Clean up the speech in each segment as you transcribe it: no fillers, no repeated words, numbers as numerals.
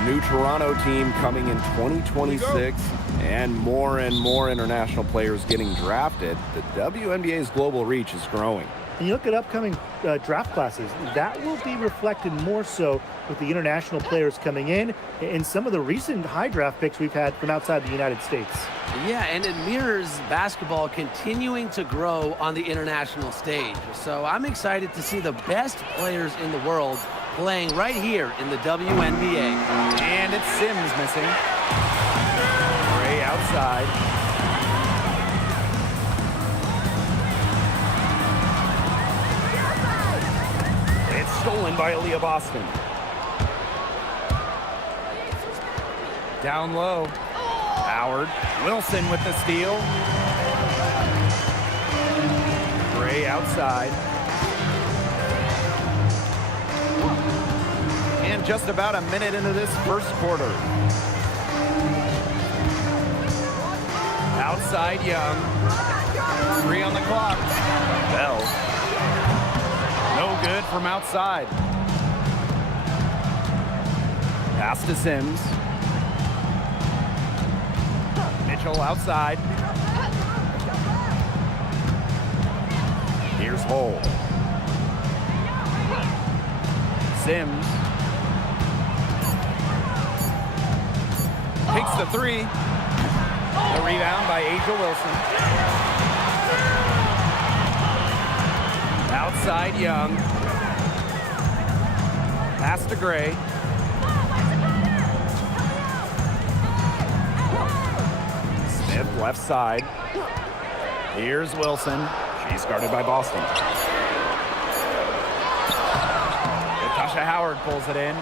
the new Toronto team coming in 2026 and more international players getting drafted, the WNBA's global reach is growing. And you look at upcoming draft classes, that will be reflected more so with the international players coming in and some of the recent high draft picks we've had from outside the United States. Yeah, and it mirrors basketball continuing to grow on the international stage. So I'm excited to see the best players in the world playing right here in the WNBA. And it's Sims missing. Gray outside. It's stolen by Aaliyah Boston. Down low. Howard. Wilson with the steal. Gray outside. And just about a minute into this first quarter. Outside Young. 3 on the clock. Bell. No good from outside. Pass to Sims. Mitchell outside. Here's Hole. Sims. Takes the 3. The rebound by Asia Wilson. Outside Young. Pass to Gray. Smith left side. Here's Wilson. She's guarded by Boston. Natasha Howard pulls it in.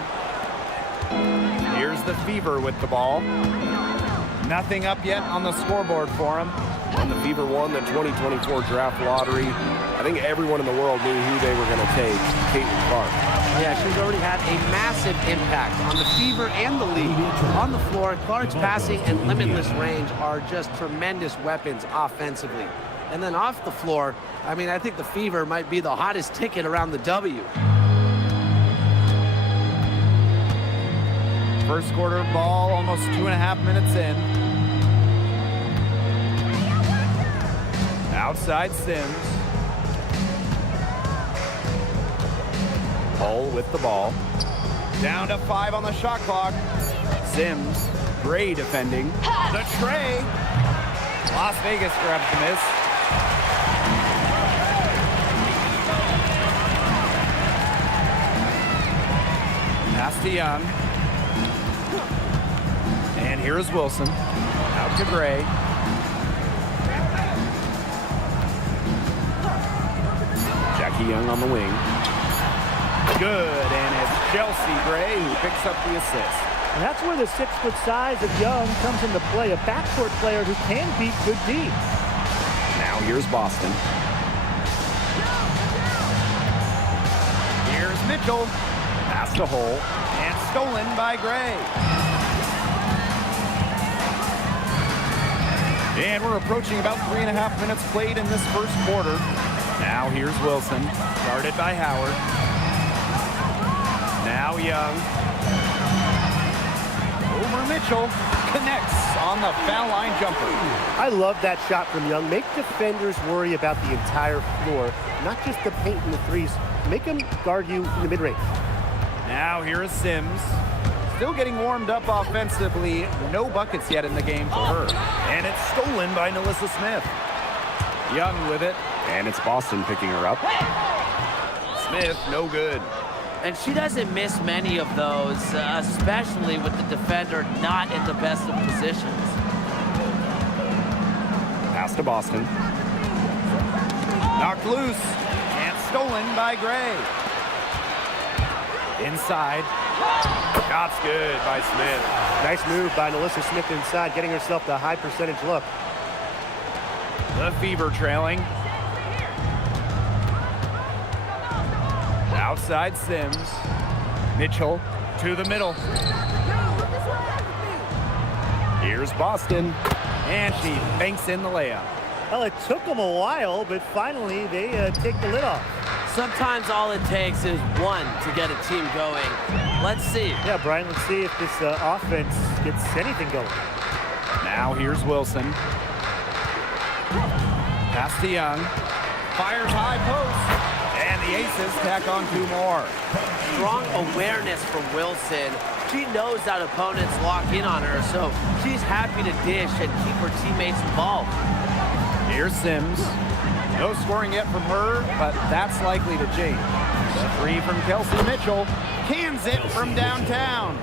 Here's the Fever with the ball. Nothing up yet on the scoreboard for him. When the Fever won the 2024 draft lottery, I think everyone in the world knew who they were going to take, Caitlin Clark. Yeah, she's already had a massive impact on the Fever and the league. On the floor, Clark's passing and limitless range are just tremendous weapons offensively. And then off the floor, I mean, I think the Fever might be the hottest ticket around the W. First quarter ball, almost 2.5 minutes in. Outside Sims. Hull with the ball. Down to 5 on the shot clock. Sims, Gray defending. The tray. Las Vegas grabs the miss. Pass to Young. And here's Wilson. Out to Gray. Jackie Young on the wing. Good, and it's Chelsea Gray who picks up the assist. And that's where the 6-foot size of Young comes into play, a backcourt player who can beat good D. Now here's Boston. Here's Mitchell. Pass to Hole. And stolen by Gray. And we're approaching about 3.5 minutes played in this first quarter. Now here's Wilson. Guarded by Howard. Now Young. Over Mitchell. Connects on the foul line jumper. I love that shot from Young. Make defenders worry about the entire floor, not just the paint and the threes. Make them guard you in the mid-range. Now here is Sims. Still getting warmed up offensively. No buckets yet in the game for her. And it's stolen by Nalissa Smith. Young with it. And it's Boston picking her up. Smith, no good. And she doesn't miss many of those, especially with the defender not in the best of positions. Pass to Boston. Knocked loose. And stolen by Gray. Inside. Shot's good by Smith. Nice move by Nalissa Smith inside, getting herself the high percentage look. The Fever trailing. Outside Sims. Mitchell to the middle. Here's Boston. And she banks in the layup. Well, it took them a while, but finally they take the lid off. Sometimes all it takes is one to get a team going. Let's see. Yeah, Brian, let's see if this offense gets anything going. Now here's Wilson. Pass to Young. Fires high post. And the Aces tack on 2 more. Strong awareness from Wilson. She knows that opponents lock in on her, so she's happy to dish and keep her teammates involved. Here's Sims. No scoring yet from her, but that's likely to change. The 3 from Kelsey Mitchell. Cans it from downtown.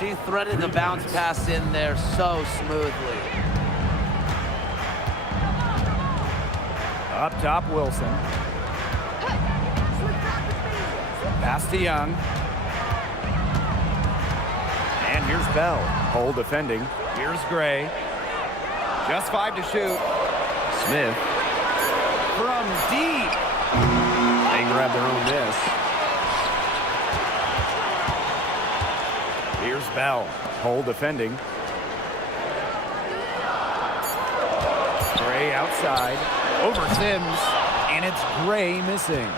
She threaded the bounce pass in there so smoothly. Up top, Wilson. Pass to Young. And here's Bell. Hole defending. Here's Gray. Just 5 to shoot. Smith. From deep. They grab their own miss. Here's Bell. Hole defending. Gray outside. Over Sims. And it's Gray missing.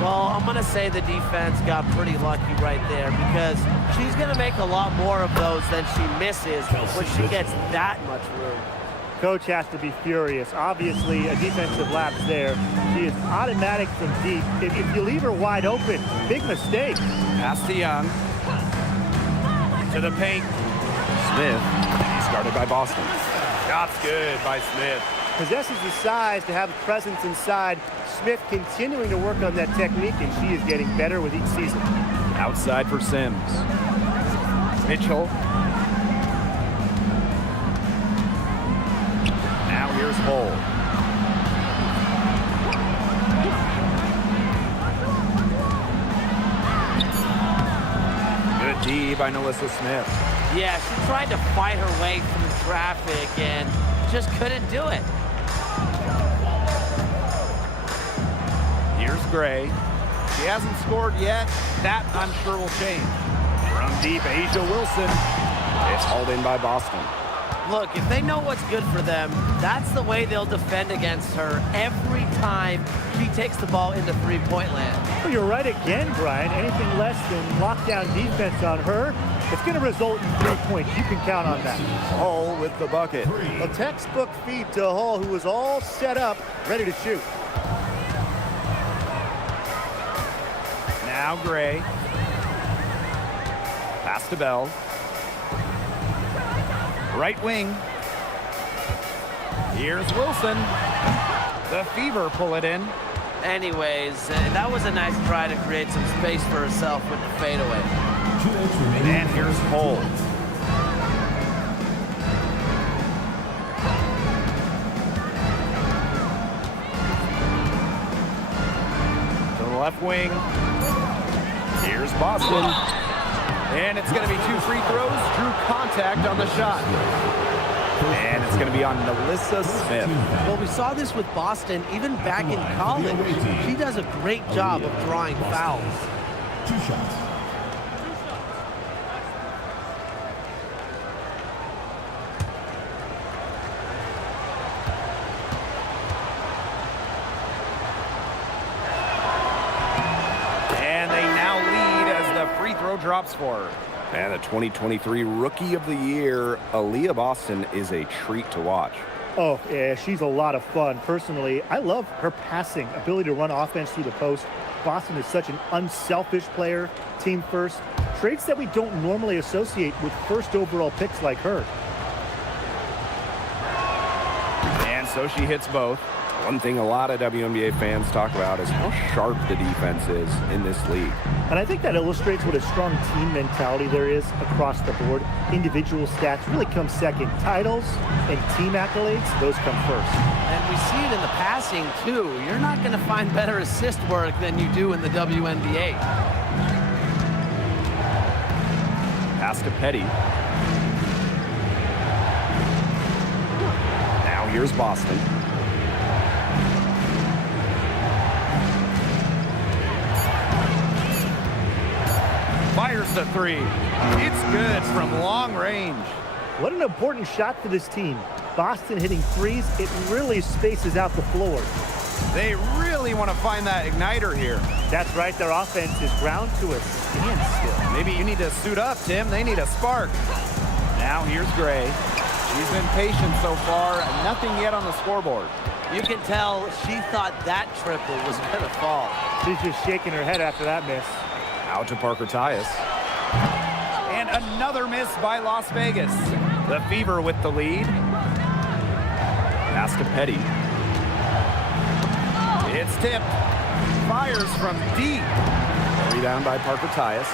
Well, I'm going to say the defense got pretty lucky right there because she's going to make a lot more of those than she misses when she gets that much room. Coach has to be furious. Obviously, a defensive lapse there. She is automatic from deep. If you leave her wide open, big mistake. Pass to Young. To the paint. Smith. He's guarded by Boston. Shot's good by Smith. Possesses the size to have a presence inside. Smith continuing to work on that technique, and she is getting better with each season. Outside for Sims. Mitchell. Now here's Hole. Good D by Melissa Smith. Yeah, she tried to fight her way through traffic and just couldn't do it. Here's Gray. She hasn't scored yet. That, I'm sure, will change. From deep, Asia Wilson. It's hauled in by Boston. Look, if they know what's good for them, that's the way they'll defend against her every time she takes the ball into three-point land. Well, you're right again, Brian. Anything less than lockdown defense on her, it's going to result in 3 points. You can count on that. Hole with the bucket. A textbook feed to Hall, who was all set up, ready to shoot. Now Gray. Pass to Bell. Right wing. Here's Wilson. The Fever pull it in. Anyways, that was a nice try to create some space for herself with the fadeaway. And here's Hole. To the left wing. Here's Boston. And it's going to be 2 free throws. Drew contact on the shot. And it's going to be on Melissa Smith. Well, we saw this with Boston even back in college. She does a great job of drawing fouls. 2 shots. And they now lead as the free throw drops for her. And the 2023 Rookie of the Year, Aaliyah Boston, is a treat to watch. Oh, yeah, she's a lot of fun. Personally, I love her passing, ability to run offense through the post. Boston is such an unselfish player, team first. Traits that we don't normally associate with first overall picks like her. And so she hits both. One thing a lot of WNBA fans talk about is how sharp the defense is in this league. And I think that illustrates what a strong team mentality there is across the board. Individual stats really come second. Titles and team accolades, those come first. And we see it in the passing, too. You're not going to find better assist work than you do in the WNBA. Pass to Petty. Now here's Boston. Fires the 3. It's good from long range. What an important shot for this team. Boston hitting threes, it really spaces out the floor. They really want to find that igniter here. That's right. Their offense is ground to a standstill. Maybe you need to suit up, Tim. They need a spark. Now here's Gray. She's been patient so far, and nothing yet on the scoreboard. You can tell she thought that triple was going to fall. She's just shaking her head after that miss. Out to Parker Tyus. And another miss by Las Vegas. The Fever with the lead. Pass to Petty. It's tipped. Fires from deep. Rebound by Parker Tyus.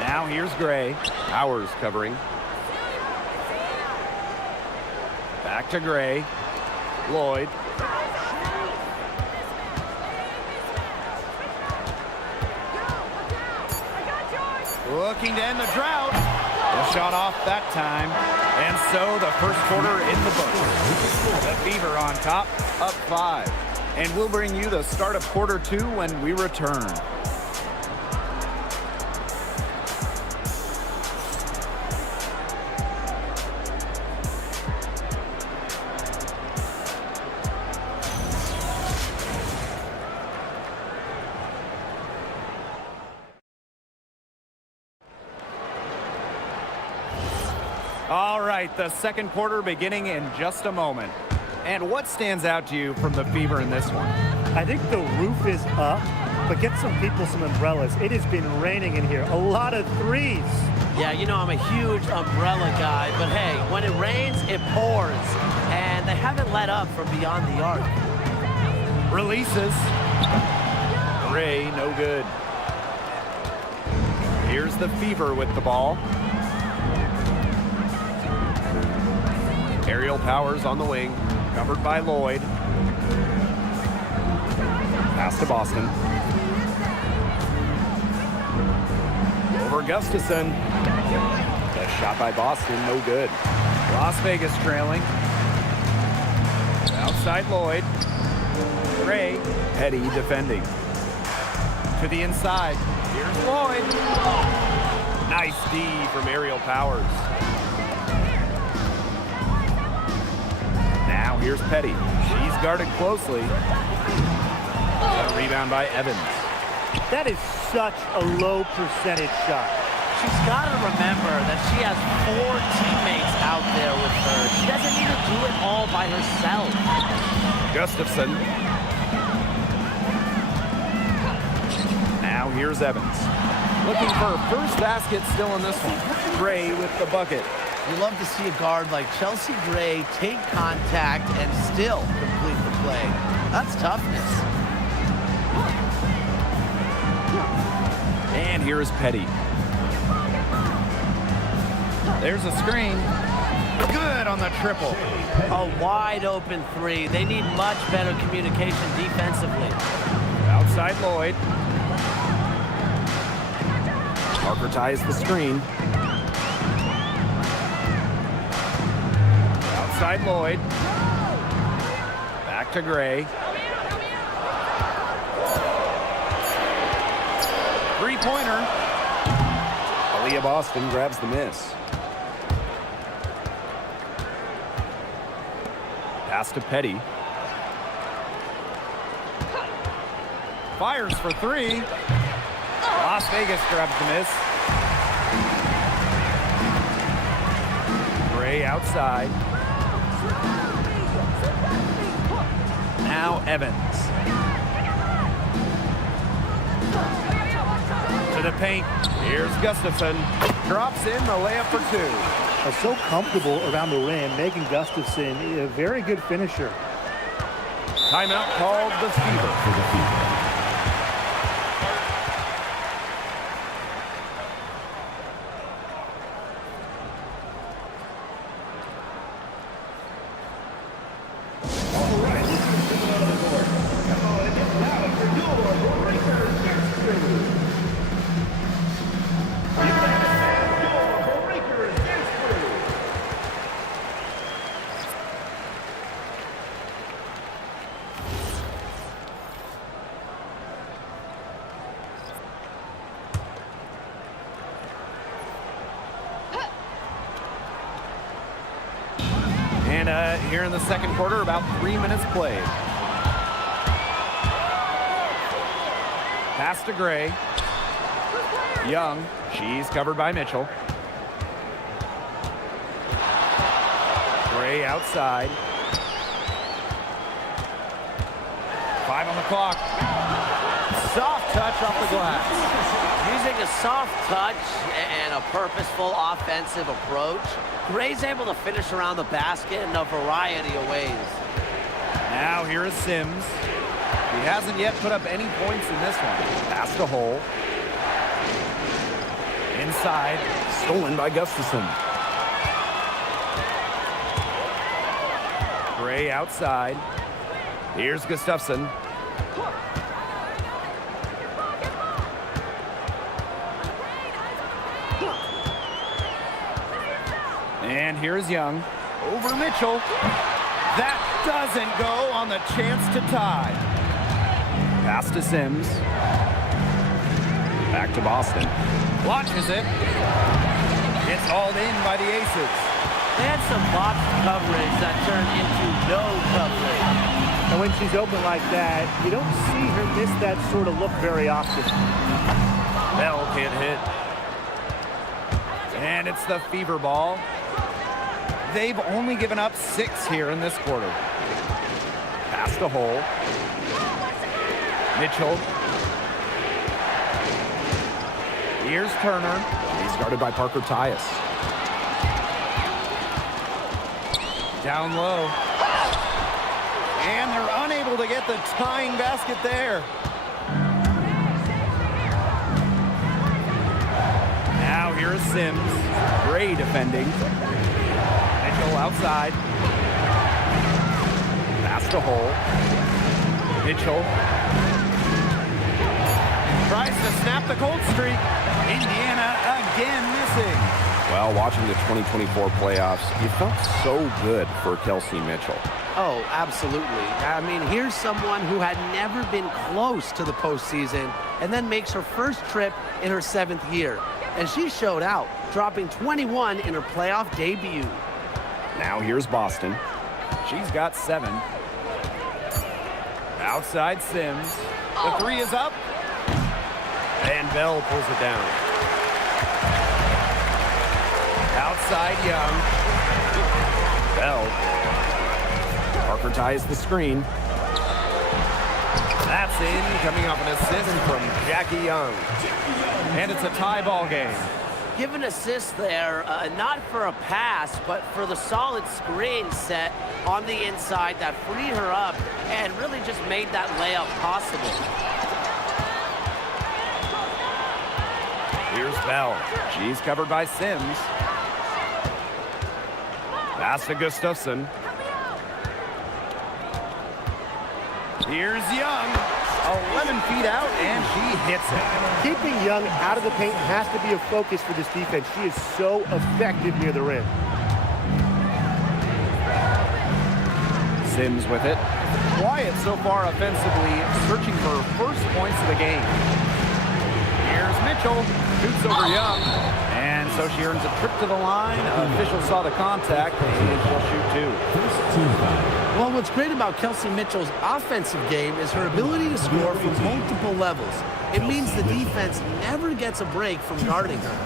Now here's Gray. Powers covering. Back to Gray. Lloyd. Looking to end the drought. The shot off that time. And so the first quarter in the books. The Fever on top, up 5. And we'll bring you the start of quarter 2 when we return. All right, the second quarter beginning in just a moment. And what stands out to you from the Fever in this one? I think the roof is up, but get some people some umbrellas. It has been raining in here. A lot of threes. Yeah, you know I'm a huge umbrella guy, but hey, when it rains, it pours. And they haven't let up from beyond the arc. Releases. Gray, no good. Here's the Fever with the ball. Aerial Powers on the wing. Covered by Lloyd. Pass to Boston. Over Gustafson. The shot by Boston, no good. Las Vegas trailing. Outside Lloyd. Gray. Petty defending. To the inside. Here's Lloyd. Nice D from Aerial Powers. Now here's Petty. She's guarded closely. A rebound by Evans. That is such a low percentage shot. She's got to remember that she has 4 teammates out there with her. She doesn't need to do it all by herself. Gustafson. Now here's Evans. Looking for her first basket still in this one. Gray with the bucket. You love to see a guard like Chelsea Gray take contact and still complete the play. That's toughness. And here is Petty. There's a screen. Good on the triple. A wide open 3. They need much better communication defensively. Outside Lloyd. Parker ties the screen. Outside Lloyd. Back to Gray. Three-pointer. Aaliyah Boston grabs the miss. Pass to Petty. Fires for 3. Las Vegas grabs the miss. Gray outside. Now Evans. To the paint. Here's Gustafson. Drops in the layup for 2. Are so comfortable around the rim, making Gustafson a very good finisher. Timeout called the Fever. here in the second quarter, about 3 minutes played. Pass to Gray. Young, she's covered by Mitchell. Gray outside. 5 on the clock. Soft touch off the glass. Using a soft touch and a purposeful offensive approach, Gray's able to finish around the basket in a variety of ways. Now here is Sims. He hasn't yet put up any points in this one. Pass to Hole. Inside. Stolen by Gustafson. Gray outside. Here's Gustafson. And here's Young. Over Mitchell. That doesn't go on the chance to tie. Pass to Sims. Back to Boston. Launches it. It's hauled in by the Aces. They had some box coverage that turned into no coverage. And when she's open like that, you don't see her miss that sort of look very often. Bell can't hit. And it's the Fever ball. They've only given up 6 here in this quarter. Pass to Hole. Mitchell. Here's Turner. He's guarded by Parker Tyus. Down low. And they're unable to get the tying basket there. Now here is Sims. Gray defending. Mitchell outside. Pass to Hole. Mitchell. Tries to snap the cold streak. Indiana again missing. Well, watching the 2024 playoffs, you felt so good for Kelsey Mitchell. Oh, absolutely. I mean, here's someone who had never been close to the postseason and then makes her first trip in her 7th year. And she showed out, dropping 21 in her playoff debut. Now here's Boston. She's got 7. Outside Sims. The 3 is up. And Bell pulls it down. Outside Young. Bell. Parker ties the screen. That's in, coming off an assist from Jackie Young. And it's a tie ball game. Give an assist there, not for a pass, but for the solid screen set on the inside that freed her up and really just made that layup possible. Here's Bell. She's covered by Sims. Pass to Gustafson. Here's Young. 11 feet out, and she hits it. Keeping Young out of the paint has to be a focus for this defense. She is so effective near the rim. Sims with it. Quiet so far offensively, searching for her first points of the game. Here's Mitchell. Shoots over Young. And so she earns a trip to the line. Officials saw the contact, and she'll shoot 2. Well, what's great about Kelsey Mitchell's offensive game is her ability to score from multiple levels. It means the defense never gets a break from guarding her.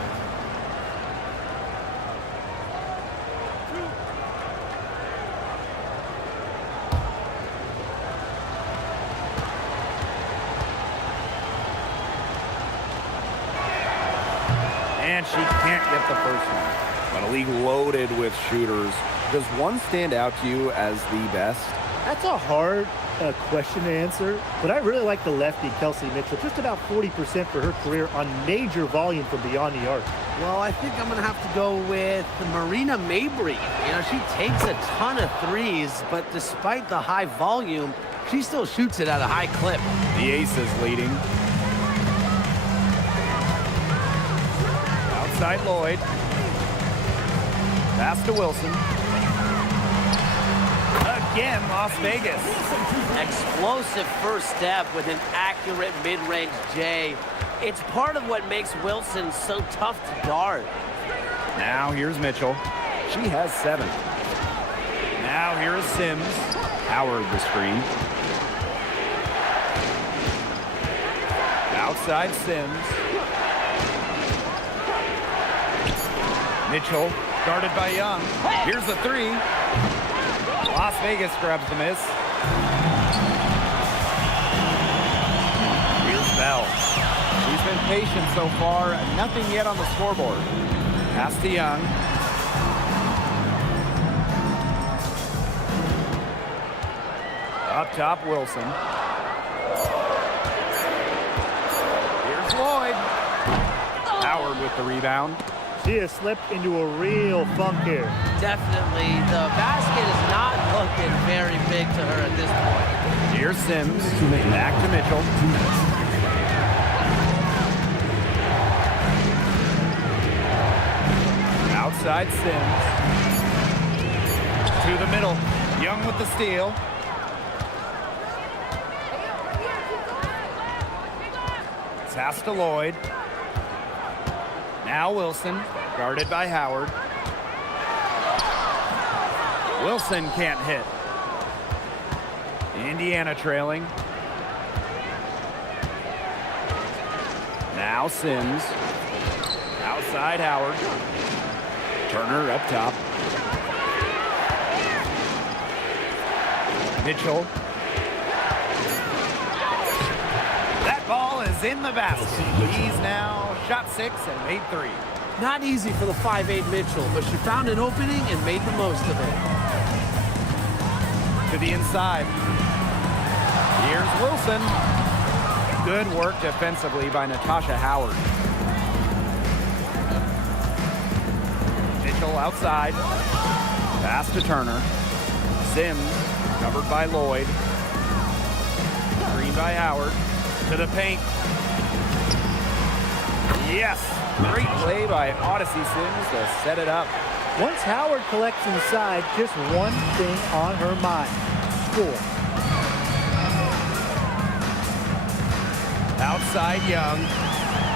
And she can't get the first one. But a league loaded with shooters. Does one stand out to you as the best? That's a hard question to answer, but I really like the lefty, Kelsey Mitchell. Just about 40% for her career on major volume from beyond the arc. Well, I think I'm going to have to go with Marina Mabry. You know, she takes a ton of threes, but despite the high volume, she still shoots it at a high clip. The Aces leading. Outside Lloyd. Pass to Wilson. Again, Las Vegas. Explosive first step with an accurate mid-range J. It's part of what makes Wilson so tough to guard. Now here's Mitchell. She has 7. Now here is Sims. Howard the screen. Outside Sims. Mitchell guarded by Young. Here's the three. Las Vegas grabs the miss. Here's Bell. He's been patient so far. Nothing yet on the scoreboard. Pass to Young. Up top, Wilson. Here's Lloyd. Howard with the rebound. She has slipped into a real funk here. Definitely. The basket is not looking very big to her at this point. Here's Sims. Back to Mitchell. Outside Sims. To the middle. Young with the steal. Pass to Lloyd. Now Wilson, guarded by Howard. Wilson can't hit. Indiana trailing. Now Sims. Outside Howard. Turner up top. Mitchell. That ball is in the basket. He's now shot 6 and made 3. Not easy for the 5'8" Mitchell, but she found an opening and made the most of it. To the inside. Here's Wilson. Good work defensively by Natasha Howard. Mitchell outside. Pass to Turner. Sims covered by Lloyd. Screen by Howard. To the paint. Yes. Great play by Odyssey Sims to set it up. Once Howard collects inside, just one thing on her mind: score. Outside Young.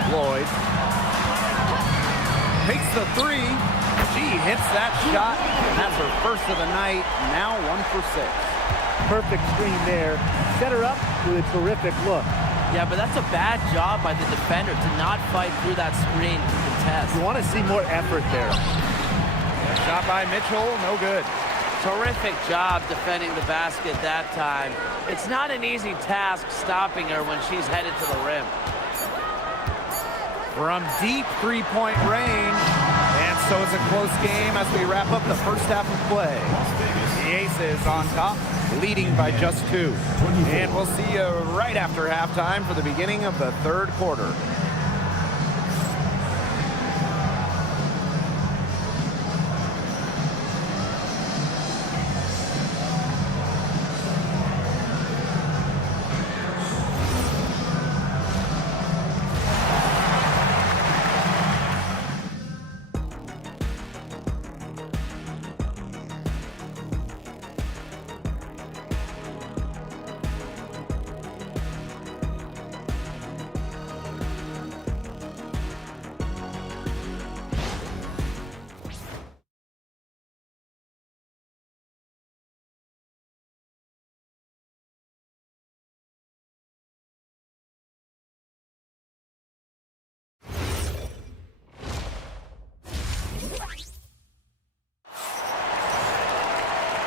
Lloyd. Takes the three. She hits that shot, and that's her first of the night. Now 1 for 6. Perfect screen there. Set her up with a terrific look. Yeah, but that's a bad job by the defender to not fight through that screen to contest. You want to see more effort there. Shot by Mitchell, no good. Terrific job defending the basket that time. It's not an easy task stopping her when she's headed to the rim. From deep three-point range. And so it's a close game as we wrap up the first half of play. The Aces on top, leading by just 2. And we'll see you right after halftime for the beginning of the third quarter.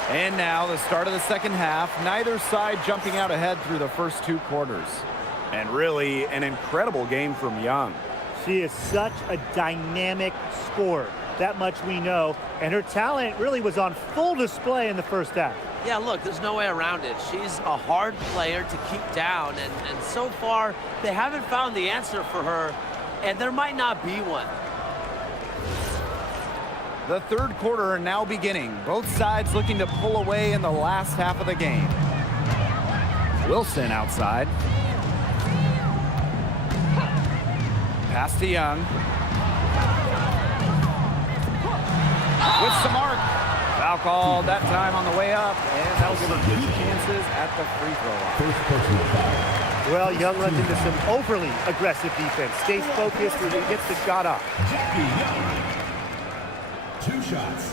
And now the start of the second half. Neither side jumping out ahead through the first 2 quarters. And really an incredible game from Young. She is such a dynamic scorer. That much we know. And her talent really was on full display in the first half. Yeah, look, there's no way around it. She's a hard player to keep down, and so far, they haven't found the answer for her, and there might not be one. The third quarter now beginning. Both sides looking to pull away in the last half of the game. Wilson outside. Pass to Young. With some arc. Foul called that time on the way up, and that'll give her 2 chances at the free throw line. Well, Young runs into some overly aggressive defense. Stays focused and gets the shot off. 2 shots.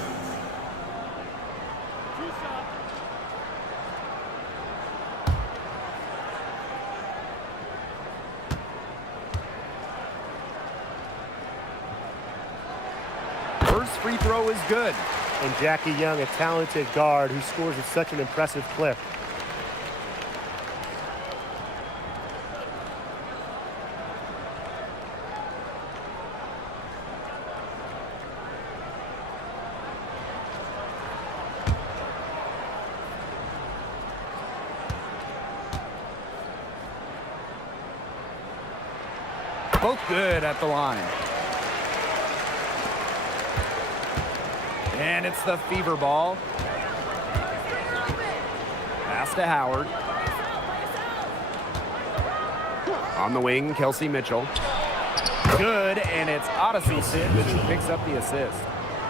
first free throw is good. And Jackie Young, a talented guard who scores at such an impressive clip. Both good at the line. And it's the fever ball. Pass to Howard. On the wing, Kelsey Mitchell. Good, and it's Odyssey Sims who picks up the assist.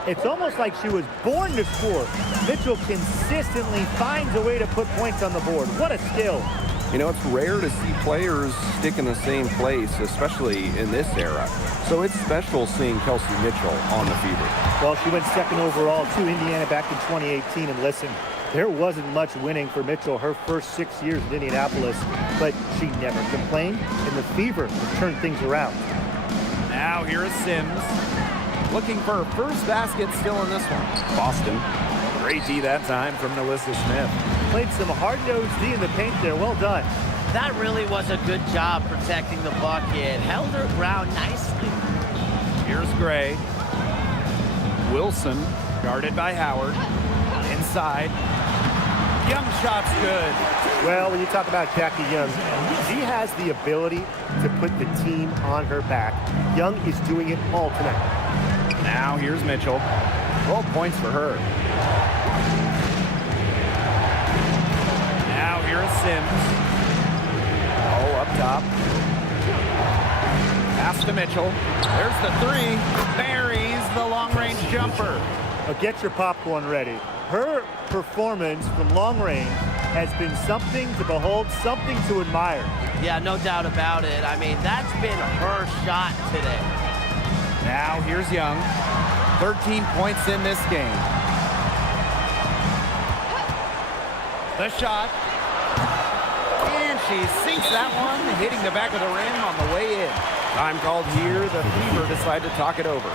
It's almost like she was born to score. Mitchell consistently finds a way to put points on the board. What a skill. You know, it's rare to see players stick in the same place, especially in this era. So it's special seeing Kelsey Mitchell on the Fever. Well, she went second overall to Indiana back in 2018. And listen, there wasn't much winning for Mitchell her first 6 years in Indianapolis, but she never complained, and the Fever have turned things around. Now here is Sims. Looking for her first basket still in this one. Boston. Great D that time from Melissa Smith. Played some hard-nosed D in the paint there. Well done. That really was a good job protecting the bucket. Held her ground nicely. Here's Gray. Wilson, guarded by Howard. Inside. Young shot's good. Well, when you talk about Jackie Young, she has the ability to put the team on her back. Young is doing it all tonight. Now here's Mitchell. 12 points for her. Now here is Sims. Oh, up top. Pass to Mitchell. There's the three. Buries the long-range jumper. Now get your popcorn ready. Her performance from long range has been something to behold, something to admire. Yeah, no doubt about it. I mean, that's been her shot today. Now here's Young. 13 points in this game. The shot. And she sinks that one, hitting the back of the rim on the way in. Time called here. The Fever decide to talk it over.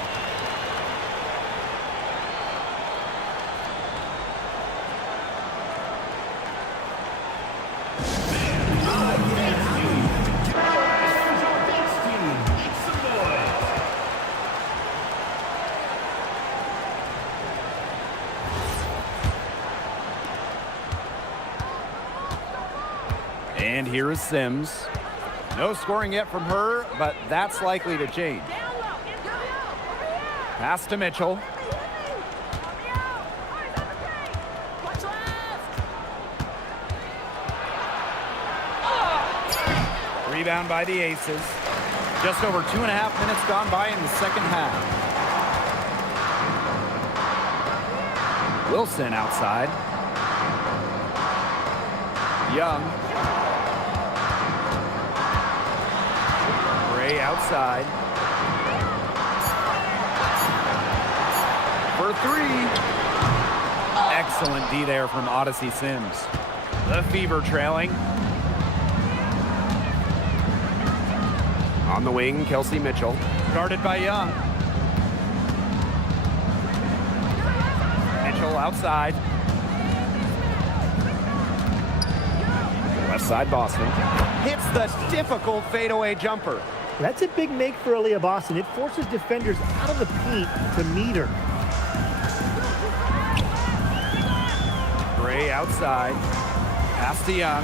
And here is Sims. No scoring yet from her, but that's likely to change. Pass to Mitchell. Rebound by the Aces. Just over 2.5 minutes gone by in the second half. Wilson outside. Young. Gray outside. For three. Excellent D there from Odyssey Sims. The Fever trailing. On the wing, Kelsey Mitchell. Guarded by Young. Mitchell outside. Left side, Boston. Hits the difficult fadeaway jumper. That's a big make for Aaliyah Boston. It forces defenders out of the paint to meet her. Gray outside. Pass to Young.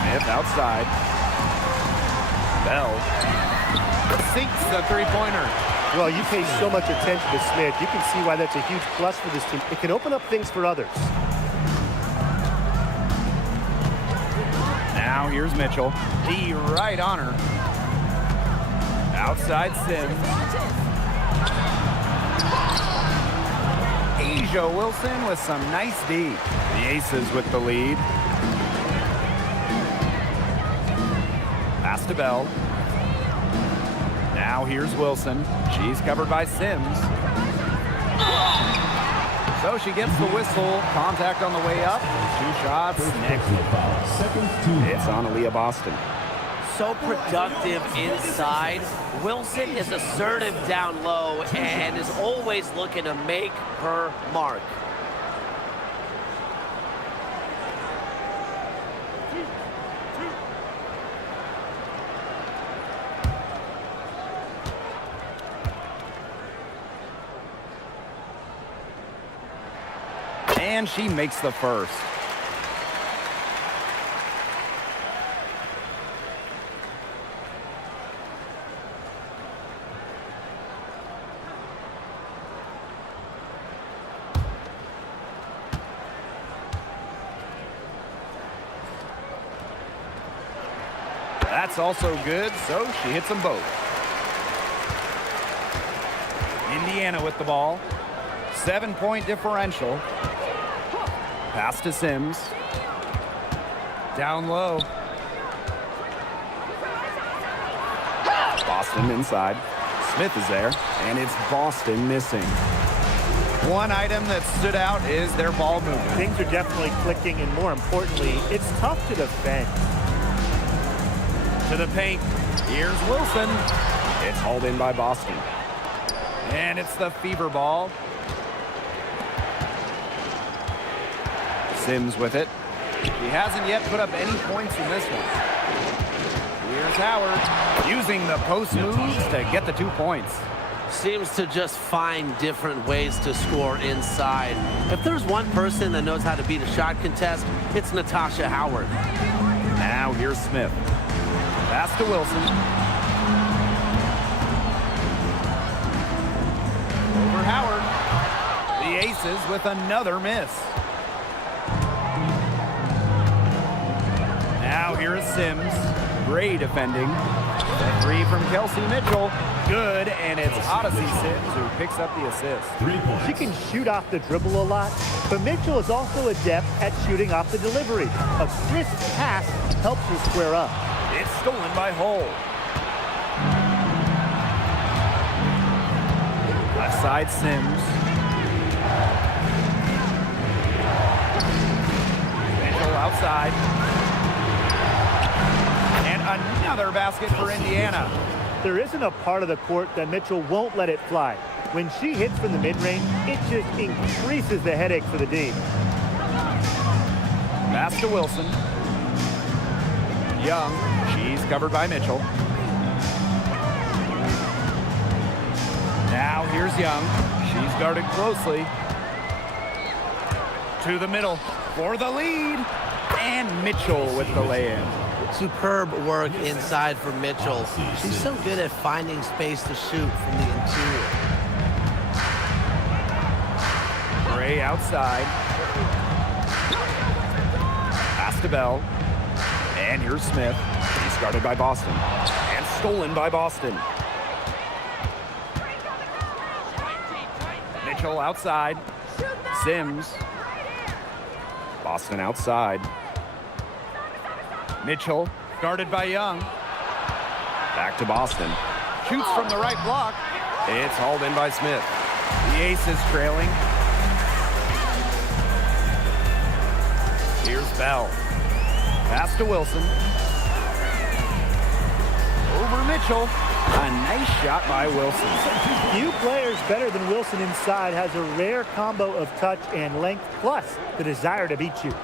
Smith outside. Bell sinks the three-pointer. Well, you pay so much attention to Smith. You can see why that's a huge plus for this team. It can open up things for others. Now here's Mitchell. D right on her. Outside Sims. Asia Wilson with some nice D. The Aces with the lead. Pass to Bell. Now here's Wilson. She's covered by Sims. So she gets the whistle. Contact on the way up. 2 shots next. It's on Aaliyah Boston. so productive inside. Wilson is assertive down low and is always looking to make her mark. And she makes the first. That's also good, so she hits them both. Indiana with the ball. 7-point differential. Pass to Sims. Down low. Boston inside. Smith is there, and it's Boston missing. One item that stood out is their ball movement. Things are definitely clicking, and more importantly, it's tough to defend. To the paint. Here's Wilson. It's hauled in by Boston. And it's the fever ball. Sims with it. He hasn't yet put up any points in this one. Here's Howard using the post moves to get the 2 points. Seems to just find different ways to score inside. If there's one person that knows how to beat a shot contest, it's Natasha Howard. Now here's Smith. Pass to Wilson. Over Howard. The Aces with another miss. Now here is Sims. Gray defending. The three from Kelsey Mitchell. Good, and it's Odyssey Sims who picks up the assist. She can shoot off the dribble a lot, but Mitchell is also adept at shooting off the delivery. A crisp pass helps her square up. It's stolen by Hull. Left side Sims. Mitchell outside. And another basket for Indiana. There isn't a part of the court that Mitchell won't let it fly. When she hits from the mid-range, it just increases the headache for the D. Pass to Wilson. Young. She's covered by Mitchell. Now here's Young. She's guarded closely. To the middle for the lead. And Mitchell with the lay-in. Superb work inside for Mitchell. She's so good at finding space to shoot from the interior. Gray outside. Pass to Bell. And here's Smith. He's guarded by Boston. And stolen by Boston. Mitchell outside. Sims. Boston outside. Mitchell, guarded by Young. Back to Boston. Shoots from the right block. It's hauled in by Smith. The Aces trailing. Here's Bell. Pass to Wilson. Over Mitchell. A nice shot by Wilson. Few players better than Wilson inside, has a rare combo of touch and length, plus the desire to beat you.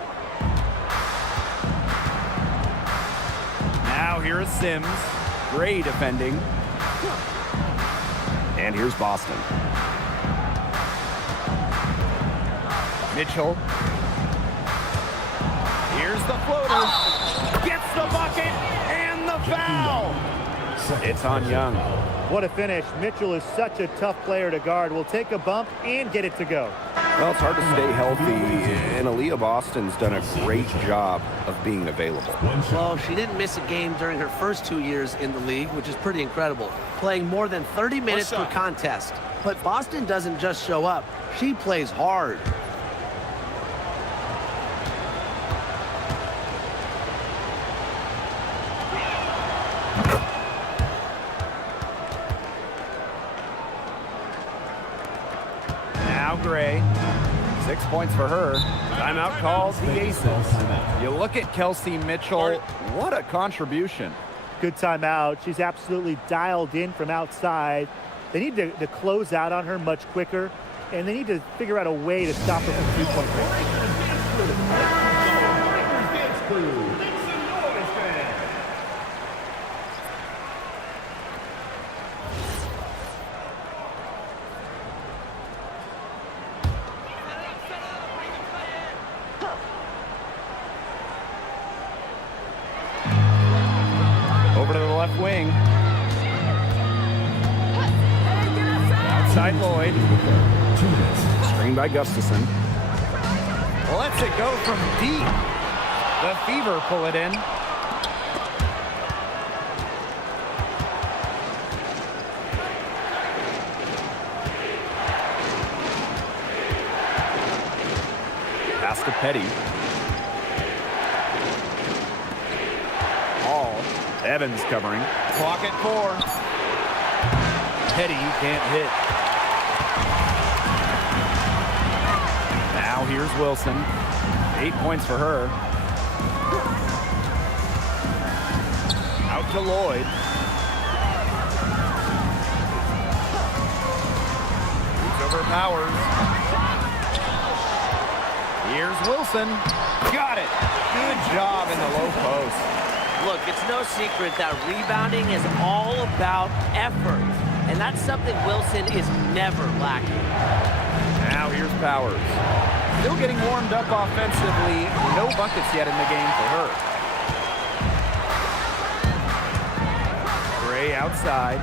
Now here is Sims. Gray defending. And here's Boston. Mitchell. Here's the floater. Gets the bucket and the foul. It's on Young. What a finish. Mitchell is such a tough player to guard. Will take a bump and get it to go. Well, it's hard to stay healthy, and Aaliyah Boston's done a great job of being available. Well, she didn't miss a game during her first 2 years in the league, which is pretty incredible, playing more than 30 minutes per contest. But Boston doesn't just show up. She plays hard. Now Gray. 6 points for her. Timeout calls the Aces. You look at Kelsey Mitchell. What a contribution. Good timeout. She's absolutely dialed in from outside. They need to close out on her much quicker, and they need to figure out a way to stop her from three-point range. Over to the left wing. Outside Lloyd. Screen by Gustafson. Lets it go from deep. The Fever pull it in. Pass to Petty. Evans covering. Clock at 4. Petty can't hit. Now here's Wilson. 8 points for her. Out to Lloyd. Moves over Powers. Here's Wilson. Got it. Good job in the low post. Look, it's no secret that rebounding is all about effort, and that's something Wilson is never lacking. Now here's Powers. Still getting warmed up offensively. No buckets yet in the game for her. Gray outside.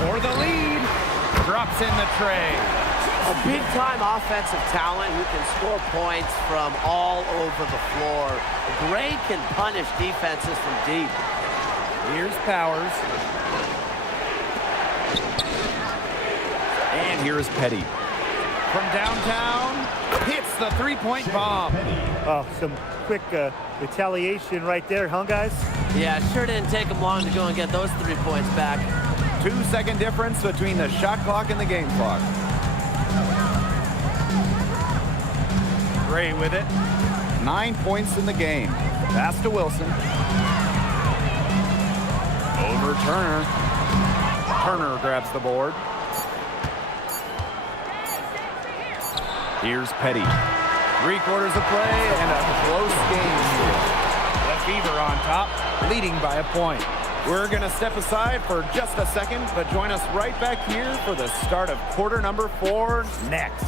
For the lead. Drops in the tray. A big-time offensive talent who can score points from all over the floor. Gray can punish defenses from deep. Here's Powers. And here's Petty. From downtown, hits the three-point bomb. Oh, some quick retaliation right there, huh, guys? Yeah, sure didn't take him long to go and get those 3 points back. 2-second difference between the shot clock and the game clock. Gray with it. 9 points in the game. Pass to Wilson. Over Turner. Turner grabs the board. Here's Petty. 3/4 of play and a close game here. The Fever on top, leading by a point. We're going to step aside for just a second, but join us right back here for the start of quarter number 4 next.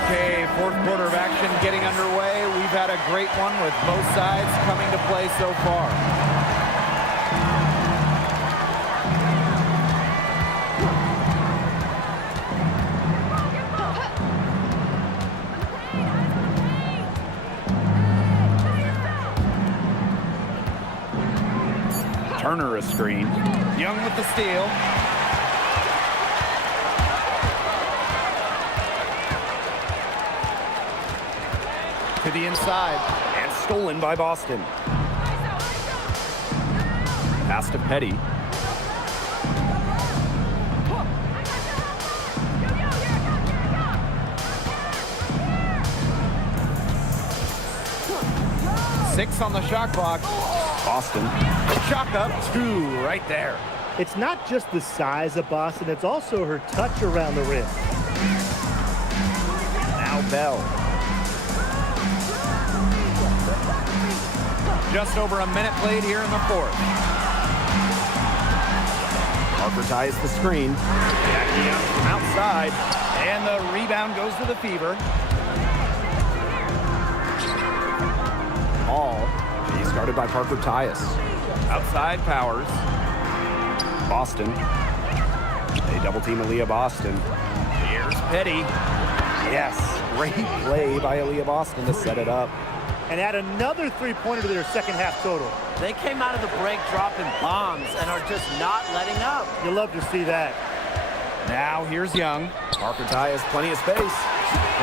Okay, fourth quarter of action getting underway. We've had a great one with both sides coming to play so far. Turner a screen. Young with the steal. To the inside, and stolen by Boston. Pass to Petty. Six on the shot clock. Boston. Chalk up 2 right there. It's not just the size of Boston, it's also her touch around the rim. Now Bell. Just over a minute played here in the fourth. Parker ties the screen. Jackie up from outside, and the rebound goes to the Fever. Ball. He's guarded by Parker Tyus. Outside Powers. Boston. They double team Aaliyah Boston. Here's Petty. Yes, great play by Aaliyah Boston to set it up. And add another three-pointer to their second half total. They came out of the break dropping bombs and are just not letting up. You'll love to see that. Now here's Young. Parker Tyus, plenty of space.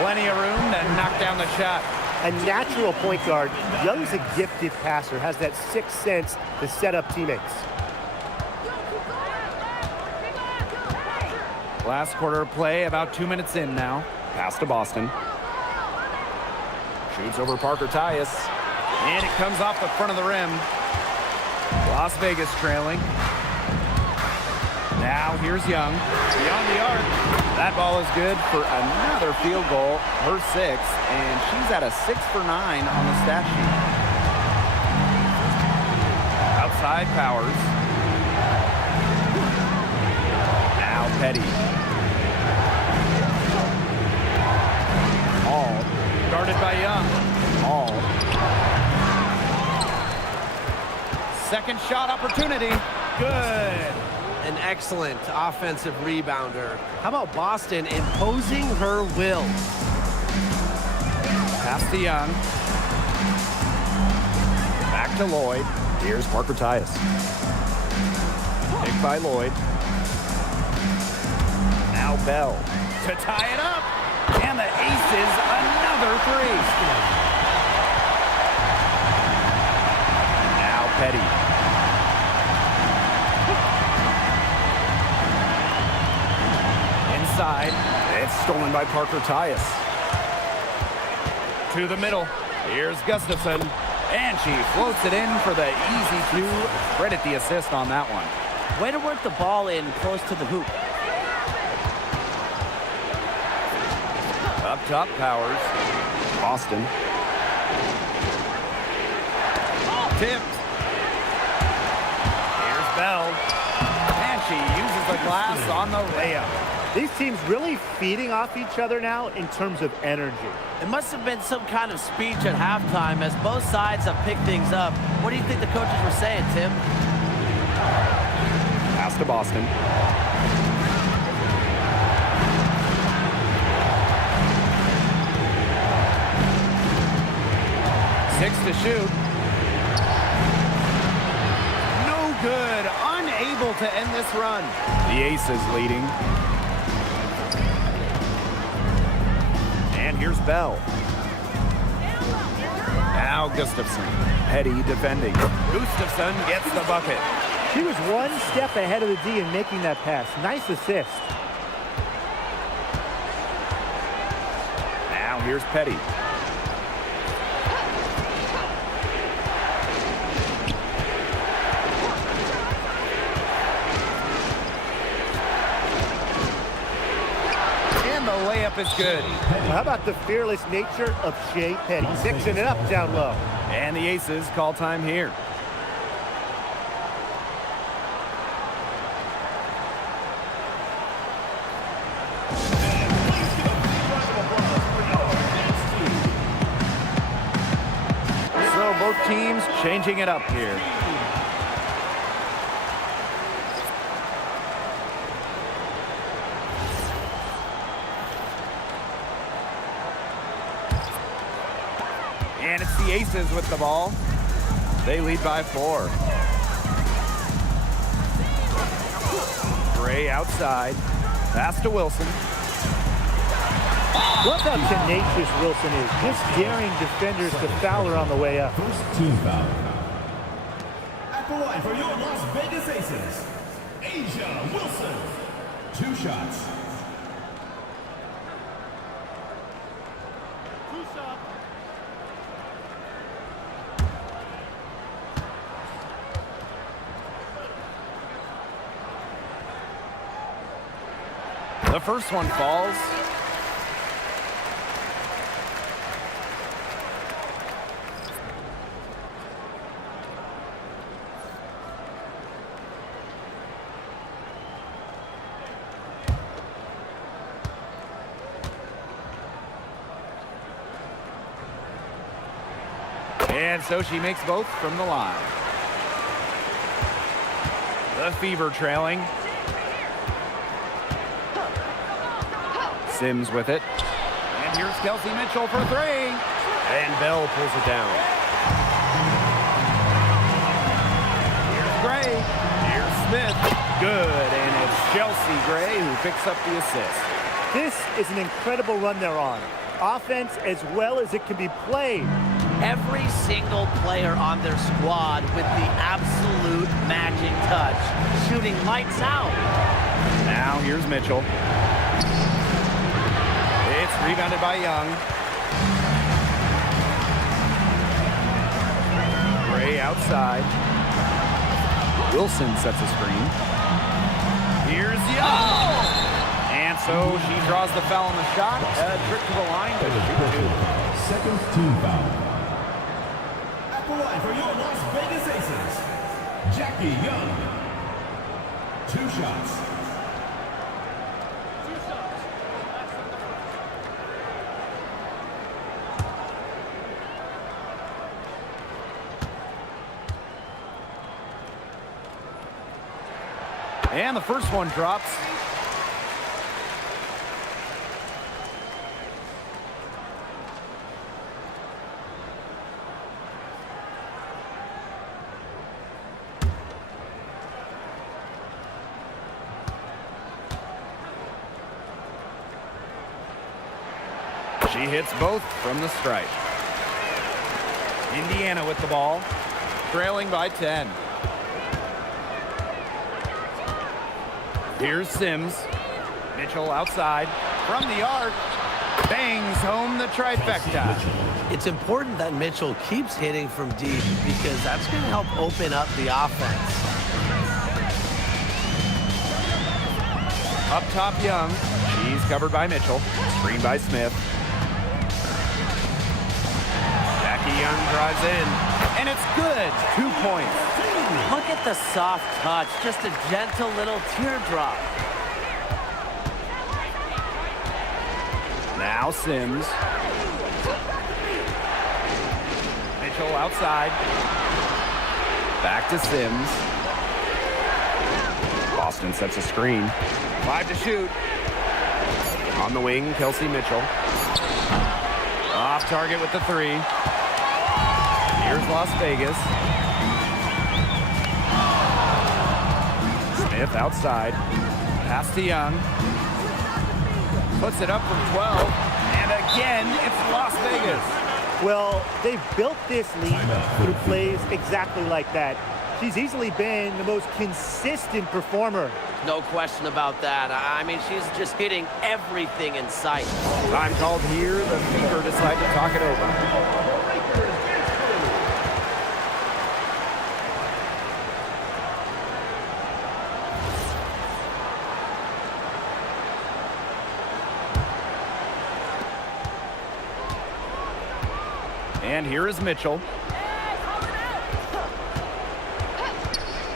Plenty of room to knock down the shot. a natural point guard. Young's a gifted passer, has that sixth sense to set up teammates. Last quarter of play, about 2 minutes in now. Pass to Boston. Shoots over Parker Tyus. And it comes off the front of the rim. Las Vegas trailing. Now here's Young. Beyond the arc. That ball is good for another field goal, her sixth, and she's at a 6 for 9 on the stat sheet. Outside Powers. Now Petty. Hall. Guarded by Young. Hall. Second shot opportunity. Good. An excellent offensive rebounder. How about Boston imposing her will? Pass to Young. Back to Lloyd. Here's Parker Tyus. Picked by Lloyd. Now Bell. To tie it up. And the Aces, another three. Now Petty. Inside. It's stolen by Parker Tyus. To the middle. Here's Gustafson. And she floats it in for the easy two. Credit the assist on that one. Way to work the ball in close to the hoop. Up top, Powers. Boston. Tipped. Here's Bell. And she uses the glass on the layup. These teams really feeding off each other now in terms of energy. It must have been some kind of speech at halftime as both sides have picked things up. What do you think the coaches were saying, Tim? Pass to Boston. 6 to shoot. No good. Unable to end this run. The Aces leading. And here's Bell. Now Gustafson. Petty defending. Gustafson gets the bucket. She was one step ahead of the D in making that pass. Nice assist. Now here's Petty. And the layup is good. How about the fearless nature of Shea Petty? Mixing it up down low. And the Aces call time here. So both teams changing it up here. And it's the Aces with the ball. They lead by 4. Gray outside. Pass to Wilson. Look how tenacious Wilson is. Just daring defenders to foul her on the way up. First team foul. At the line for your Las Vegas Aces, Asia Wilson. 2 shots. The first one falls. And so she makes both from the line. The Fever trailing. Sims with it. And here's Kelsey Mitchell for 3. And Bell pulls it down. Here's Gray. Here's Smith. Good. And it's Chelsea Gray who picks up the assist. This is an incredible run they're on. offense as well as it can be played. Every single player on their squad with the absolute magic touch, shooting lights out. Now here's Mitchell. It's rebounded by Young. Gray outside. Wilson sets a screen. Here's Young. And so she draws the foul on the shot. A trick to the line, but shoot 2. Second team foul. At the line for your Las Vegas Aces, Jackie Young. 2 shots. And the first one drops. She hits both from the stripe. Indiana with the ball, trailing by 10. Here's Sims. Mitchell outside from the arc. Bangs home the trifecta. It's important that Mitchell keeps hitting from deep because that's going to help open up the offense. Up top, Young. She's covered by Mitchell. Screen by Smith. Jackie Young drives in, and it's good. 2 points. Look at the soft touch, just a gentle little teardrop. Now Sims. Mitchell outside. Back to Sims. Boston sets a screen. 5 to shoot. On the wing, Kelsey Mitchell. Off target with the 3. Here's Las Vegas. Smith outside. Pass to Young. Puts it up from 12. And again, it's Las Vegas. Well, they've built this lead through plays exactly like that. She's easily been the most consistent performer. No question about that. I mean, she's just hitting everything in sight. Time called here. The Fever decide to talk it over. And here is Mitchell.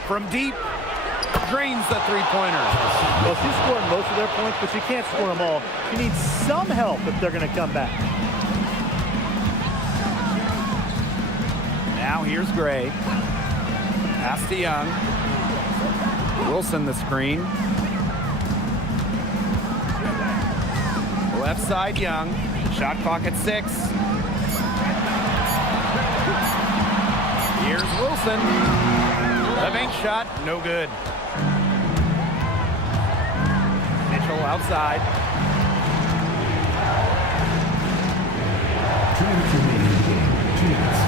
From deep, drains the three-pointer. Well, she's scoring most of their points, but she can't score them all. She needs some help if they're going to come back. Now here's Gray. Pass to Young. Wilson the screen. Left side, Young. Shot clock at 6. Here's Wilson. The bank shot, no good. Mitchell outside. 2 minutes remaining in the game. 2 minutes.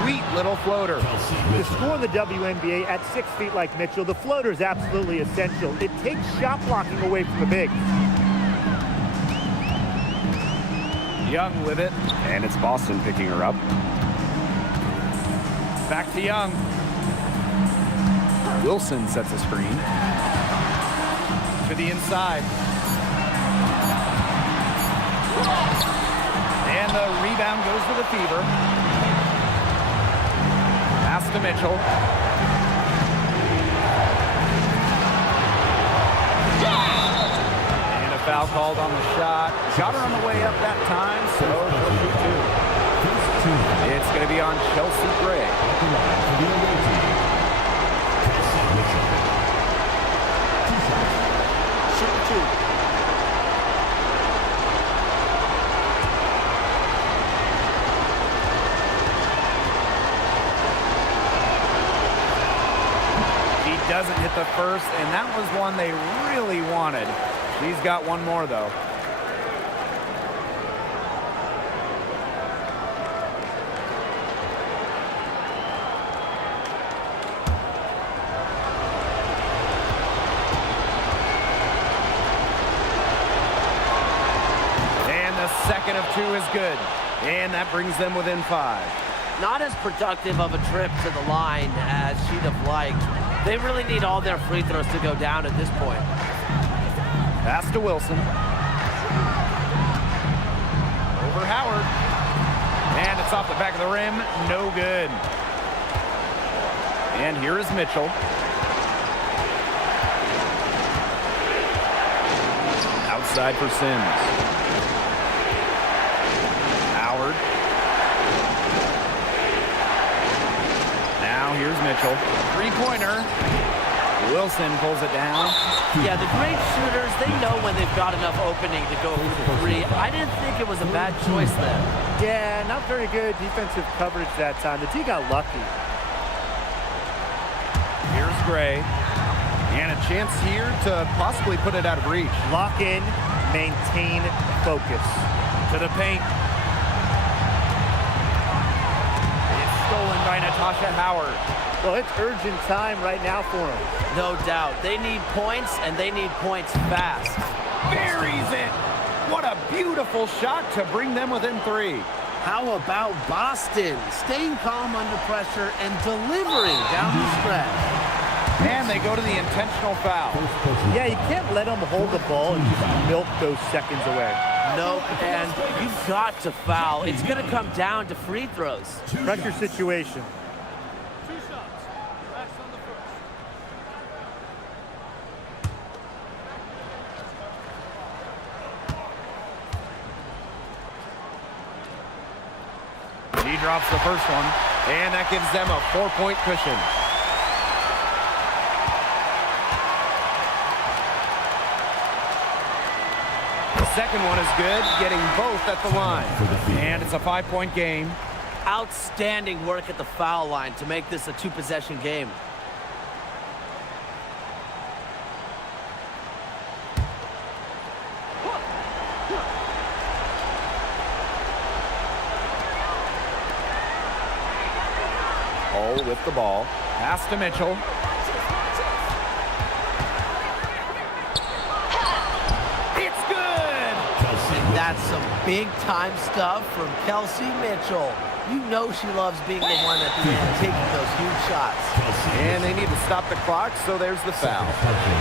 Sweet little floater. To score in the WNBA at 6 feet like Mitchell, the floater is absolutely essential. It takes shot blocking away from the bigs. Young with it. And it's Boston picking her up. Back to Young. Wilson sets a screen. To the inside. And the rebound goes to the Fever. Pass to Mitchell. And a foul called on the shot. Got her on the way up that time, so she'll shoot 2. It's going to be on Chelsea Gray. Shoot 2. He doesn't hit the the first, and that was one they really wanted. She's got one more, though. And the second of two is good, and that brings them within 5. Not as productive of a trip to the line as she'd have liked. They really need all their free throws to go down at this point. Pass to Wilson. Over Howard. And it's off the back of the rim. No good. And here is Mitchell. Outside for Sims. Howard. Now here's Mitchell. Three-pointer. Wilson pulls it down. Yeah, the great shooters, they know when they've got enough opening to go for 3. I didn't think it was a bad choice there. Yeah, not very good defensive coverage that time. The D got lucky. Here's Gray. And a chance here to possibly put it out of reach. Lock in, maintain focus. To the paint. It's stolen by Natasha Howard. Well, it's urgent time right now for them. No doubt. They need points, and they need points fast. Buries it. What a beautiful shot to bring them within 3. How about Boston? Staying calm under pressure and delivering down the stretch. And they go to the intentional foul. Yeah, you can't let them hold the ball and just milk those seconds away. Nope, and you've got to foul. It's going to come down to free throws. Pressure situation. He drops the first one, and that gives them a 4-point cushion. The second one is good, getting both at the line. And it's a 5-point game. Outstanding work at the foul line to make this a 2-possession game. Hole with the ball. Pass to Mitchell. It's good! That's some big-time stuff from Kelsey Mitchell. You know she loves being the one at the end, taking those huge shots. And they need to stop the clock, so there's the foul.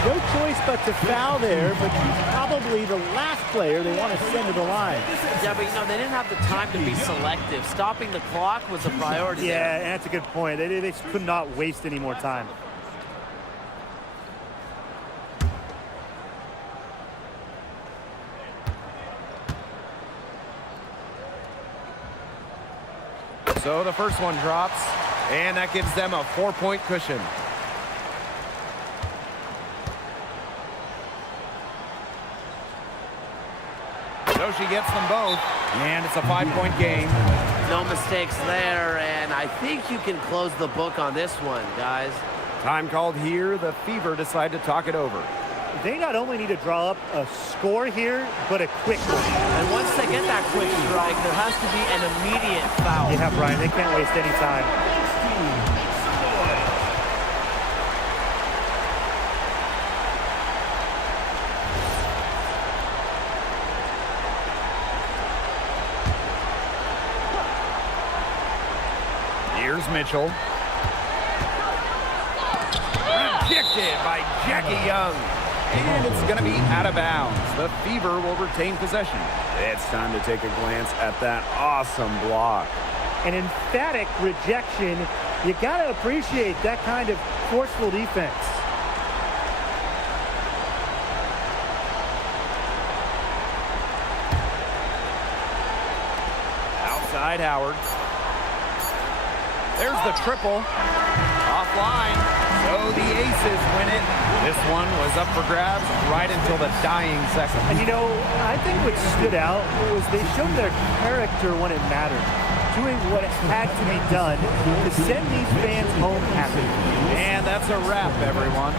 No choice but to foul there, but she's probably the last player they want to send to the line. Yeah, but you know, they didn't have the time to be selective. Stopping the clock was a priority there. Yeah, and that's a good point. They could not waste any more time. So the first one drops, and that gives them a 4-point cushion. So she gets them both, and it's a 5-point game. No mistakes there, and I think you can close the book on this one, guys. Time called here. The Fever decide to talk it over. They not only need to draw up a score here, but a quick one. And once they get that quick strike, there has to be an immediate foul. Yeah, Brian, they can't waste any time. Here's Mitchell. Rejected by Jackie Young. And it's going to be out of bounds. The Fever will retain possession. It's time to take a glance at that awesome block. An emphatic rejection. You got to appreciate that kind of forceful defense. Outside Howard. There's the triple. Offline. So the Aces win it. This one was up for grabs right until the dying second. And you know, I think what stood out was they showed their character when it mattered, doing what had to be done to send these fans home happy. And that's a wrap, everyone.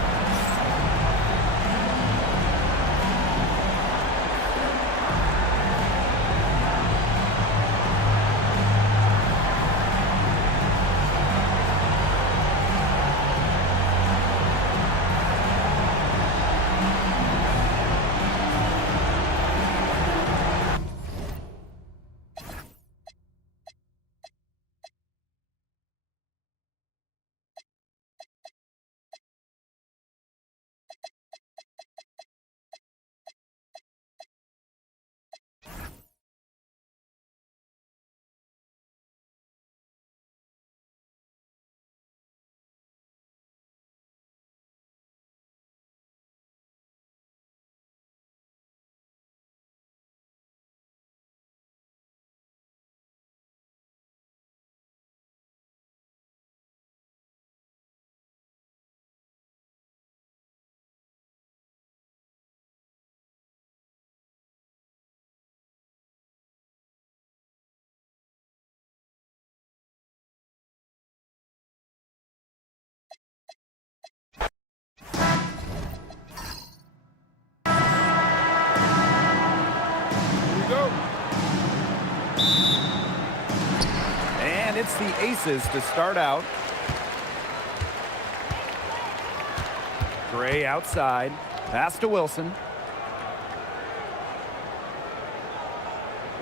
it's the Aces to start out. Gray outside. Pass to Wilson.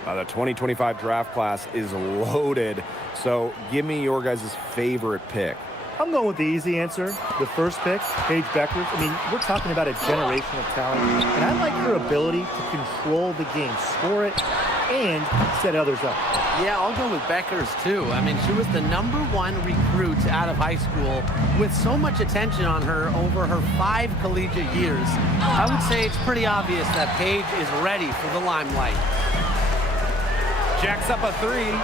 The 2025 draft class is loaded, so give me your guys' favorite pick. I'm going with the easy answer. The first pick, Paige Beckers. I mean, we're talking about a generational talent, and I like her ability to control the game, score it, and set others up. Yeah, I'll go with Beckers, too. I mean, she was the #1 recruit out of high school with so much attention on her over her 5 collegiate years. I would say it's pretty obvious that Paige is ready for the limelight. Jacks up a 3.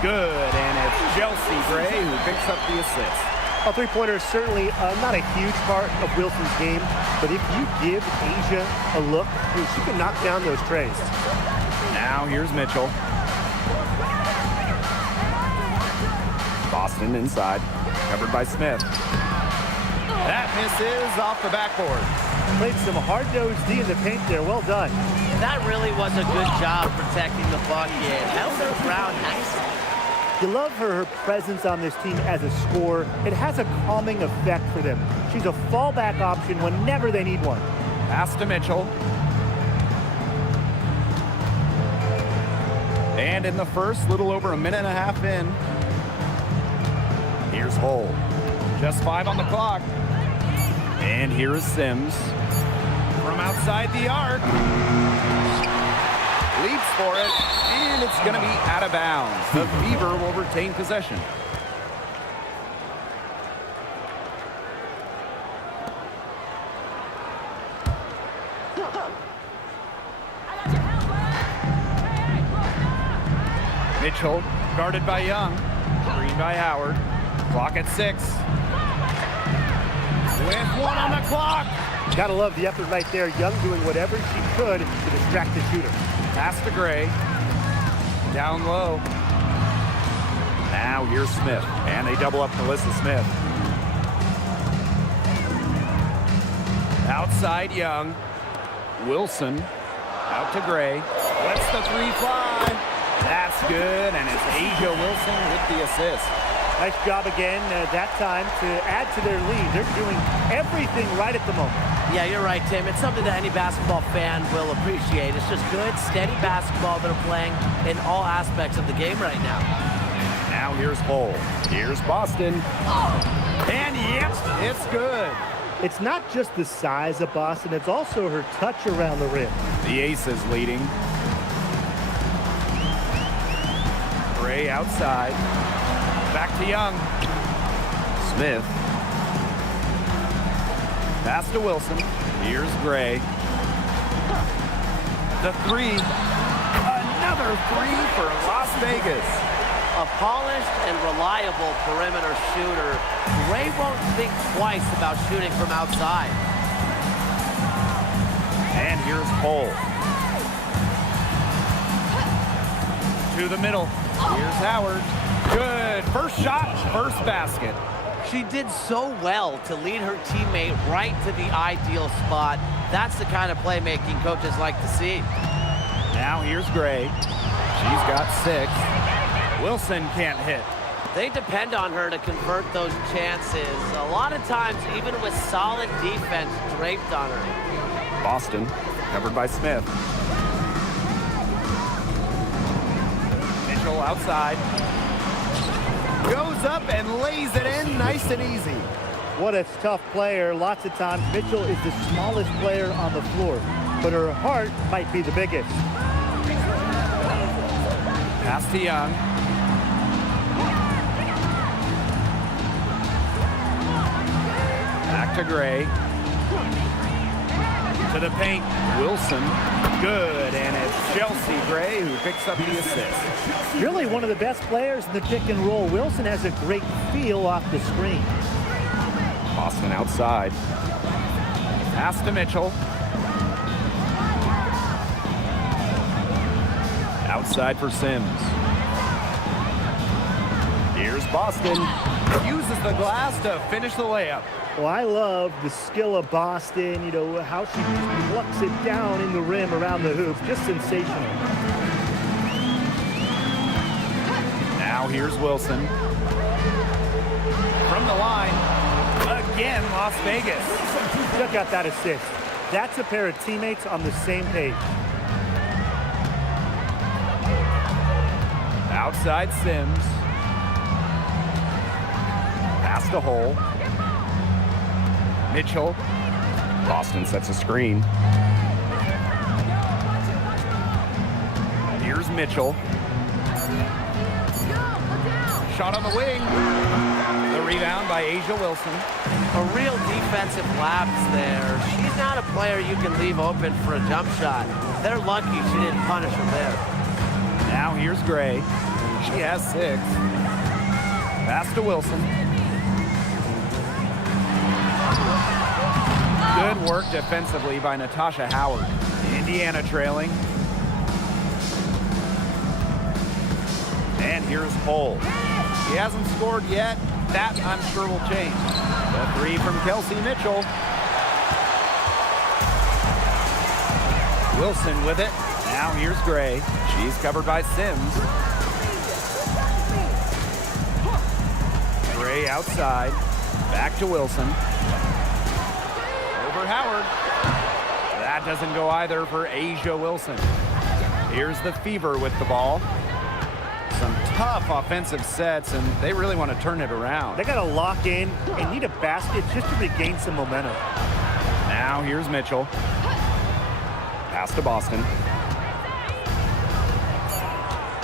Good, and it's Chelsea Gray who picks up the assist. A three-pointer is certainly not a huge part of Wilson's game, but if you give Asia a look, she can knock down those trays. Now here's Mitchell. Boston inside, covered by Smith. That misses off the backboard. Played some hard-nosed D in the paint there. Well done. That really was a good job protecting the bucket. Held her ground nicely. You love her presence on this team as a scorer. It has a calming effect for them. She's a fallback option whenever they need one. Pass to Mitchell. And in the first, little over a minute and a half in. Here's Hull. Just 5 on the clock. And here is Sims. From outside the arc. Leaps for it, and it's going to be out of bounds. The Fever will retain possession. Mitchell, guarded by Young. Green by Howard. Clock at 6. With 1 on the clock. Gotta love the effort right there. Young doing whatever she could to distract the shooter. Pass to Gray. Down low. Now here's Smith. And they double up Melissa Smith. Outside Young. Wilson. Out to Gray. Lets the 3 fly. That's good. And it's Asia Wilson with the assist. Nice job again that time to add to their lead. They're doing everything right at the moment. Yeah, you're right, Tim. It's something that any basketball fan will appreciate. It's just good, steady basketball that are playing in all aspects of the game right now. Now here's Hull. Here's Boston. And yep, it's good. It's not just the size of Boston, it's also her touch around the rim. The Aces leading. Gray outside. Back to Young. Smith. Pass to Wilson. Here's Gray. The 3. Another 3 for Las Vegas. A polished and reliable perimeter shooter. Gray won't think twice about shooting from outside. And here's Hull. To the middle. Here's Howard. Good. First shot, first basket. She did so well to lead her teammate right to the ideal spot. That's the kind of playmaking coaches like to see. Now here's Gray. She's got 6. Wilson can't hit. They depend on her to convert those chances. A lot of times, even with solid defense draped on her. Boston, covered by Smith. Mitchell outside. Goes up and lays it in nice and easy. What a tough player. Lots of times, Mitchell is the smallest player on the floor, but her heart might be the biggest. Pass to Young. Back to Gray. To the paint. Wilson. Good. And it's Chelsea Gray who picks up the assist. Really one of the best players in the pick and roll. Wilson has a great feel off the screen. Boston outside. Pass to Mitchell. Outside for Sims. Here's Boston. Uses the glass to finish the layup. Well, I love the skill of Boston, you know, how she plucks it down in the rim around the hoop. Just sensational. Now Now here's Wilson. From the line, again, Las Vegas. Check out that assist. That's a pair of teammates on the same page. Outside Sims. Past the hole. Mitchell. Boston sets a screen. Here's Mitchell. Shot on the wing. The rebound by A'ja Wilson. A real defensive lapse there. She's not a player you can leave open for a jump shot. They're lucky she didn't punish her there. Now here's Gray. She has 6. Pass to Wilson. Good work defensively by Natasha Howard. Indiana trailing. And here's Hull. He hasn't scored yet. That, I'm sure, will change. The 3 from Kelsey Mitchell. Wilson with it. Now here's Gray. She's covered by Sims. Gray outside. Back to Wilson. Over Howard. That doesn't go either for A'ja Wilson. Here's the Fever with the ball. Some tough offensive sets, and they really want to turn it around. They got to lock in and need a basket just to regain some momentum. Now here's Mitchell. Pass to Boston.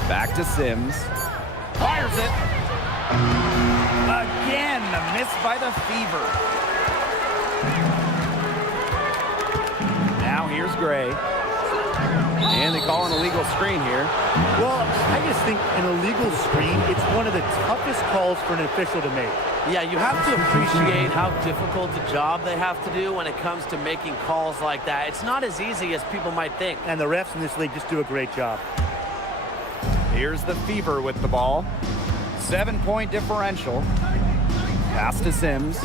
Back to Sims. Fires it. Again, the miss by the Fever. Now here's Gray. And they call an illegal screen here. Well, I just think an illegal screen, it's one of the toughest calls for an official to make. Yeah, you have to appreciate how difficult a job they have to do when it comes to making calls like that. It's not as easy as people might think. And the refs in this league just do a great job. Here's the Fever with the ball. 7-point differential. Pass to Sims.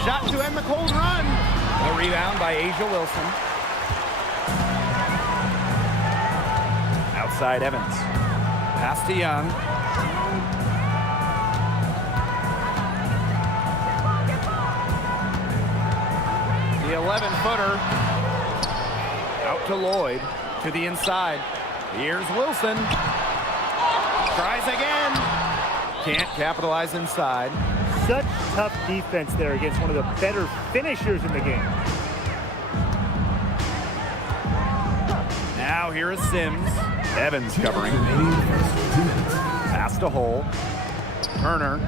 Shot to end the cold run. A rebound by A'ja Wilson. Outside Evans. Pass to Young. The 11-footer. Out to Lloyd. To the inside. Here's Wilson. Tries again. Can't capitalize inside. Such tough defense there against one of the better finishers in the game. Now here is Sims. Evans covering. Pass to Hull. Turner.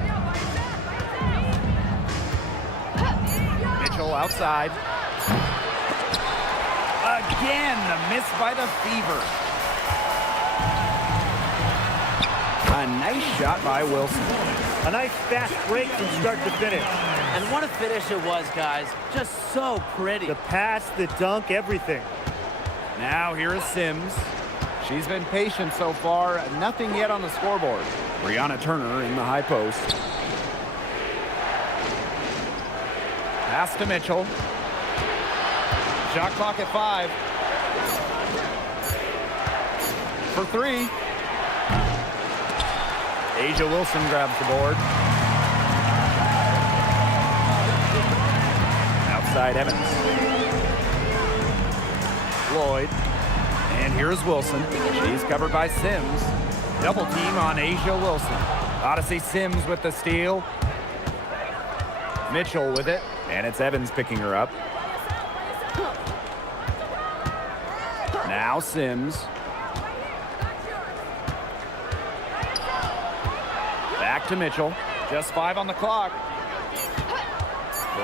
Mitchell outside. Again, the miss by the Fever. A nice shot by Wilson. A nice fast break from start to finish. And what a finish it was, guys. Just so pretty. The pass, the dunk, everything. Now here is Sims. She's been patient so far. Nothing yet on the scoreboard. Brianna Turner in the high post. Pass to Mitchell. Shot clock at 5. For 3. A'ja Wilson grabs the board. Outside Evans. Lloyd. And here's Wilson. She's covered by Sims. Double team on A'ja Wilson. Odyssey Sims with the steal. Mitchell with it. And it's Evans picking her up. Now Sims. Back to Mitchell. Just 5 on the clock.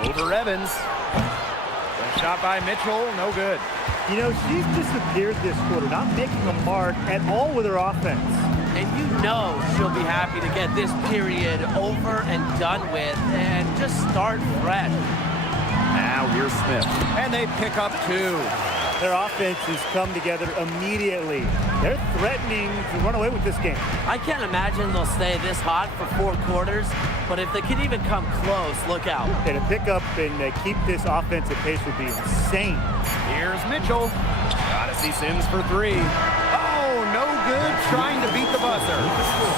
Over Evans. A shot by Mitchell, no good. You know, she's disappeared this quarter, not making a mark at all with her offense. And you know she'll be happy to get this period over and done with and just start fresh. Now here's Smith. And they pick up 2. Their offense has come together immediately. They're threatening to run away with this game. I can't imagine they'll stay this hot for 4 quarters, but if they can even come close, look out. And to pick up and keep this offensive pace would be insane. Here's Mitchell. Gotta see Sims for 3. Oh, no good, trying to beat the buzzer.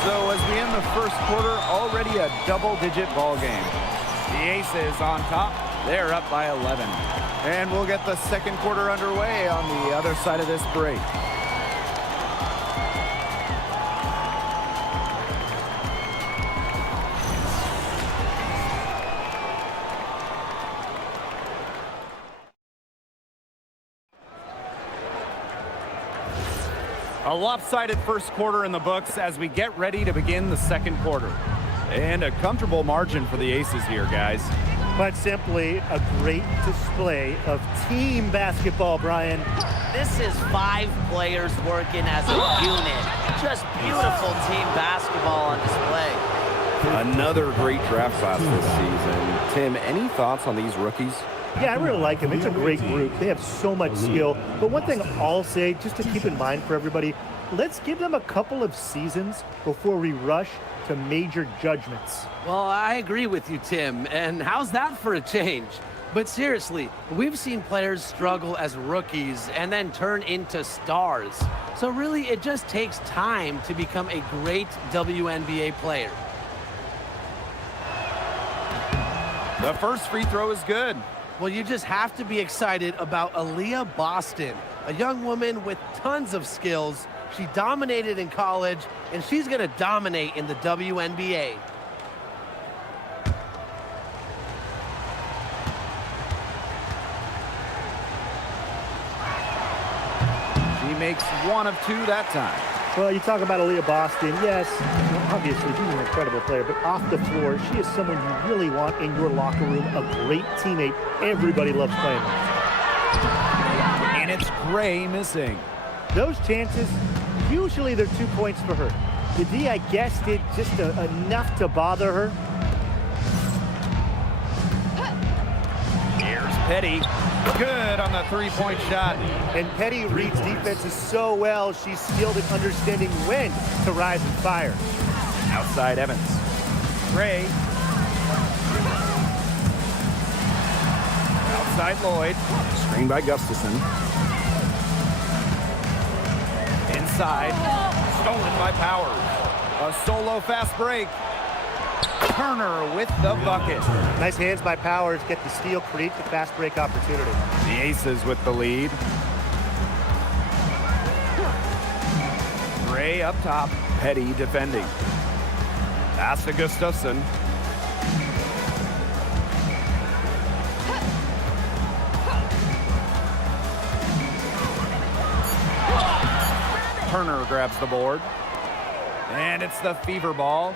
So as we end the first quarter, already a double-digit ball game. The Aces on top. They're up by 11. And we'll get the second quarter underway on the other side of this break. A lopsided first quarter in the books as we get ready to begin the second quarter. And a comfortable margin for the Aces here, guys. Quite simply, a great display of team basketball, Brian. This is 5 players working as a unit. Just beautiful team basketball on display. Another great draft class this season. Tim, any thoughts on these rookies? Yeah, I really like them. It's a great group. They have so much skill. But one thing I'll say, just to keep in mind for everybody, let's give them a couple of seasons before we rush to major judgments. Well, I agree with you, Tim. And how's that for a change? But seriously, we've seen players struggle as rookies and then turn into stars. So really, it just takes time to become a great WNBA player. The first free throw is good. Well, you just have to be excited about Aaliyah Boston, a young woman with tons of skills. She dominated in college, and she's going to dominate in the WNBA. She makes 1 of 2 that time. Well, you talk about Aaliyah Boston. Yes, obviously she's an incredible player, but off the floor, she is someone you really want in your locker room, a great teammate. Everybody loves playing with. And it's Gray missing. Those chances, usually they're 2 points for her. The D, I guess, did just enough to bother her. Here's Petty. Good on the 3-point shot. And Petty reads defenses so well, she's skilled at understanding when to rise and fire. Outside Evans. Gray. Outside Lloyd. Screen by Gustafson. Inside. Stolen by Powers. A solo fast break. Turner with the bucket. Nice hands by Powers, get the steal, create the fast break opportunity. The Aces with the lead. Gray up top. Petty defending. Pass to Gustafson. Turner grabs the board. And it's the Fever ball.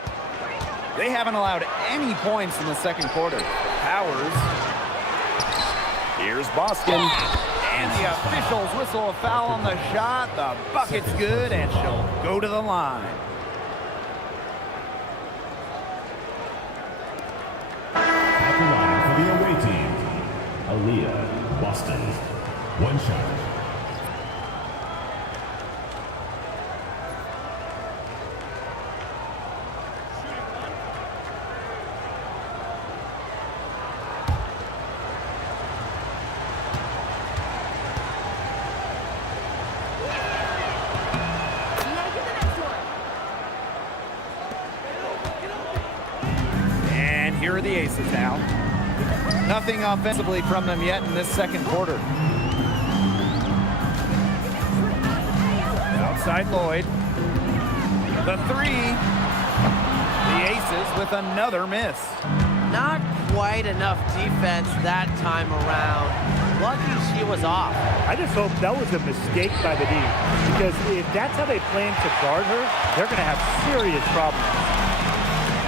They haven't allowed any points in the second quarter. Powers. Here's Boston. And the officials whistle a foul on the shot. The bucket's good, and she'll go to the line. At the line for the away team, Aaliyah Boston. 1 shot. Here are the Aces now. Nothing offensively from them yet in this second quarter. Outside Lloyd. The 3. The Aces with another miss. Not quite enough defense that time around. Lucky she was off. I just hope that was a mistake by the D, because if that's how they plan to guard her, they're going to have serious problems.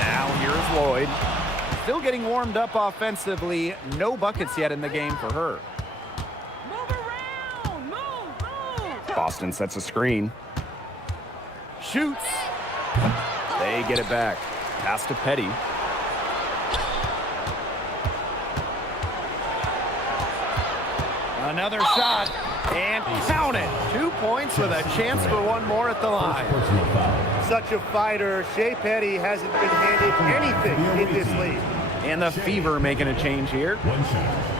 Now here's Lloyd. Still getting warmed up offensively. No buckets yet in the game for her. Move around! Move! Boston sets a screen. Shoots. They get it back. Pass to Petty. Another shot. And count it. 2 points with a chance for one more at the line. Personal foul. Such a fighter. Shea Petty hasn't been handed anything in this league. And the Fever making a change here. 1 shot.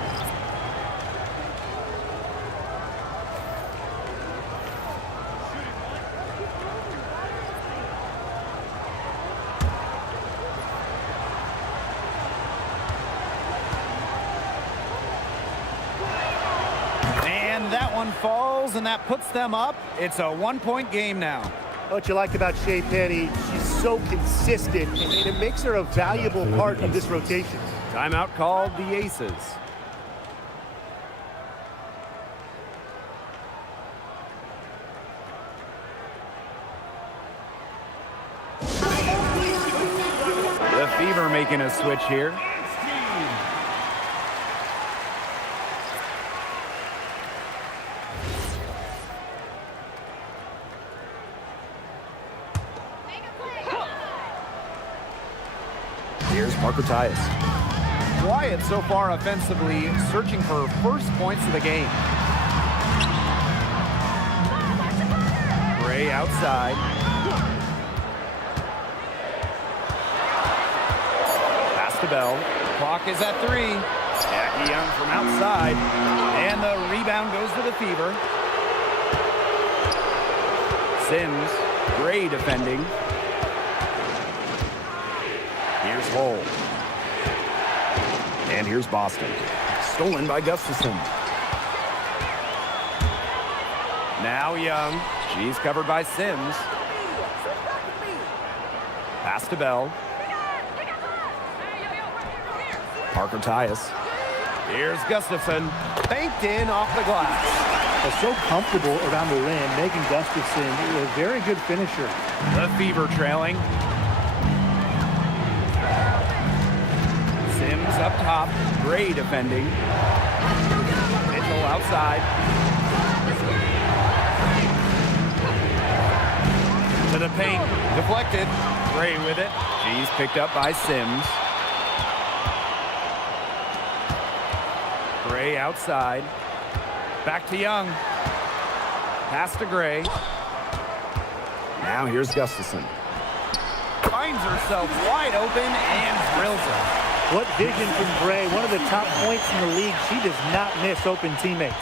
And that one falls, and that puts them up. It's a 1-point game now. What you like about Shea Petty, she's so consistent, and it makes her a valuable part of this rotation. Timeout called the Aces. The Fever making a switch here. Here's Parker Tyus. Quiet so far offensively, searching for first points of the game. Gray outside. Pass to Bell. Clock is at 3. Jackie Young from outside. And the rebound goes to the Fever. Sims. Gray defending. Here's Hull. And here's Boston. Stolen by Gustafson. Now Young. She's covered by Sims. Pass to Bell. Parker Tyus. Here's Gustafson. Banked in off the glass. So comfortable around the rim, making Gustafson a very good finisher. The Fever trailing. Sims up top. Gray defending. Mitchell outside. To the paint. Deflected. Gray with it. She's picked up by Sims. Gray outside. Back to Young. Pass to Gray. Now here's Gustafson. Finds herself wide open and drills her. What vision from Gray, one of the top points in the league. She does not miss open teammates.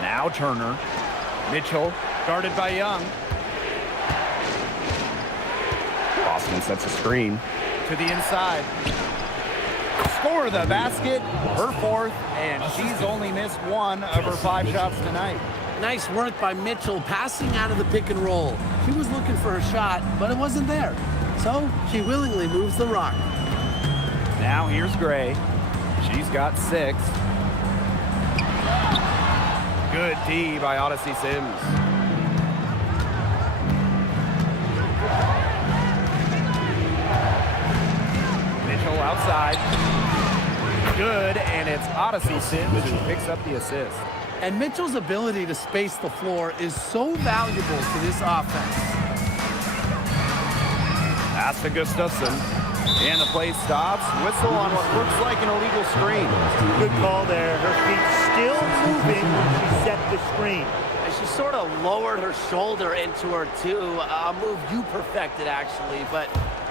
Now Turner. Mitchell guarded by Young. Boston sets a screen. To the inside. Score the basket, her 4th, and she's only missed 1 of her 5 shots tonight. Nice work by Mitchell, passing out of the pick and roll. She was looking for her shot, but it wasn't there. So she willingly moves the rock. Now here's Gray. She's got 6. Good D by Odyssey Sims. Mitchell outside. Good, and it's Odyssey Sims who picks up the assist. And Mitchell's ability to space the floor is so valuable to this offense. Pass to Gustafson. And the play stops. Whistle on what looks like an illegal screen. Good call there. Her feet still moving when she set the screen. And she sort of lowered her shoulder into her, too. A move you perfected, actually. But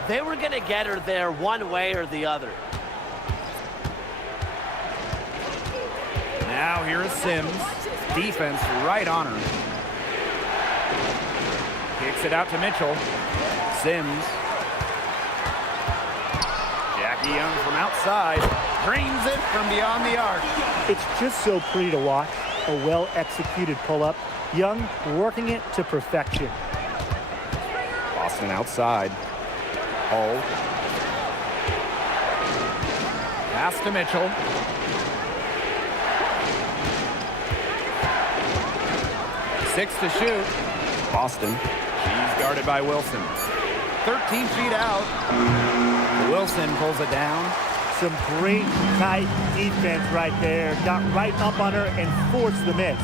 they were going to get her there one way or the other. Now here is Sims. Defense right on her. Kicks it out to Mitchell. Sims. Jackie Young from outside. Drains it from beyond the arc. It's just so pretty to watch. A well-executed pull-up. Young working it to perfection. Boston outside. Hull. Pass to Mitchell. Six to shoot. Boston. She's guarded by Wilson. 13 feet out. Wilson pulls it down. Some great tight defense right there. Got right up on her and forced the miss.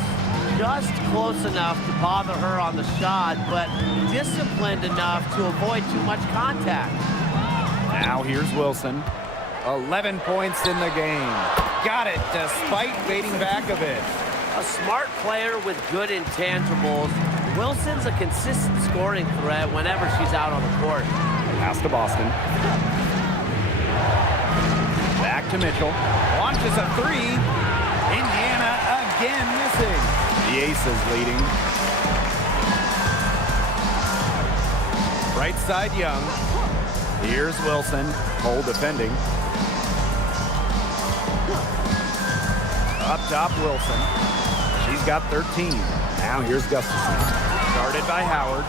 Just close enough to bother her on the shot, but disciplined enough to avoid too much contact. Now here's Wilson. 11 points in the game. got it despite fading back a bit. A smart player with good intangibles. Wilson's a consistent scoring threat whenever she's out on the court. Pass to Boston. Back to Mitchell. Launches a three. Indiana again missing. The Aces leading. Right side Young. Here's Wilson. Cole defending. Up top Wilson. She's got 13. Now here's Gustafson. Started by Howard.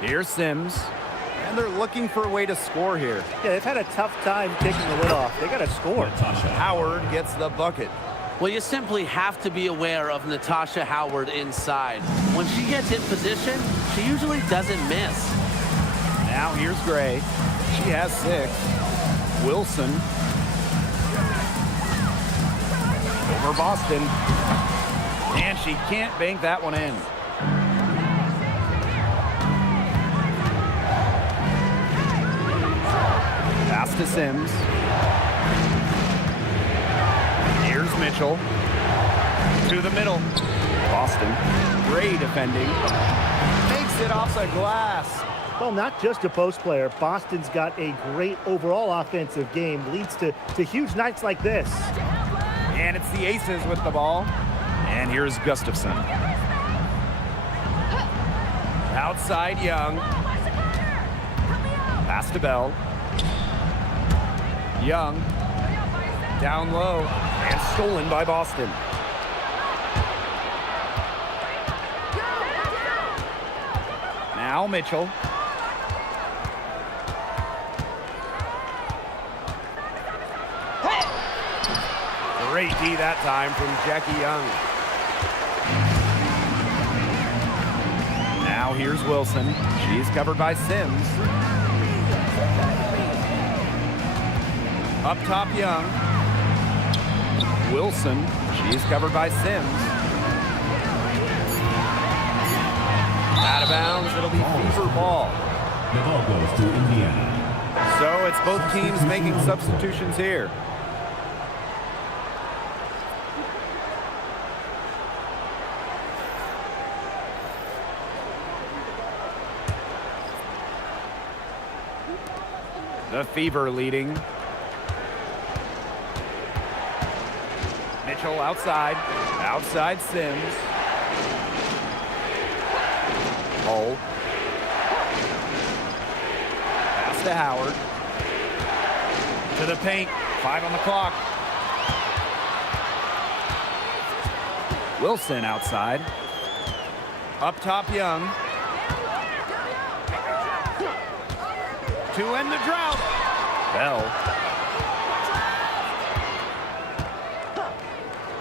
Here's Sims. And they're looking for a way to score here. Yeah, they've had a tough time taking the lid off. They got to score. Howard gets the bucket. Well, you simply have to be aware of Natasha Howard inside. When she gets in position, she usually doesn't miss. Now here's Gray. She has 6. Wilson. Over Boston. And she can't bank that one in. Pass to Sims. Here's Mitchell. To the middle. Boston. Gray defending. Makes it off the glass. Well, not just a post player. Boston's got a great overall offensive game. Leads to huge nights like this. And it's the Aces with the ball. And here's Gustafson. Outside Young. Pass to Bell. Young. Down low. And stolen by Boston. Now Mitchell. Great D that time from Jackie Young. Now here's Wilson. She's covered by Sims. Up top Young. Wilson. She's covered by Sims. Out of bounds. It'll be Fever ball. The ball goes to Indiana. So it's both teams making substitutions here. The Fever leading. Mitchell outside. Outside Sims. Hole. Pass to Howard. To the paint. 5 on the clock. Wilson outside. Up top Young. To end the drought. Bell.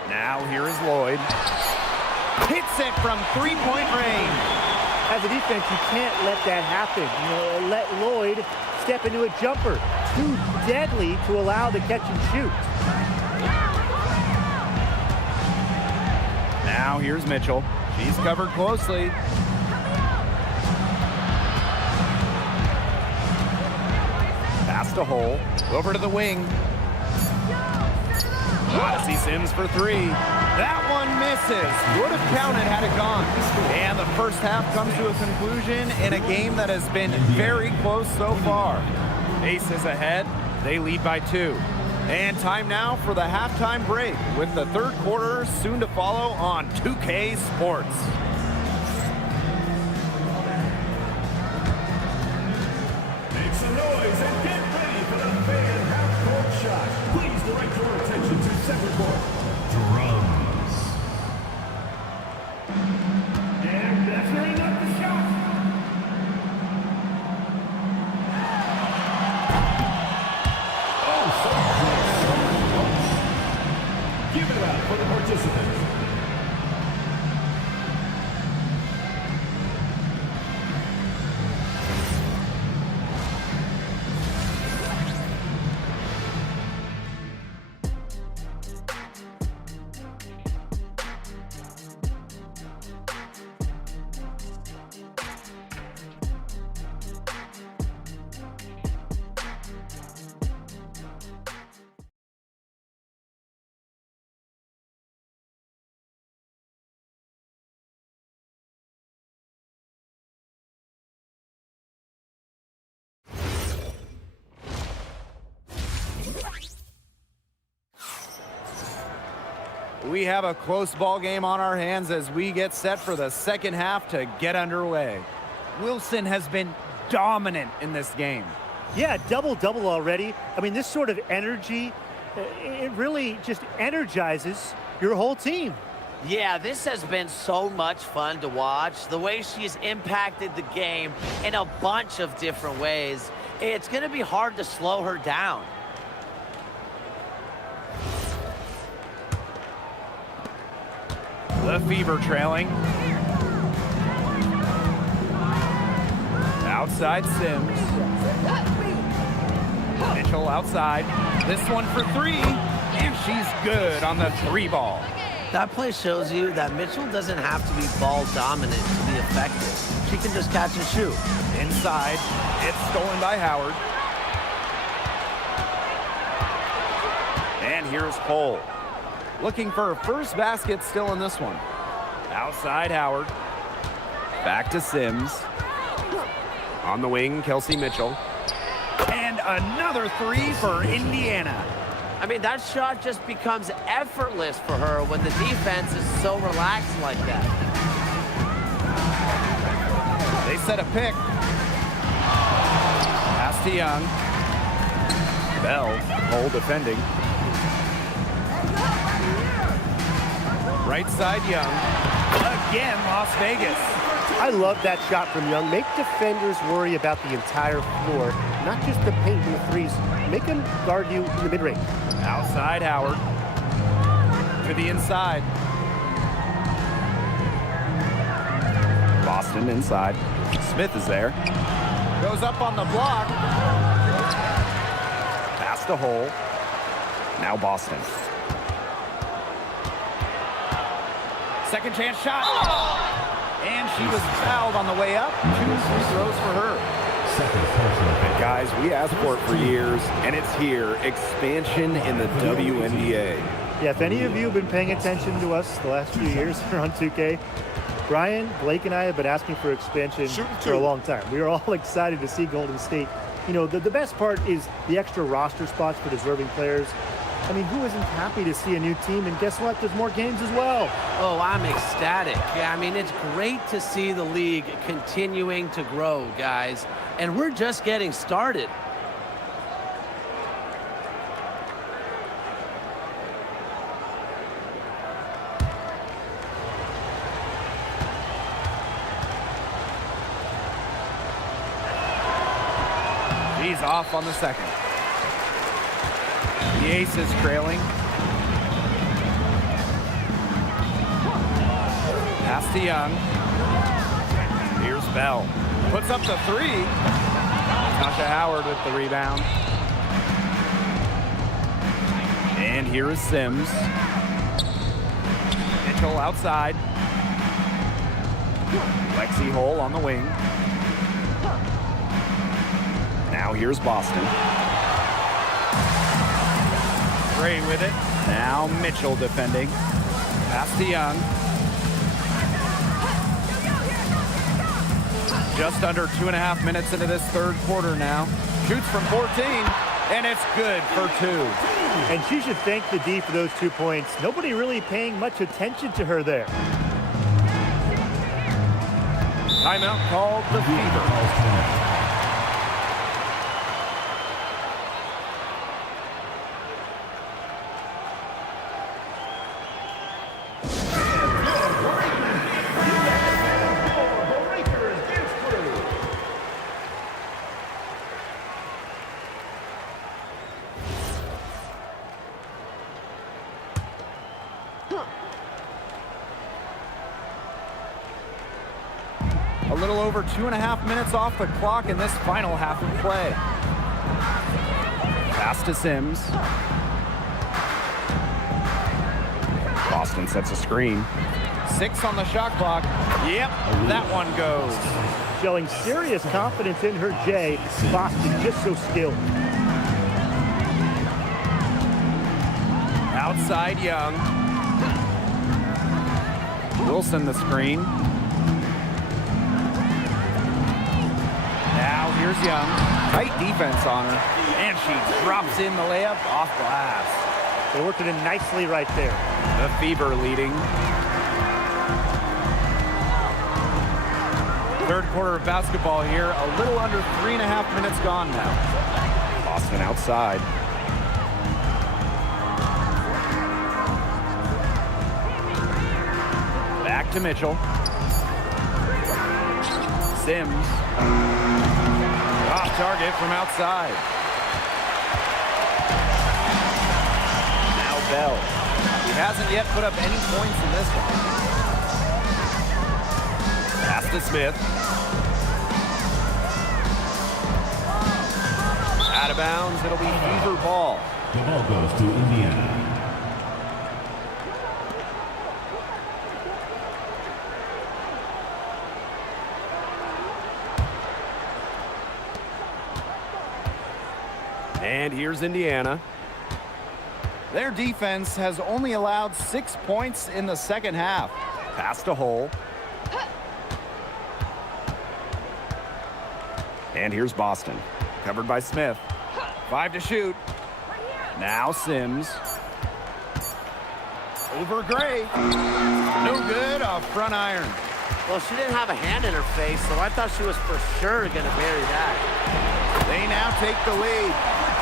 Now here is Lloyd. Hits it from three-point range. As a defense, you can't let that happen. You know, let Lloyd step into a jumper. Too deadly to allow the catch and shoot. Now here's Mitchell. She's covered closely. Pass to Hole. Over to the wing. Odyssey Sims for 3. That one misses. Would have counted had it gone. And the first half comes to a conclusion in a game that has been very close so far. Aces ahead. They lead by 2. And time now for the halftime break with the third quarter soon to follow on 2K Sports. Make some noise and get ready for the fan half-court shot. Please direct your attention to center court. Drums. And measuring up the shot. Oh, so close. Give it up for the participants. We have a close ball game on our hands as we get set for the second half to get underway. Wilson has been dominant in this game. Yeah, double-double already. I mean, this sort of energy, it really just energizes your whole team. Yeah, this has been so much fun to watch. The way she's impacted the game in a bunch of different ways. It's going to be hard to slow her down. The Fever trailing. Outside Sims. Mitchell outside. This one for three. And she's good on the 3-ball. That play shows you that Mitchell doesn't have to be ball dominant to be effective. She can just catch and shoot. Inside. It's stolen by Howard. And here's Cole. Looking for her first basket still in this one. Outside Howard. Back to Sims. On the wing, Kelsey Mitchell. And another three for Indiana. I mean, that shot just becomes effortless for her when the defense is so relaxed like that. They set a pick. Pass to Young. Bell, Cole defending. Right side Young. Again, Las Vegas. I love that shot from Young. Make defenders worry about the entire floor, not just the paint and the threes. Make them guard you in the mid-range. Outside Howard. To the inside. Boston inside. Smith is there. Goes up on the block. Past the hole. Now Boston. Second chance shot. And she was fouled on the way up. 2 free throws for her. Guys, we asked for it for years, and it's here. Expansion in the WNBA. Yeah, if any of you have been paying attention to us the last few years on 2K, Brian, Blake, and I have been asking for expansion for a long time. We are all excited to see Golden State. You know, the best part is the extra roster spots for deserving players. I mean, who isn't happy to see a new team? And guess what? There's more games as well. Oh, I'm ecstatic. Yeah, I mean, it's great to see the league continuing to grow, guys. And we're just getting started. He's off on the second. The Aces trailing. Pass to Young. Here's Bell. Puts up the three. Tasha Howard with the rebound. And here is Sims. Mitchell outside. Lexi Hole on the wing. Now here's Boston. Gray with it. Now Mitchell defending. Pass to Young. Just under 2.5 minutes into this third quarter now. Shoots from 14, and it's good for 2. And she should thank the D for those 2 points. Nobody really paying much attention to her there. Timeout called the Fever. A little over 2.5 minutes off the clock in this final half of play. Pass to Sims. Boston sets a screen. 6 on the shot clock. Yep, that one goes. Showing serious confidence in her J. Boston just so skilled. Outside Young. Wilson the screen. Now here's Young. Tight defense on her. And she drops in the layup off glass. They worked it in nicely right there. The Fever leading. Third quarter of basketball here. A little under 3.5 minutes gone now. Boston outside. Back to Mitchell. Sims. Off target from outside. Now Bell. He hasn't yet put up any points in this one. Pass to Smith. Out of bounds. It'll be Fever ball. The ball goes to Indiana. And here's Indiana. Their defense has only allowed 6 points in the second half. Pass to Hole. And here's Boston. Covered by Smith. 5 to shoot. Now Sims. Over Gray. No good off front iron. Well, she didn't have a hand in her face, so I thought she was for sure going to bury that. They now take the lead.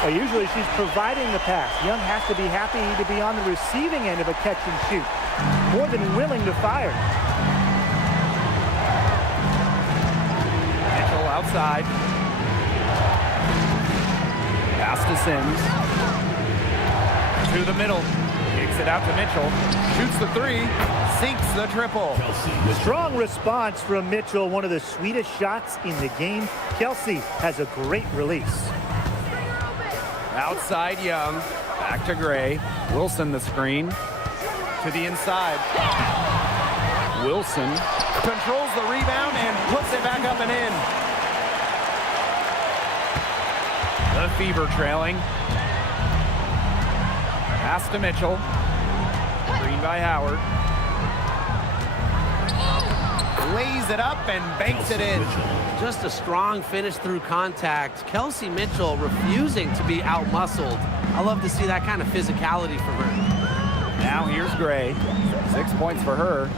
Well, usually she's providing the pass. Young has to be happy to be on the receiving end of a catch and shoot. More than willing to fire. Mitchell outside. Pass to Sims. To the middle. Kicks it out to Mitchell. Shoots the three. Sinks the triple. Strong response from Mitchell. One of the sweetest shots in the game. Kelsey has a great release. Outside Young. Back to Gray. Wilson the screen. To the inside. Wilson controls the rebound and puts it back up and in. The Fever trailing. Pass to Mitchell. Screen by Howard. Lays it up and banks it in. Just a strong finish through contact. Kelsey Mitchell refusing to be out-muscled. I love to see that kind of physicality from her. Now here's Gray. 6 points for her.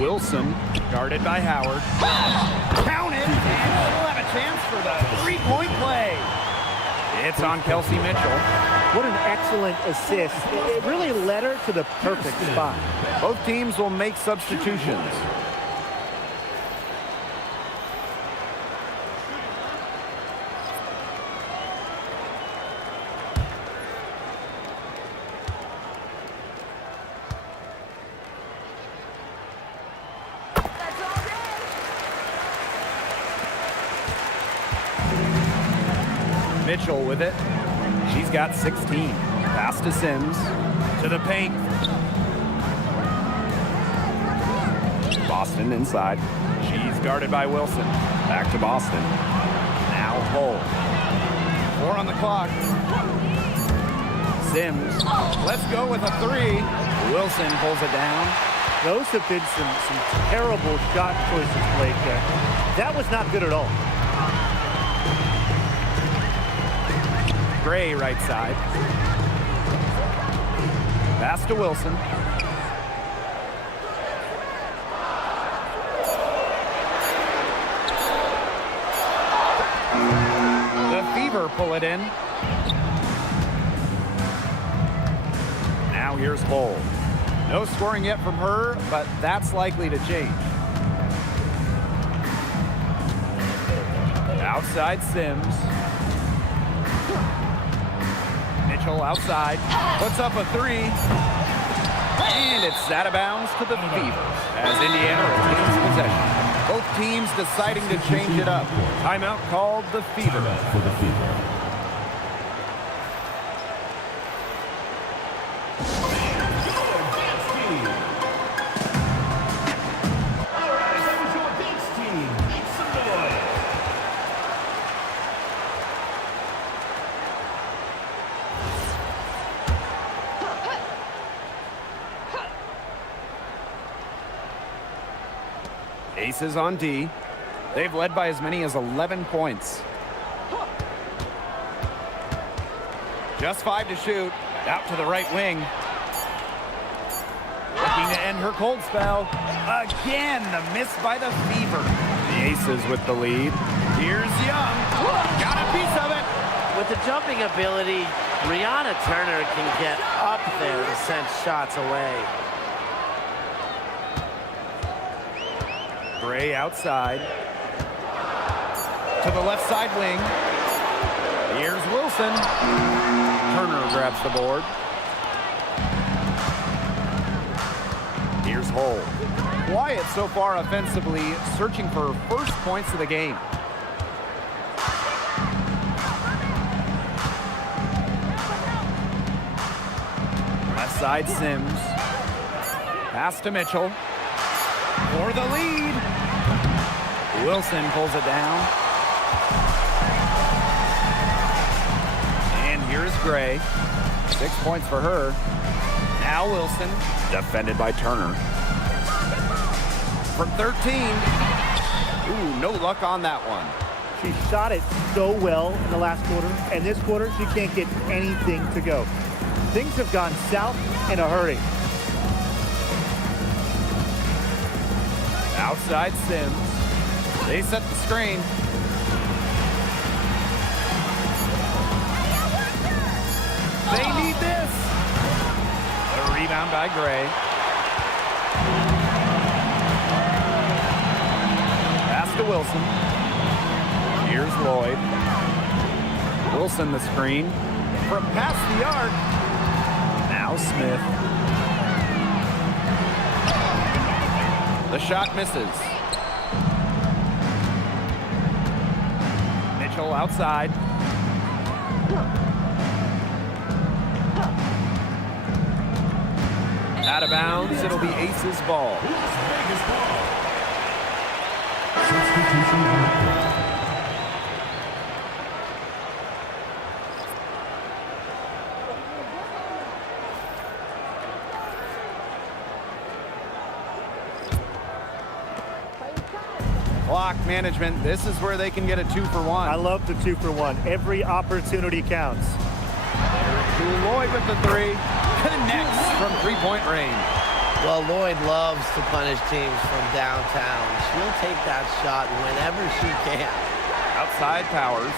Wilson, guarded by Howard. Count it, and she'll have a chance for the three-point play. It's on Kelsey Mitchell. What an excellent assist. It really led her to the perfect spot. Both teams will make substitutions. Mitchell with it. She's got 16. Pass to Sims. To the paint. Boston inside. She's guarded by Wilson. Back to Boston. Now Hole. 4 on the clock. Sims. Let's go with a three. Wilson pulls it down. Those have been some terrible shot choices played there. That was not good at all. Gray right side. Pass to Wilson. The Fever pull it in. Now here's Hole. No scoring yet from her, but that's likely to change. Outside Sims. Mitchell outside, puts up a three, and it's out of bounds to the Fever as Indiana retains possession. Both teams deciding to change it up. Timeout called the Fever. For the Fever. Aces on D. They've led by as many as 11 points. Just 5 to shoot. Out to the right wing. Looking to end her cold spell. Again, the miss by the Fever. The Aces with the lead. Here's Young. Got a piece of it. With the jumping ability, Brianna Turner can get up there to send shots away. Gray outside. To the left side wing. Here's Wilson. Turner grabs the board. Here's Hull. Quiet so far offensively, searching for first points of the game. Left side Sims. Pass to Mitchell. For the lead. Wilson pulls it down. And here's Gray. 6 points for her. Now Wilson. Defended by Turner. From 13. Ooh, no luck on that one. She shot it so well in the last quarter, and this quarter, she can't get anything to go. Things have gone south in a hurry. Outside Sims. They set the screen. They need this. A rebound by Gray. Pass to Wilson. Here's Lloyd. Wilson the screen. From past the arc. Now Smith. The shot misses. Mitchell outside. Out of bounds, it'll be Aces ball. Clock management, this is where they can get a 2-for-1. I love the 2-for-1. Every opportunity counts. To Lloyd with the three. Connects from three-point range. Well, Lloyd loves to punish teams from downtown. She'll take that shot whenever she can. Outside Powers.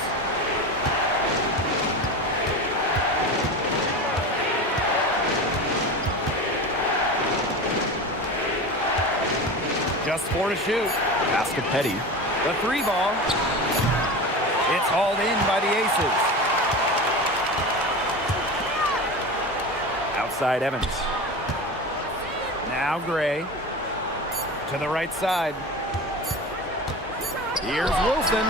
Just 4 to shoot. Basket Petty. The 3 ball. It's hauled in by the Aces. Outside Evans. Now Gray. To the right side. Here's Wilson.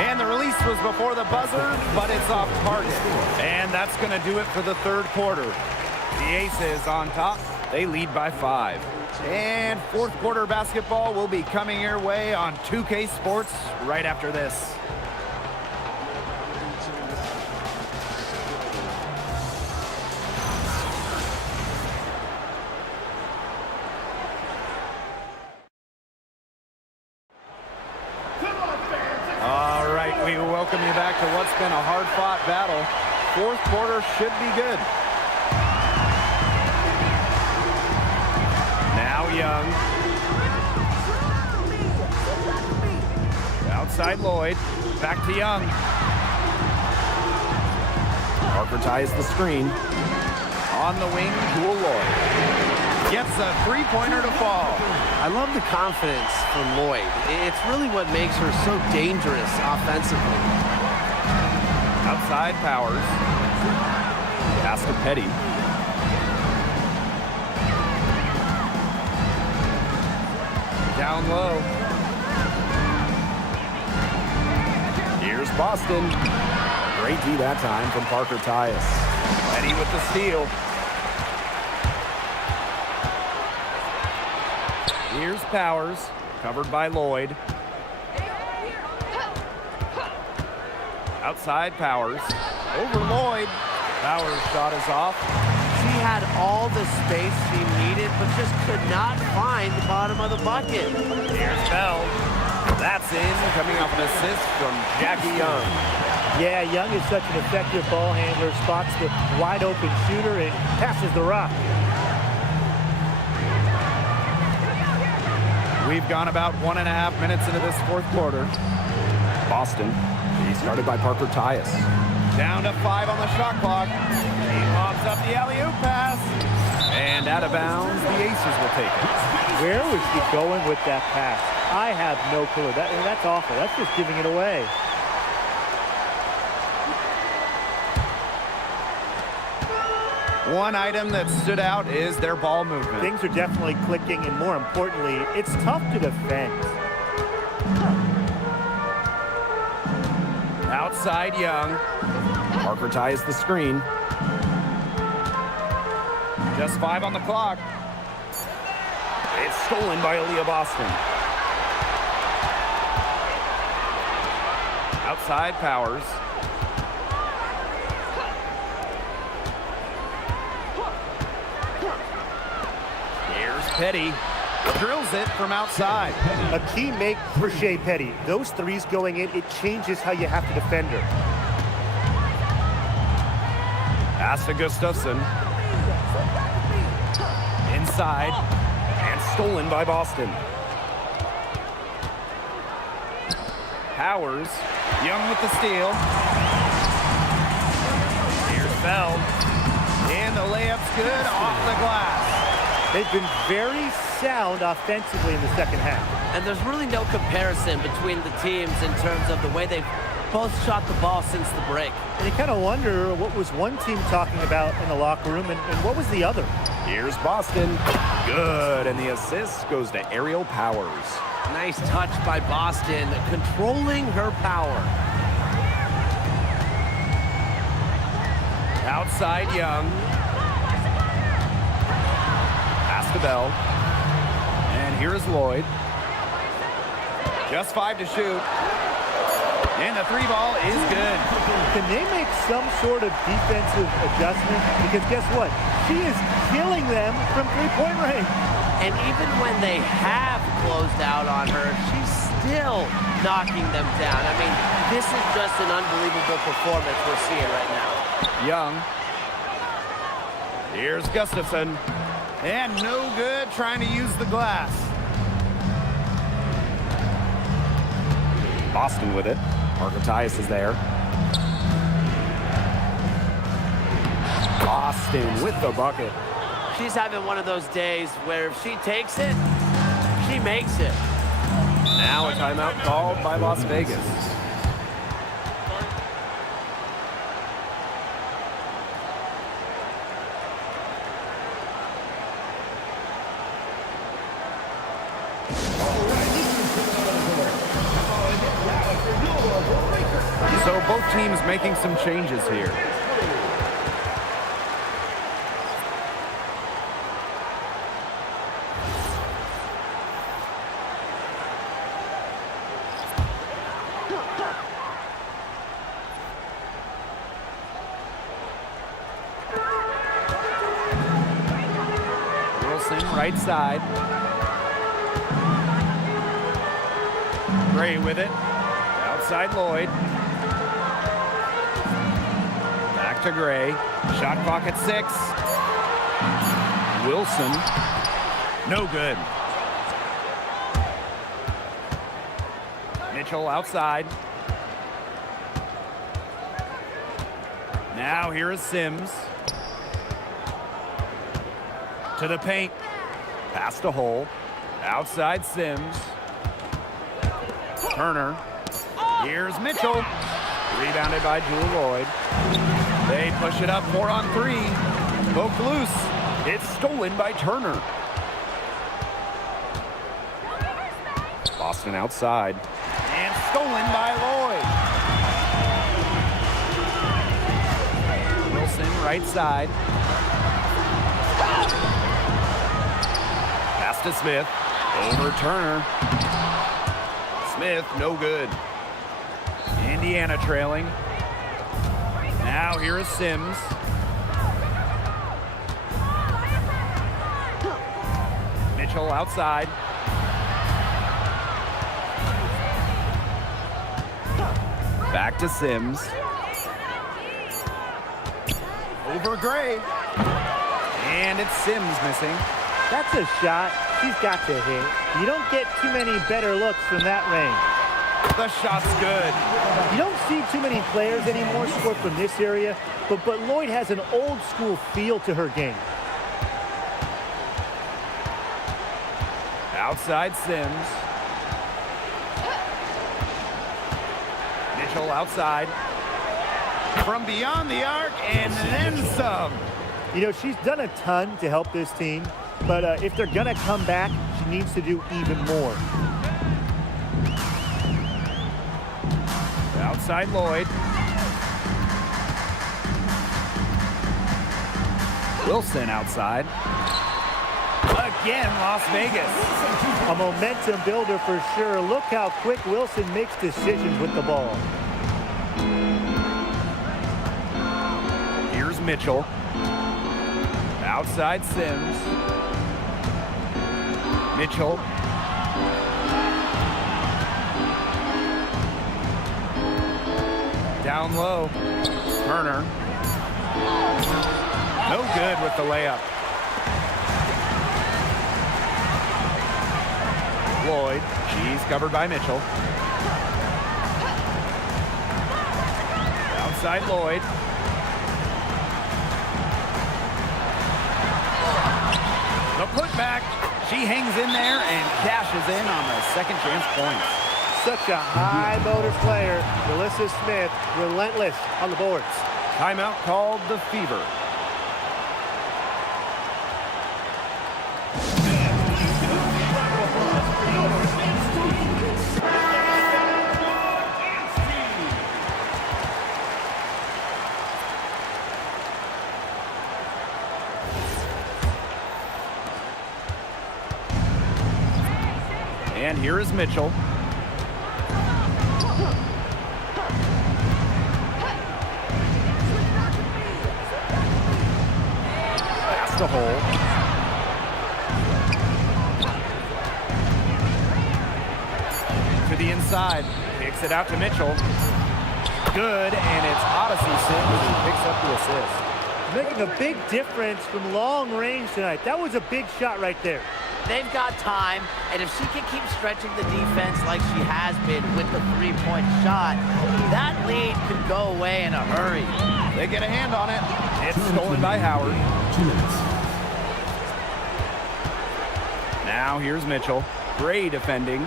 And the release was before the buzzer, but it's off target. And that's going to do it for the third quarter. The Aces on top. They lead by 5. And fourth quarter basketball will be coming your way on 2K Sports right after this. All right, we welcome you back to what's been a hard-fought battle. Fourth quarter should be good. Now Young. Outside Lloyd. Back to Young. Parker ties the screen. On the wing, Jewel Lloyd. Gets a three-pointer to fall. I love the confidence from Lloyd. It's really what makes her so dangerous offensively. Outside Powers. Pass to Petty. Down low. Here's Boston. Great D that time from Parker Tyus. Petty with the steal. Here's Powers, covered by Lloyd. Outside Powers. Over Lloyd. Powers' shot is off. She had all the space she needed, but just could not find the bottom of the bucket. Here's Bell. That's in, coming off an assist from Jackie Young. Yeah, Young is such an effective ball handler, spots the wide open shooter and passes the rock. We've gone about 1.5 minutes into this fourth quarter. Boston, he started by Parker Tyus. Down to 5 on the shot clock. He lobs up the alley-oop pass. And out of bounds, the Aces will take it. Where was he going with that pass? I have no clue. That's awful. That's just giving it away. One item that stood out is their ball movement. Things are definitely clicking, and more importantly, it's tough to defend. Outside Young. Parker Tyus the screen. Just 5 on the clock. It's stolen by Aaliyah Boston. Outside Powers. Here's Petty. Drills it from outside. A key make for Shea Petty. Those threes going in, it changes how you have to defend her. Pass to Gustafson. Inside. And stolen by Boston. Powers. Young with the steal. Here's Bell. And the layup's good off the glass. They've been very sound offensively in the second half. And there's really no comparison between the teams in terms of the way they've both shot the ball since the break. And you kind of wonder what was one team talking about in the locker room and what was the other. Here's Boston. Good, and the assist goes to Aerial Powers. Nice touch by Boston, controlling her power. Outside Young. Pass to Bell. And here's Lloyd. Just 5 to shoot. And the 3 ball is good. Can they make some sort of defensive adjustment? Because guess what? She is killing them from three-point range. And even when they have closed out on her, she's still knocking them down. I mean, this is just an unbelievable performance we're seeing right now. Young. Here's Gustafson. And no good trying to use the glass. Boston with it. Parker Tyus is there. Boston with the bucket. She's having one of those days where if she takes it, she makes it. Now a timeout called by Las Vegas. So both teams making some changes here. Wilson right side. Gray with it. Outside Lloyd. Back to Gray. Shot clock at 6. Wilson. No good. Mitchell outside. Now here is Sims. To the paint. Pass to Hole. Outside Sims. Turner. Here's Mitchell. Rebounded by Jewel Lloyd. They push it up 4 on 3. Poked loose. It's stolen by Turner. Boston outside. And stolen by Lloyd. Wilson right side. Pass to Smith. Over Turner. Smith, no good. Indiana trailing. Now here is Sims. Mitchell outside. Back to Sims. Over Gray. And it's Sims missing. That's a shot she's got to hit. You don't get too many better looks from that range. The shot's good. You don't see too many players anymore score from this area, but Lloyd has an old school feel to her game. Outside Sims. Mitchell outside. From beyond the arc and then some. You know, she's done a ton to help this team, but if they're going to come back, she needs to do even more. Outside Lloyd. Wilson outside. Again, Las Vegas. A momentum builder for sure. Look how quick Wilson makes decisions with the ball. Here's Mitchell. Outside Sims. Mitchell. Down low. Turner. No good with the layup. Lloyd. She's covered by Mitchell. Outside Lloyd. The putback. She hangs in there and cashes in on the second chance points. Such a high motor player. Melissa Smith, relentless on the boards. Timeout called the Fever. And here is Mitchell. Past the hole. To the inside. Kicks it out to Mitchell. Good, and it's Odyssey Sims who picks up the assist. Making a big difference from long range tonight. That was a big shot right there. They've got time, and if she can keep stretching the defense like she has been with the three-point shot, that lead could go away in a hurry. They get a hand on it. It's stolen by Howard. 2 minutes. Now here's Mitchell. Gray defending.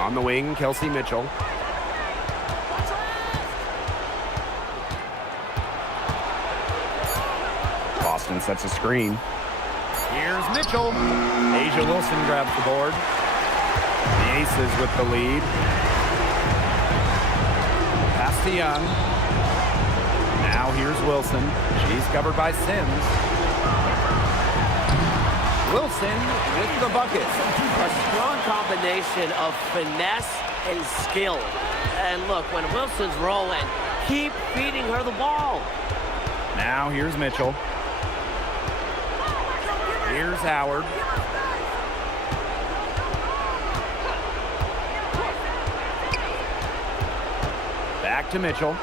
On the wing, Kelsey Mitchell. Boston sets a screen. Here's Mitchell. Asia Wilson grabs the board. The Aces with the lead. Pass to Young. Now here's Wilson. She's covered by Sims. Wilson with the bucket. A strong combination of finesse and skill. And look, when Wilson's rolling, keep feeding her the ball. Now here's Mitchell. Here's Howard. Back to Mitchell.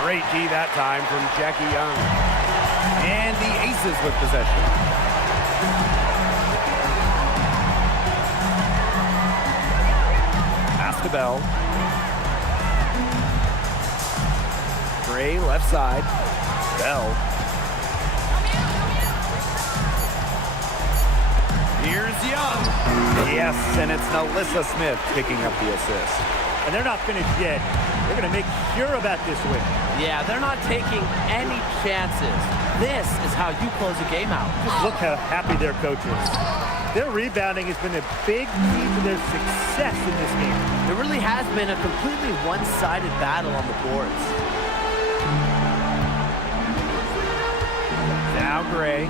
Great D that time from Jackie Young. And the Aces with possession. Pass to Bell. Gray left side. Bell. Here's Young. Yes, and it's Alyssa Smith picking up the assist. And they're not finished yet. They're going to make sure about this win. Yeah, they're not taking any chances. This is how you close a game out. Just look how happy their coach is. Their rebounding has been a big key to their success in this game. There really has been a completely one-sided battle on the boards. Now Gray.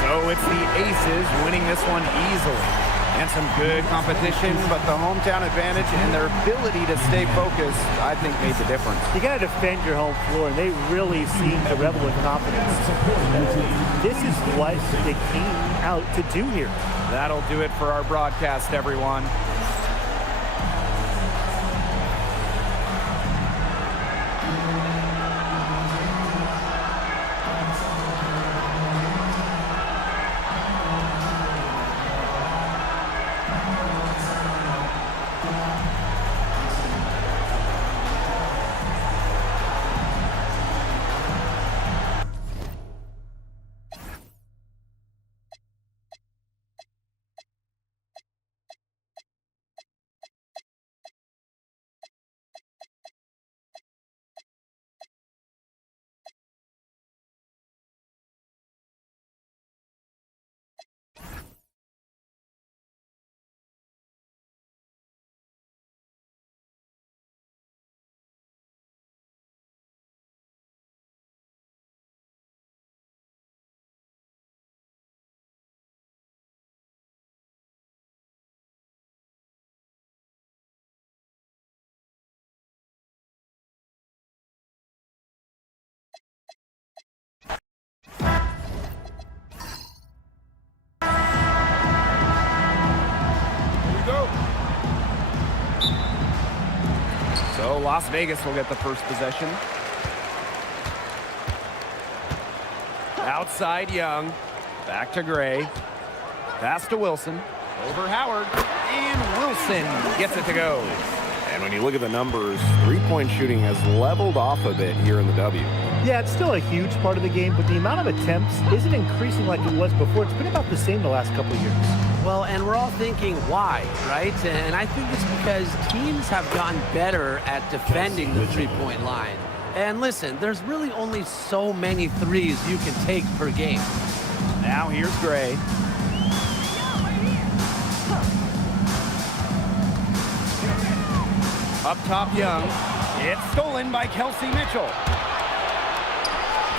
So it's the Aces winning this one easily. And some good competition, but the hometown advantage and their ability to stay focused, I think, made the difference. You got to defend your home floor, and they really seem to revel in confidence. This is what they came out to do here. That'll do it for our broadcast, everyone. So Las Vegas will get the first possession. Outside Young. Back to Gray. Pass to Wilson. Over Howard. And Wilson gets it to go. And when you look at the numbers, three-point shooting has leveled off a bit here in the W. Yeah, it's still a huge part of the game, but the amount of attempts isn't increasing like it was before. It's been about the same the last couple of years. Well, and we're all thinking why, right? And I think it's because teams have gotten better at defending the three-point line. And listen, there's really only so many threes you can take per game. Now here's Gray. Up top, Young. It's stolen by Kelsey Mitchell.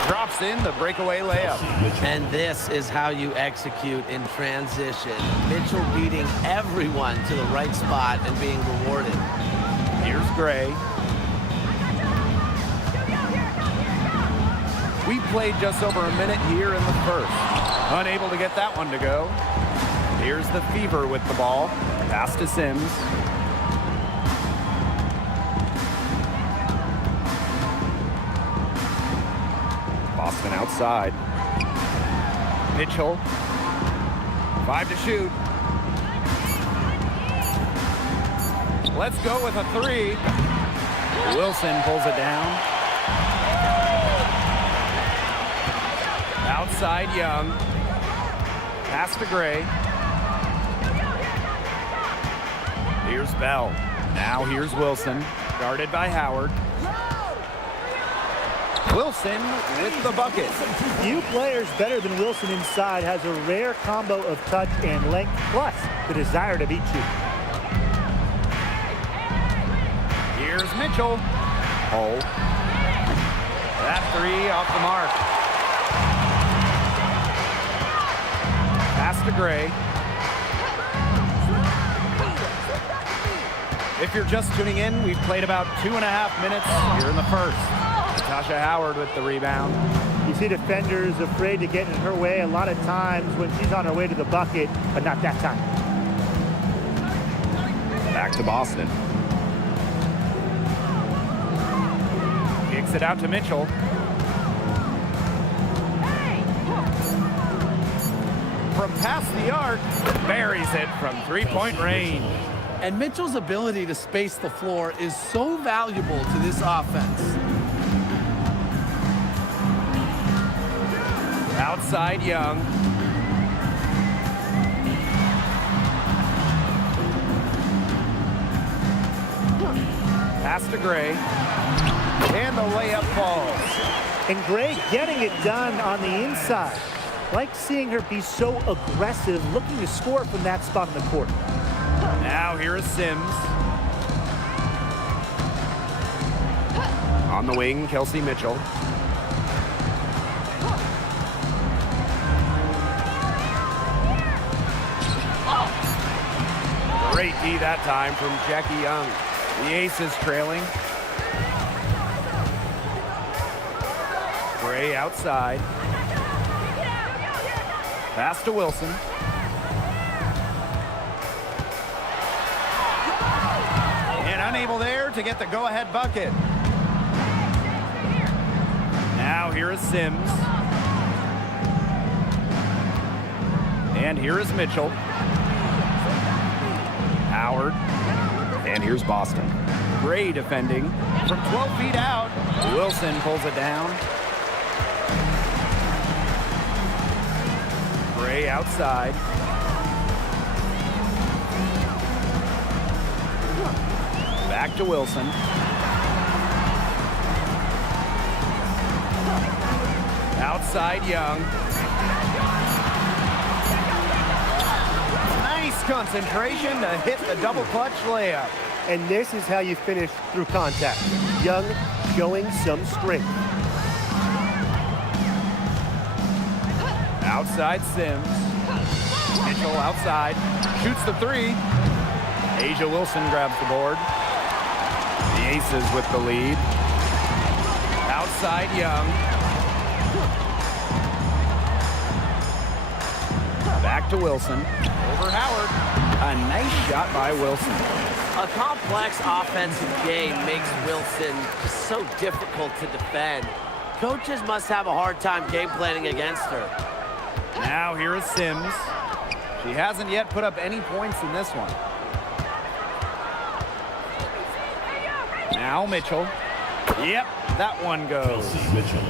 Drops in the breakaway layup. And this is how you execute in transition. Mitchell beating everyone to the right spot and being rewarded. Here's Gray. We played just over a minute here in the first. Unable to get that one to go. Here's the Fever with the ball. Pass to Sims. Boston outside. Mitchell. 5 to shoot. Let's go with a 3. Wilson pulls it down. Outside Young. Pass to Gray. Here's Bell. Now here's Wilson. Guarded by Howard. Wilson with the bucket. Few players better than Wilson inside, has a rare combo of touch and length, plus the desire to beat you. Here's Mitchell. Oh. That 3 off the mark. Pass to Gray. If you're just tuning in, we've played about 2.5 minutes here in the first. Natasha Howard with the rebound. You see defenders afraid to get in her way a lot of times when she's on her way to the bucket, but not that time. Back to Boston. Kicks it out to Mitchell. From past the arc, buries it from three-point range. And Mitchell's ability to space the floor is so valuable to this offense. Outside Young. Pass to Gray. And the layup falls. And Gray getting it done on the inside. Like seeing her be so aggressive, looking to score from that spot in the court. Now here is Sims. On the wing, Kelsey Mitchell. that time from Jackie Young. The Aces trailing. Gray outside. Pass to Wilson. And unable there to get the go-ahead bucket. Now here is Sims. And here is Mitchell. Howard. And here's Boston. Gray defending from 12 feet out. Wilson pulls it down. Gray outside. Back to Wilson. Outside Young. Nice concentration to hit the double clutch layup. And this is how you finish through contact. Young showing some strength. Outside Sims. Mitchell outside. Shoots the three. Asia Wilson grabs the board. The Aces with the lead. Outside Young. Back to Wilson. Over Howard. A nice shot by Wilson. A complex offensive game makes Wilson so difficult to defend. Coaches must have a hard time game planning against her. Now here is Sims. She hasn't yet put up any points in this one. Now Mitchell. Yep, that one goes.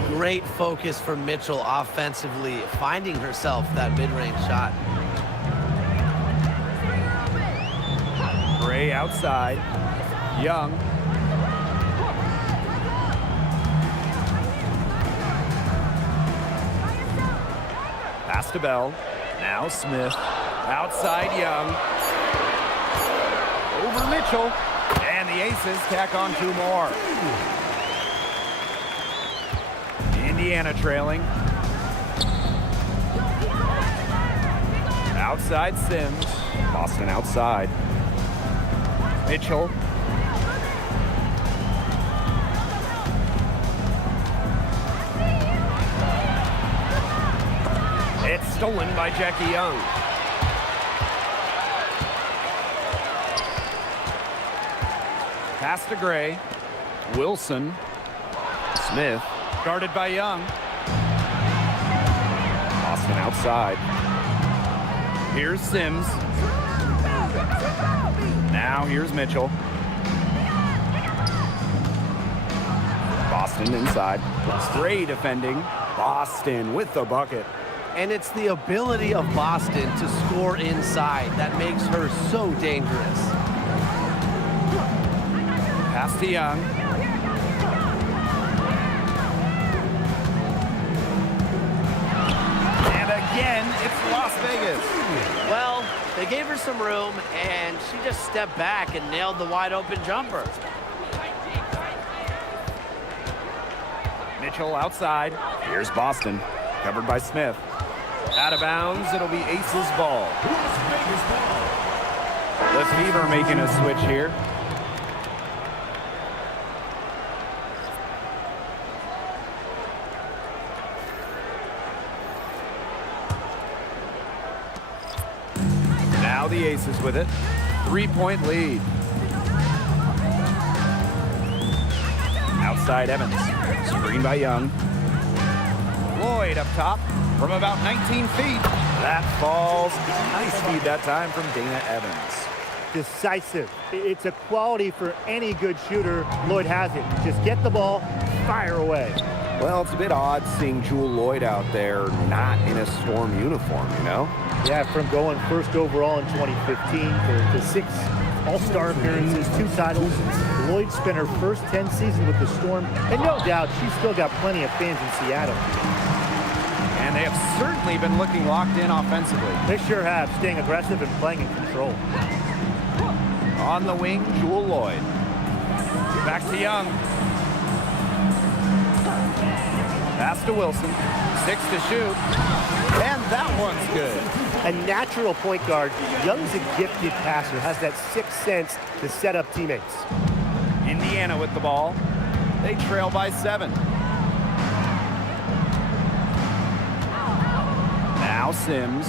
Great focus for Mitchell offensively, finding herself that mid-range shot. Gray outside. Young. Pass to Bell. Now Smith. Outside Young. Over Mitchell. And the Aces tack on two more. Indiana trailing. Outside Sims. Boston outside. Mitchell. It's stolen by Jackie Young. Pass to Gray. Wilson. Smith. Guarded by Young. Boston outside. Here's Sims. Now here's Mitchell. Boston inside. Gray defending. Boston with the bucket. And it's the ability of Boston to score inside that makes her so dangerous. Pass to Young. And again, it's Las Vegas. Well, they gave her some room, and she just stepped back and nailed the wide-open jumper. Mitchell outside. Here's Boston. Covered by Smith. Out of bounds, it'll be Aces ball. The Fever making a switch here. Now the Aces with it. 3-point lead. Outside Evans. Screen by Young. Lloyd up top from about 19 feet. That falls. Nice feed that time from Dana Evans. Decisive. It's a quality for any good shooter. Lloyd has it. Just get the ball, fire away. Well, it's a bit odd seeing Jewel Lloyd out there not in a Storm uniform, you know? Yeah, from going first overall in 2015 to 6 All-Star appearances, 2 titles. Lloyd spent her first 10 seasons with the Storm, and no doubt she's still got plenty of fans in Seattle. And they have certainly been looking locked in offensively. They sure have, staying aggressive and playing in control. On the wing, Jewel Lloyd. Back to Young. Pass to Wilson. 6 to shoot. And that one's good. A natural point guard, Young's a gifted passer, has that sixth sense to set up teammates. Indiana with the ball. They trail by 7. Now Sims.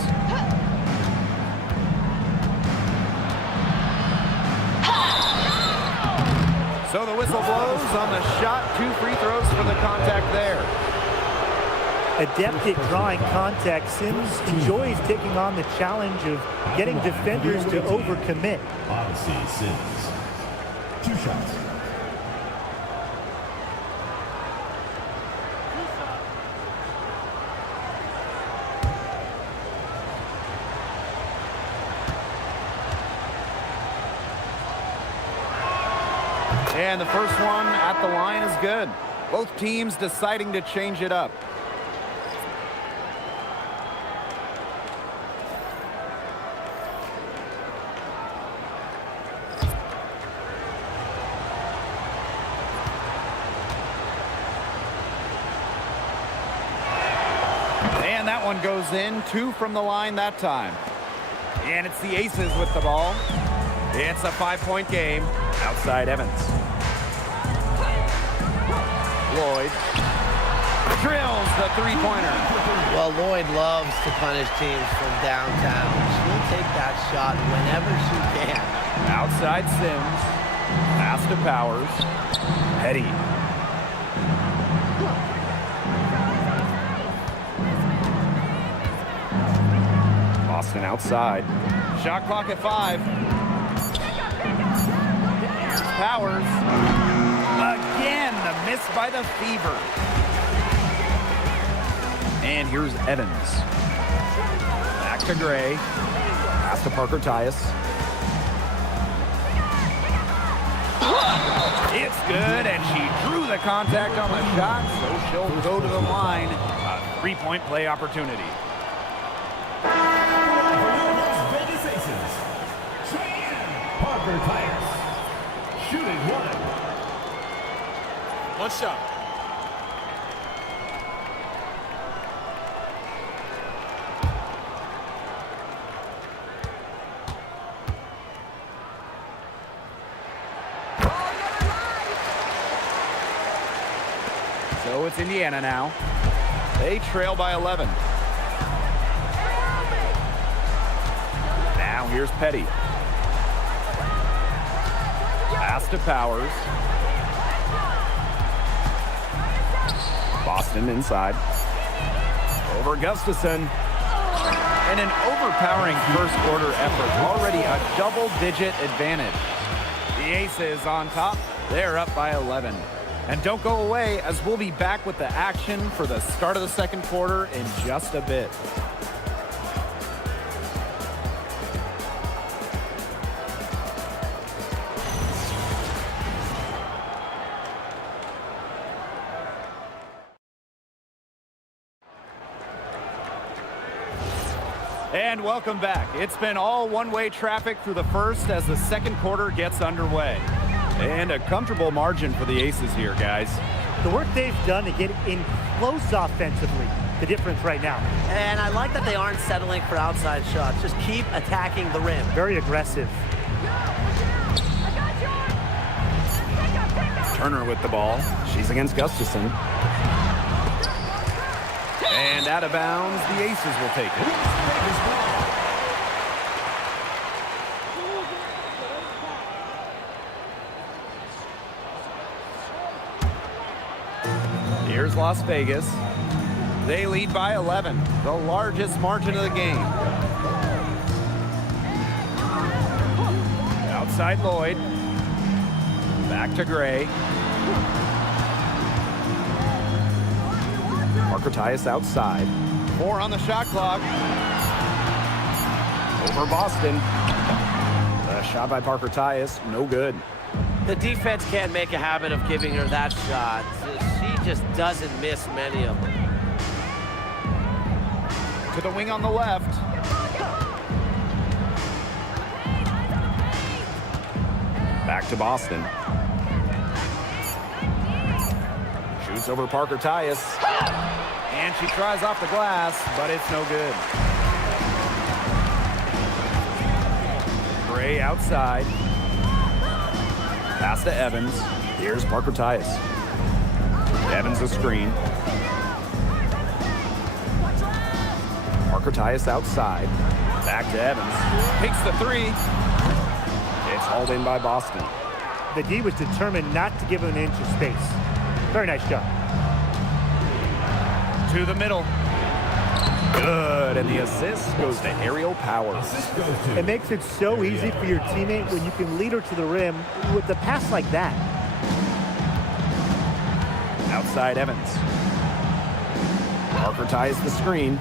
So the whistle blows on the shot. 2 free throws for the contact there. Adept at drawing contact, Sims enjoys taking on the challenge of getting defenders to overcommit. Odyssey Sims. 2 shots. And the first one at the line is good. Both teams deciding to change it up. And that one goes in. 2 from the line that time. And it's the Aces with the ball. It's a 5-point game. Outside Evans. Lloyd drills the 3-pointer. Well, Lloyd loves to punish teams from downtown. She'll take that shot whenever she can. Outside Sims. Pass to Powers. Petty. Boston outside. Shot clock at 5. Here's Powers. Again, the miss by the Fever. And here's Evans. Back to Gray. Pass to Parker Tyus. It's good, and she drew the contact on the shot, so she'll go to the line. A 3-point play opportunity. Las Vegas Aces. Parker Tyus. Shooting 1. One shot. So it's Indiana now. They trail by 11. Now here's Petty. Pass to Powers. Boston inside. Over Gustafson. And an overpowering first quarter effort. Already a double-digit advantage. The Aces on top. They're up by 11. And don't go away, as we'll be back with the action for the start of the second quarter in just a bit. And welcome back. It's been all one-way traffic through the first as the second quarter gets underway. And a comfortable margin for the Aces here, guys. The work they've done to get in close offensively, the difference right now. And I like that they aren't settling for outside shots. Just keep attacking the rim. Very aggressive. Turner with the ball. She's against Gustafson. And out of bounds, the Aces will take it. Here's Las Vegas. They lead by 11, the largest margin of the game. Outside Lloyd. Back to Gray. Parker Tyus outside. 4 on the shot clock. Over Boston. The shot by Parker Tyus, no good. The defense can't make a habit of giving her that shot. She just doesn't miss many of them. To the wing on the left. Back to Boston. Shoots over Parker Tyus. And she tries off the glass, but it's no good. Gray outside. Pass to Evans. Here's Parker Tyus. Evans a screen. Parker Tyus outside. Back to Evans. Takes the three. It's hauled in by Boston. The D was determined not to give him an inch of space. Very nice job. To the middle. Good, and the assist goes to Aerial Powers. Assist goes to It makes it so easy for your teammate when you can lead her to the rim with a pass like that. Outside Evans. Parker ties the screen.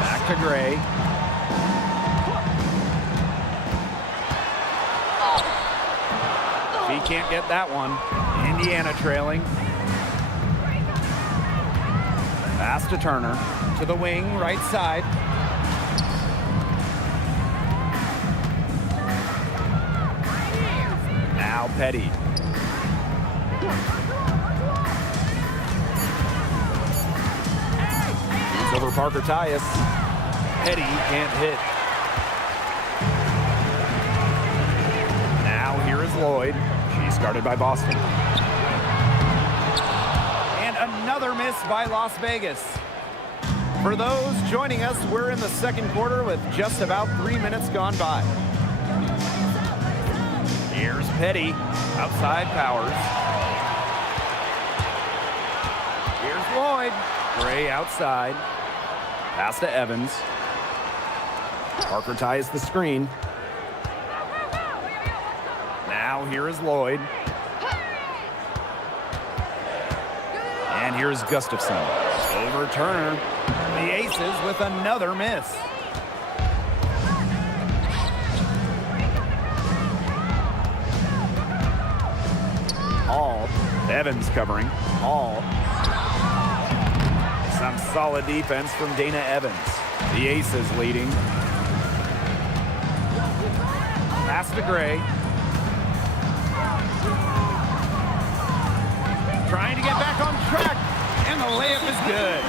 Back to Gray. She can't get that one. Indiana trailing. Pass to Turner. To the wing, right side. Now Petty. It's over Parker Tyus. Petty can't hit. Now here is Lloyd. She's guarded by Boston. And another miss by Las Vegas. For those joining us, we're in the second quarter with just about 3 minutes gone by. Here's Petty, outside Powers. Here's Lloyd. Gray outside. Pass to Evans. Parker ties the screen. Now here is Lloyd. And here's Gustafson. Over Turner. The Aces with another miss. Hall. Evans covering. Hall. Some solid defense from Dana Evans. The Aces leading. Pass to Gray. Trying to get back on track. And the layup is good.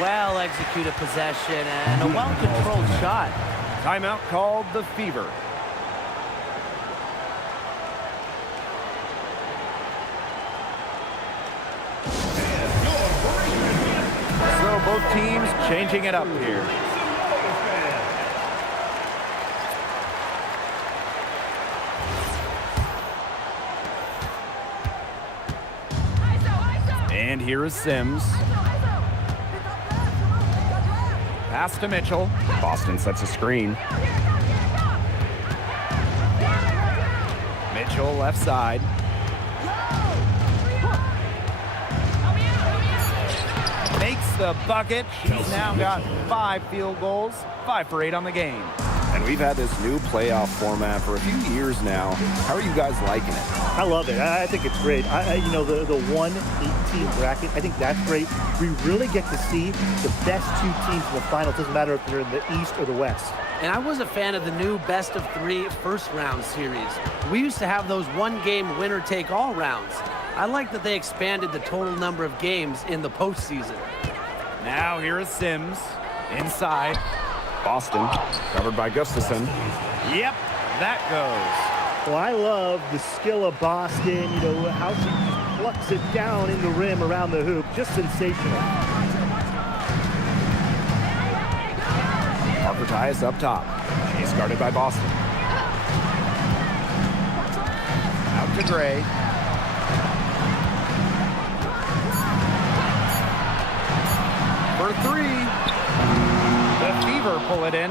Well executed possession and a well-controlled shot. Timeout called the Fever. So both teams changing it up here. And here is Sims. Pass to Mitchell. Boston sets a screen. Mitchell left side. Makes the bucket. She's now got 5 field goals, 5 for 8 on the game. And we've had this new playoff format for a few years now. How are you guys liking it? I love it. I think it's great. You know, the 1-18 bracket, I think that's great. We really get to see the best 2 teams in the final. It doesn't matter if they're in the East or the West. And I was a fan of the new best-of-3 first-round series. We used to have those one-game winner-take-all rounds. I like that they expanded the total number of games in the postseason. Now here is Sims. Inside. Boston, covered by Gustafson. Yep, that goes. Well, I love the skill of Boston, you know, how she just plucks it down in the rim around the hoop. Just sensational. Parker Tyus up top. She's guarded by Boston. Out to Gray. For 3. The Fever pull it in.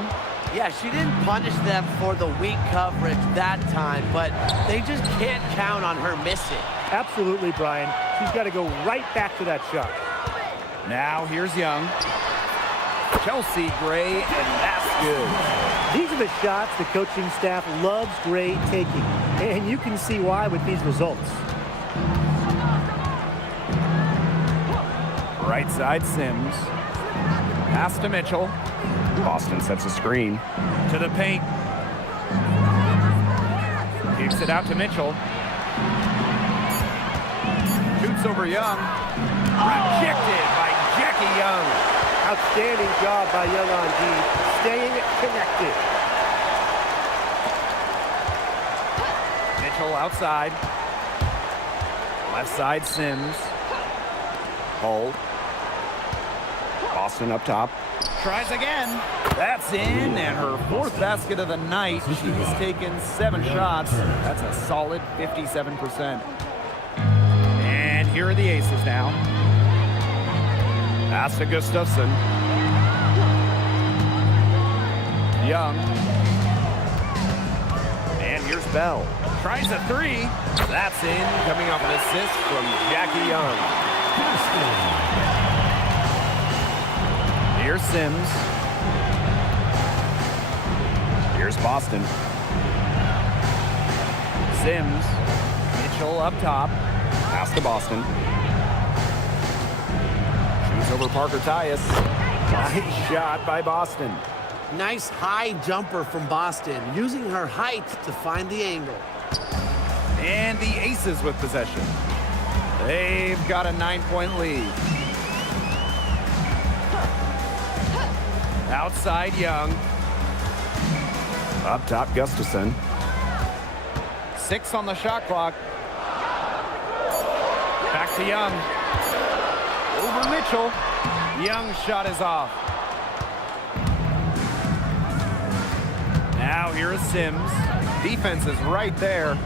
Yeah, she didn't punish them for the weak coverage that time, but they just can't count on her missing. Absolutely, Brian. She's got to go right back to that shot. Now here's Young. Chelsea Gray, and that's good. These are the shots the coaching staff loves Gray taking, and you can see why with these results. Right side Sims. Pass to Mitchell. Boston sets a screen. To the paint. Kicks it out to Mitchell. Shoots over Young. Rejected by Jackie Young. Outstanding job by Young on D, staying connected. Mitchell outside. Left side, Sims. Hold. Boston up top. Tries again. That's in, and her 4th basket of the night. She's taken 7 shots. That's a solid 57%. And here are the aces now. Pass to Gustafson. Young. And here's Bell. Tries a 3. That's in, coming off an assist from Jackie Young. Here's Sims. Here's Boston. Sims. Mitchell up top. Pass to Boston. Shoots over Parker Tyus. Nice shot by Boston. Nice high jumper from Boston, using her height to find the angle. And the Aces with possession. They've got a 9-point lead. Outside Young. Up top, Gustafson. 6 on the shot clock. Back to Young. Over Mitchell. Young's shot is off. Now here is Sims. Defense is right there.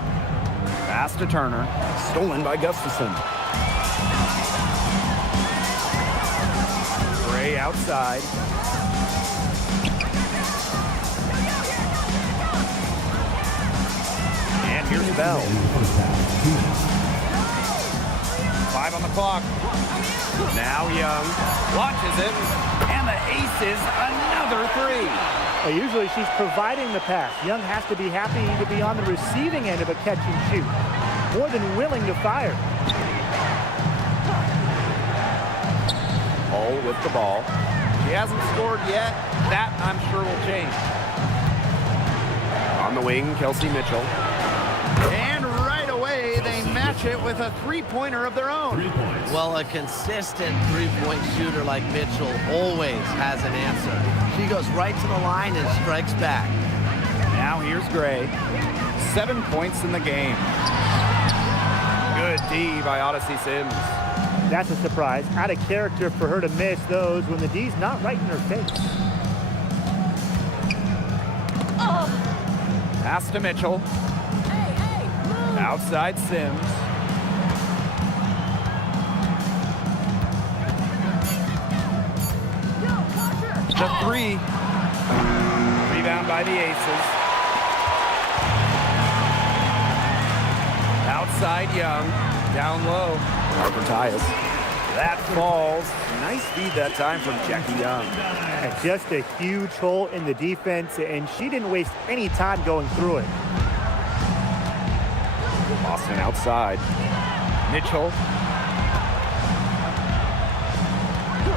Pass to Turner. Stolen by Gustafson. Gray outside. And here's Bell. 5 on the clock. Now Young launches it. And the Aces another 3. Usually she's providing the pass. Young has to be happy to be on the receiving end of a catch and shoot. More than willing to fire. Hull with the ball. She hasn't scored yet. That, I'm sure, will change. On the wing, Kelsey Mitchell. And right away, they match it with a 3-pointer of their own. 3 points. Well, a consistent three-point shooter like Mitchell always has an answer. She goes right to the line and strikes back. Now here's Gray. 7 points in the game. Good D by Odyssey Sims. That's a surprise. Out of character for her to miss those when the D's not right in her face. Pass to Mitchell. Outside Sims. The 3. Rebound by the Aces. Outside Young. Down low. Parker Tyus. That falls. Nice feed that time from Jackie Young. And just a huge hole in the defense, and she didn't waste any time going through it. Boston outside. Mitchell.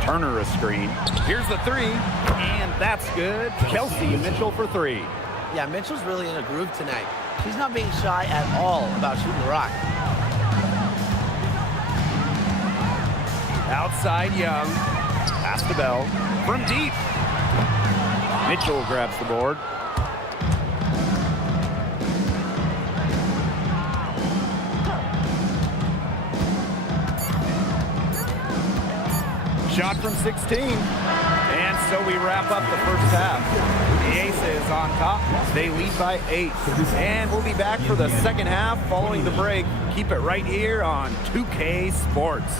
Turner a screen. Here's the 3. And that's good. Kelsey Mitchell for 3. Yeah, Mitchell's really in a groove tonight. She's not being shy at all about shooting the rock. Outside Young. Pass to Bell. From deep. Mitchell grabs the board. Shot from 16. And so we wrap up the first half. The Aces on top. They lead by 8. And we'll be back for the second half following the break. Keep it right here on 2K Sports.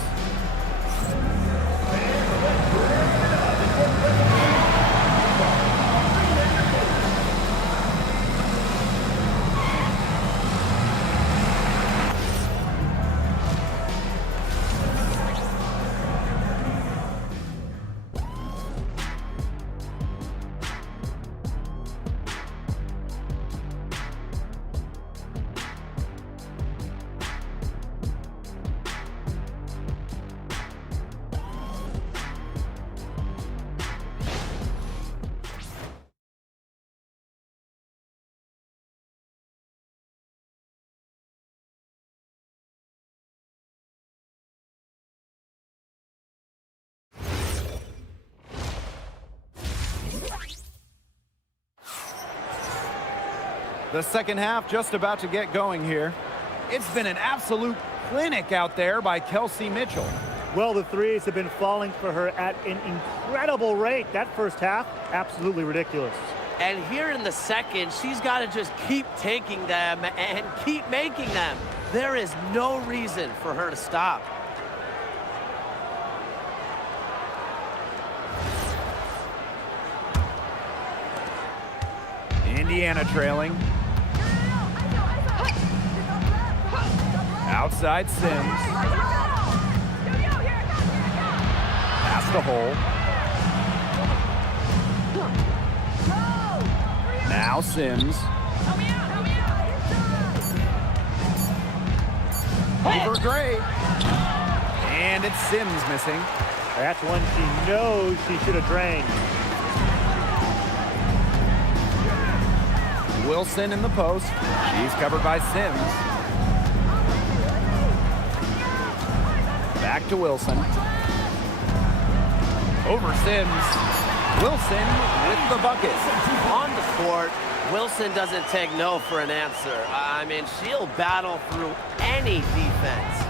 The second half just about to get going here. It's been an absolute clinic out there by Kelsey Mitchell. Well, the threes have been falling for her at an incredible rate. That first half, absolutely ridiculous. And here in the second, she's got to just keep taking them and keep making them. There is no reason for her to stop. Indiana trailing. Outside Sims. Past the hole. Now Sims. Over Gray. And it's Sims missing. That's one she knows she should have drained. Wilson in the post. She's covered by Sims. Back to Wilson. Over Sims. Wilson with the bucket. On the court, Wilson doesn't take no for an answer. I mean, she'll battle through any defense.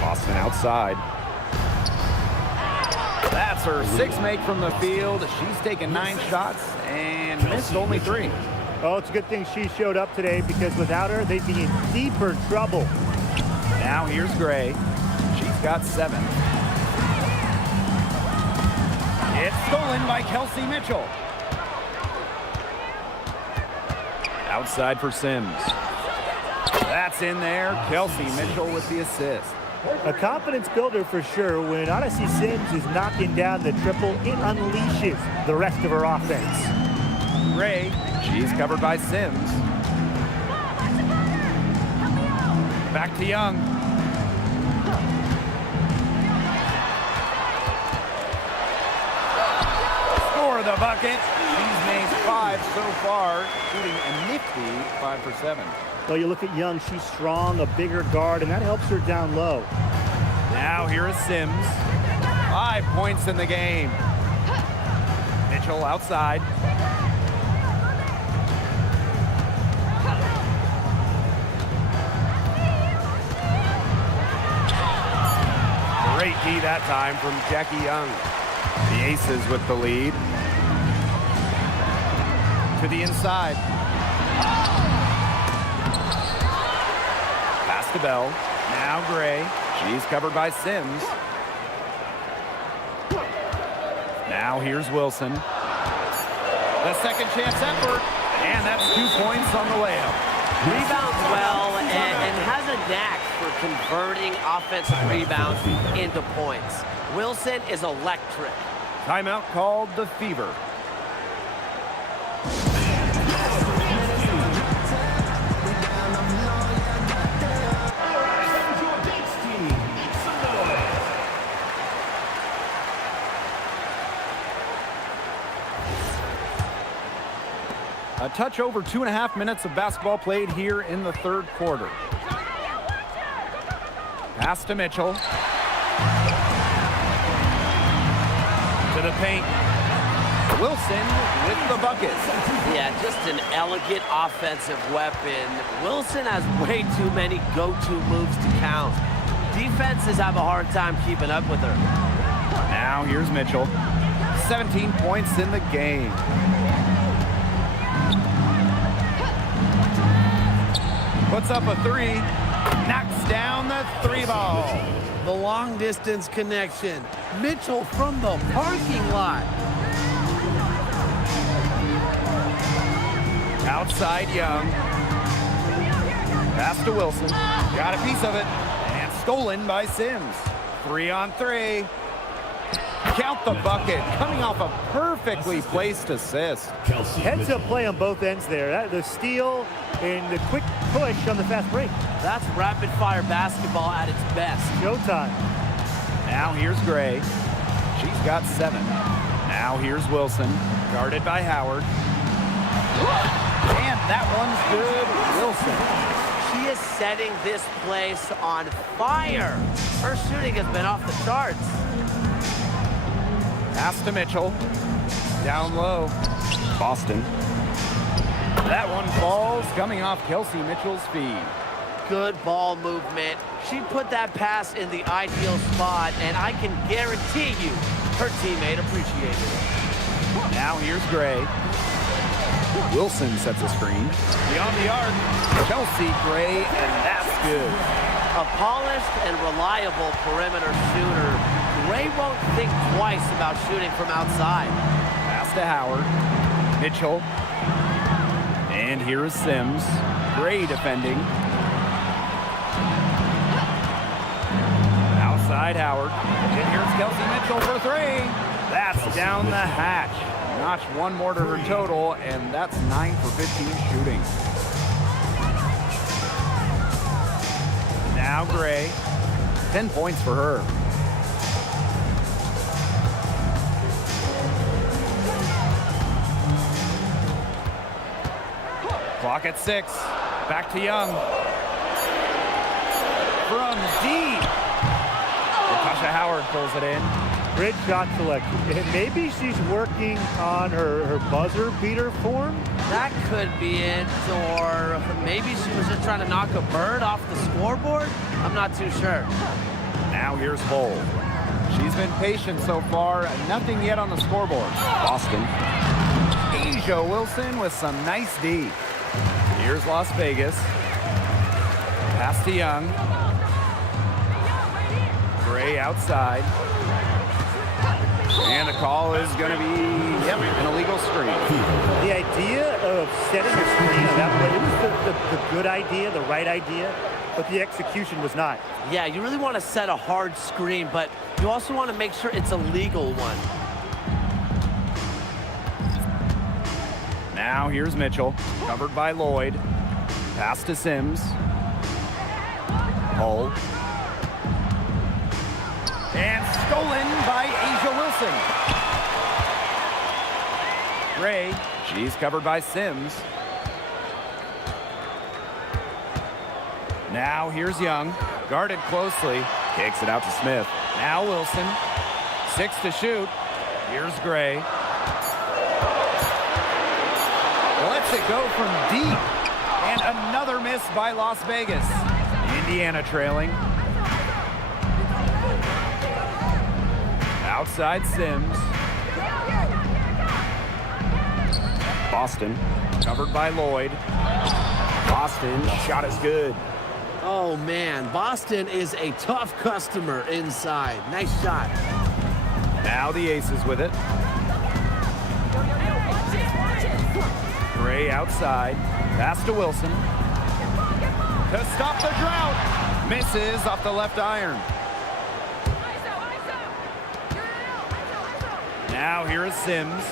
Boston outside. That's her sixth make from the field. She's taken 9 shots and missed only 3. Oh, it's a good thing she showed up today because without her, they'd be in deeper trouble. Now here's Gray. She's got 7. It's stolen by Kelsey Mitchell. Outside for Sims. That's in there. Kelsey Mitchell with the assist. A confidence builder for sure. When Odyssey Sims is knocking down the triple, it unleashes the rest of her offense. Gray, she's covered by Sims. Back to Young. Score the bucket. She's made 5 so far, shooting a nifty 5 for 7. Well, you look at Young, she's strong, a bigger guard, and that helps her down low. Now here is Sims. 5 points in the game. Mitchell outside. Great key that time from Jackie Young. The Aces with the lead. To the inside. Pass to Bell. Now Gray. She's covered by Sims. Now here's Wilson. The second chance effort. And that's 2 points on the layup. Rebounds well and has a knack for converting offensive rebounds into points. Wilson is electric. Timeout called the Fever. A touch over 2.5 minutes of basketball played here in the third quarter. Pass to Mitchell. To the paint. Wilson with the bucket. Yeah, just an elegant offensive weapon. Wilson has way too many go-to moves to count. Defenses have a hard time keeping up with her. Now here's Mitchell. 17 points in the game. Puts up a 3, knocks down the 3 ball. The long distance connection. Mitchell from the parking lot. Outside Young. Pass to Wilson. Got a piece of it. And stolen by Sims. 3 on 3. Count the bucket. Coming off a perfectly placed assist. Heads up play on both ends there. The steal and the quick push on the fast break. That's rapid fire basketball at its best. Showtime. Now here's Gray. She's got 7. Now here's Wilson. Guarded by Howard. And that one's good. Wilson. She is setting this place on fire. Her shooting has been off the charts. Pass to Mitchell. Down low. Boston That one falls, coming off Kelsey Mitchell's feet. Good ball movement. She put that pass in the ideal spot, and I can guarantee you her teammate appreciated it. Now here's Gray. Wilson sets a screen. Beyond the arc, Chelsea Gray, and that's good. A polished and reliable perimeter shooter. Gray won't think twice about shooting from outside. Pass to Howard. Mitchell. And here is Sims. Gray defending. Outside Howard. And here's Kelsey Mitchell for three. That's down the hatch. Notch one more to her total, and that's 9 for 15 shooting. Now Gray. 10 points for her. Clock at 6. Back to Young. From deep. Natasha Howard pulls it in. Great shot selection. And maybe she's working on her buzzer beater form. That could be it, or maybe she was just trying to knock a bird off the scoreboard. I'm not too sure. Now here's Bold. She's been patient so far. Nothing yet on the scoreboard. Boston. Asia Wilson with some nice D. Here's Las Vegas. Pass to Young. Gray outside. And the call is going to be, an illegal screen. The idea of setting a screen on that play, it was the good idea, the right idea, but the execution was not. Yeah, you really want to set a hard screen, but you also want to make sure it's a legal one. Now here's Mitchell, covered by Lloyd. Pass to Sims. Hull. And stolen by Asia Wilson. Gray, she's covered by Sims. Now here's Young, guarded closely. Kicks it out to Smith. Now Wilson, 6 to shoot. Here's Gray. Lets it go from deep. And another miss by Las Vegas. Indiana trailing. Outside Sims. Boston, covered by Lloyd. Boston, shot is good. Oh, man, Boston is a tough customer inside. Nice shot. Now the Aces with it. Gray outside. Pass to Wilson. To stop the drought. Misses off the left iron. Now here is Sims.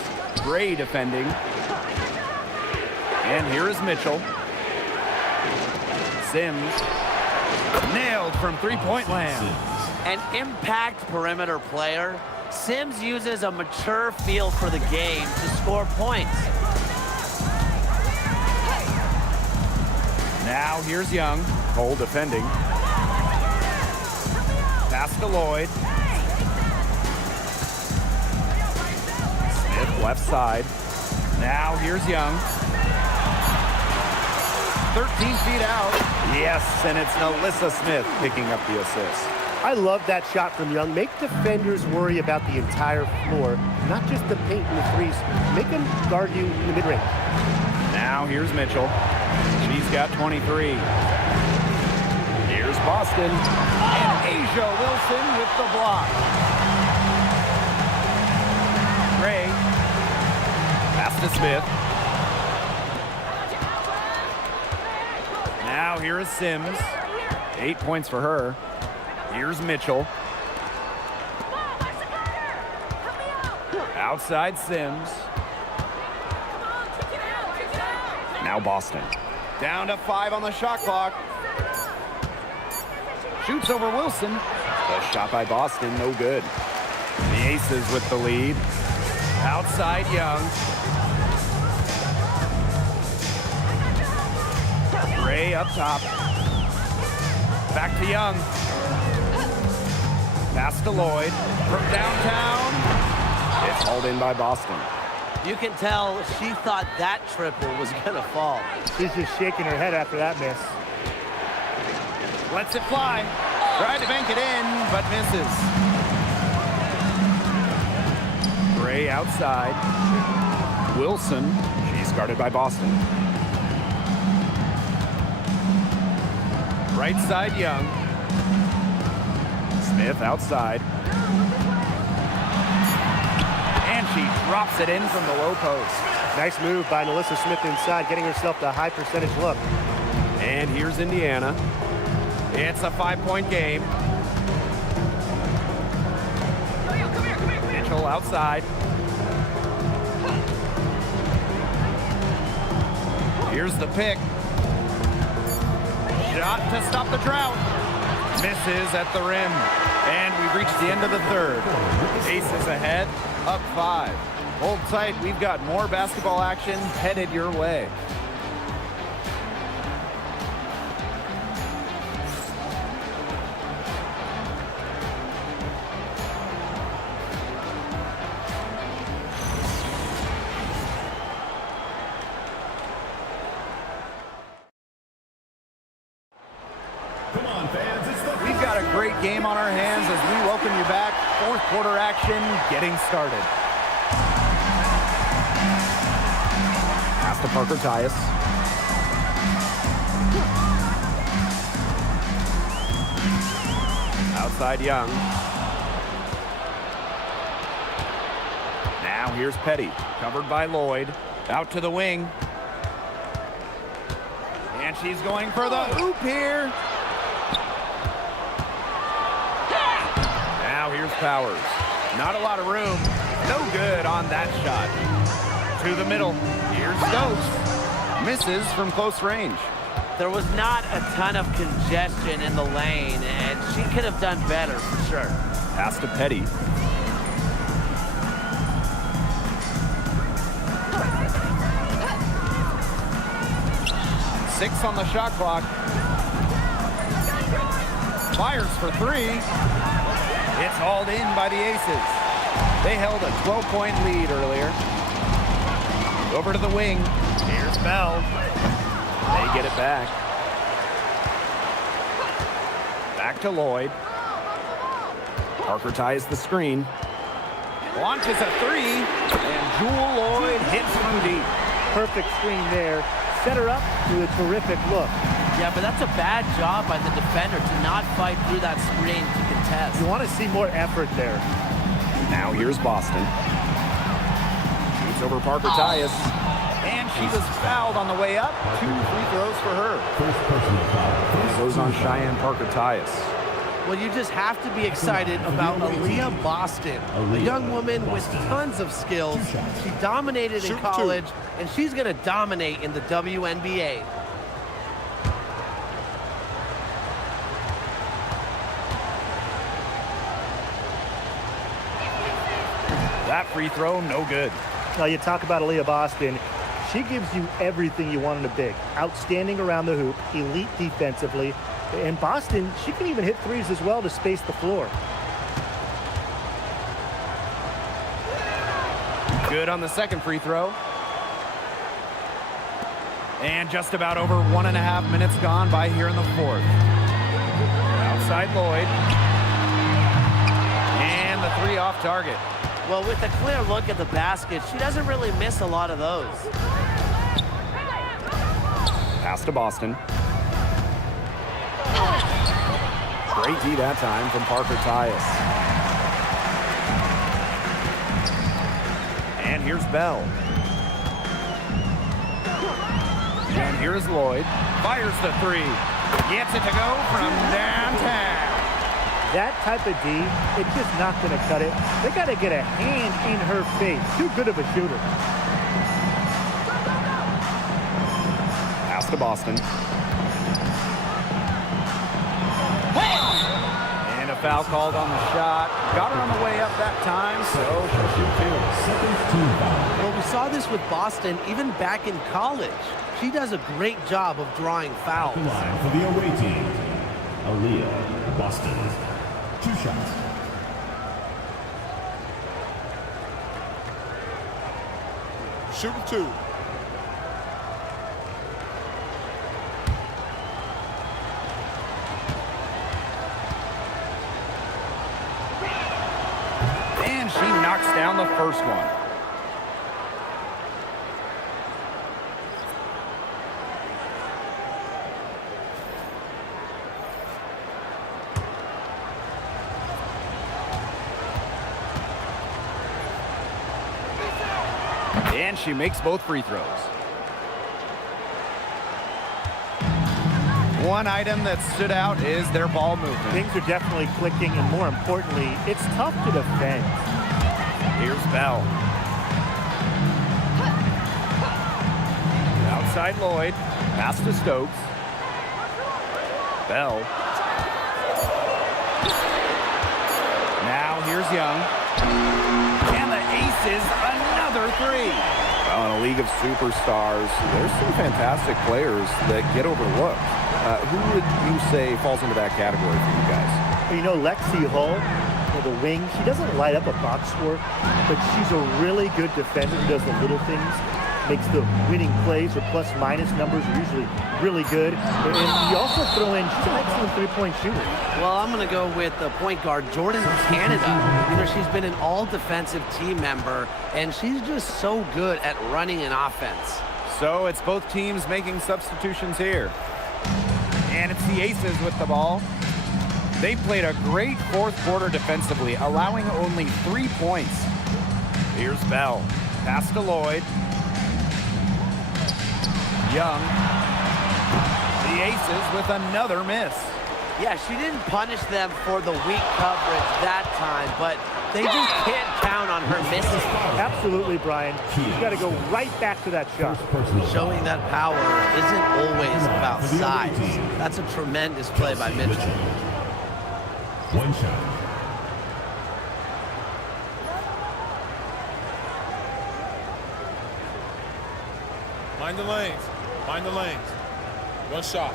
Gray defending. And here is Mitchell. Sims. Nailed from three-point land. An impact perimeter player. Sims uses a mature feel for the game to score points. Now here's Young. Cole defending. Pass to Lloyd. Smith left side. Now here's Young. 13 feet out. Yes, and it's Alyssa Smith picking up the assist. I love that shot from Young. Make defenders worry about the entire floor, not just the paint and the threes. Make them guard you in the mid-range. Now here's Mitchell. She's got 23. Here's Boston. And Asia Wilson with the block. Gray. Pass to Smith. Now here is Sims. 8 points for her. Here's Mitchell. Outside Sims. Now Boston. Down to 5 on the shot clock. Shoots over Wilson. The shot by Boston, no good. The Aces with the lead. Outside Young. Gray up top. Back to Young. Pass to Lloyd. From downtown. It's hauled in by Boston. You can tell she thought that triple was going to fall. She's just shaking her head after that miss. Lets it fly. Tried to bank it in, but misses. Gray outside. Wilson. She's guarded by Boston. Right side, Young. Smith outside. And she drops it in from the low post. Nice move by Melissa Smith inside, getting herself the high percentage look. And here's Indiana. It's a 5-point game. Mitchell outside. Here's the pick. Shot to stop the drought. Misses at the rim. And we've reached the end of the third. Aces ahead, up 5. Hold tight, we've got more basketball action headed your way. Come on, fans. It's the We've got a great game on our hands as we welcome you back. Fourth quarter action getting started. Pass to Parker Tyus. Outside Young. Now here's Petty, covered by Lloyd. Out to the wing. And she's going for the hoop here. Now here's Powers. Not a lot of room. No good on that shot. To the middle. Here's Stokes. Misses from close range. There was not a ton of congestion in the lane, and she could have done better for sure. Pass to Petty. Six on the shot clock. Fires for 3. It's hauled in by the Aces. They held a 12-point lead earlier. Over to the wing. Here's Bell. They get it back. Back to Lloyd. Parker ties the screen. Launches a 3. And Jewel Lloyd hits from deep. Perfect screen there. Set her up with a terrific look. Yeah, but that's a bad job by the defender to not fight through that screen to contest. You want to see more effort there. Now here's Boston. Shoots over Parker Tyus. And she was fouled on the way up. 2 free throws for her. It goes on Cheyenne Parker Tyus. Well, you just have to be excited about Aaliyah Boston, a young woman with tons of skills. She dominated in college, and she's going to dominate in the WNBA. That free throw, no good. Now you talk about Aaliyah Boston. She gives you everything you want in a big. Outstanding around the hoop, elite defensively. And Boston, she can even hit threes as well to space the floor. Good on the second free throw. And just about over 1.5 minutes gone by here in the fourth. Outside Lloyd. And the 3 off target. Well, with a clear look at the basket, she doesn't really miss a lot of those. Pass to Boston. Great D that time from Parker Tyus. And here's Bell. And here's Lloyd. Fires the 3. Gets it to go from downtown. That type of D, it's just not going to cut it. They got to get a hand in her face. Too good of a shooter. Pass to Boston. And a foul called on the shot. Got her on the way up that time, so she'll shoot 2. Well, we saw this with Boston even back in college. She does a great job of drawing fouls. The line for the away team. Aaliyah Boston. 2 shots. shooting 2. And she knocks down the first one. And she makes both free throws. One item that stood out is their ball movement. Things are definitely clicking, and more importantly, it's tough to defend. Here's Bell. Outside Lloyd. Pass to Stokes. Bell. Now here's Young. And the ACES, another 3. Well, in a league of superstars, there's some fantastic players that get overlooked. Who would you say falls into that category for you guys? Well, you know, Lexi Hull, the wing, she doesn't light up a box score, but she's a really good defender who does the little things, makes the winning plays. Her plus-minus numbers are usually really good. And you also throw in, she's an excellent three-point shooter. Well, I'm going to go with the point guard, Jordan Canada. You know, she's been an all-defensive team member, and she's just so good at running an offense. So it's both teams making substitutions here. And it's the ACES with the ball. They played a great fourth quarter defensively, allowing only 3 points. Here's Bell. Pass to Lloyd. Young. The ACES with another miss. Yeah, she didn't punish them for the weak coverage that time, but they just can't count on her misses. Absolutely, Brian. She's got to go right back to that shot. Showing that power isn't always about size. That's a tremendous play by Mitchell. One shot. Mind the lanes. Mind the lanes. One shot.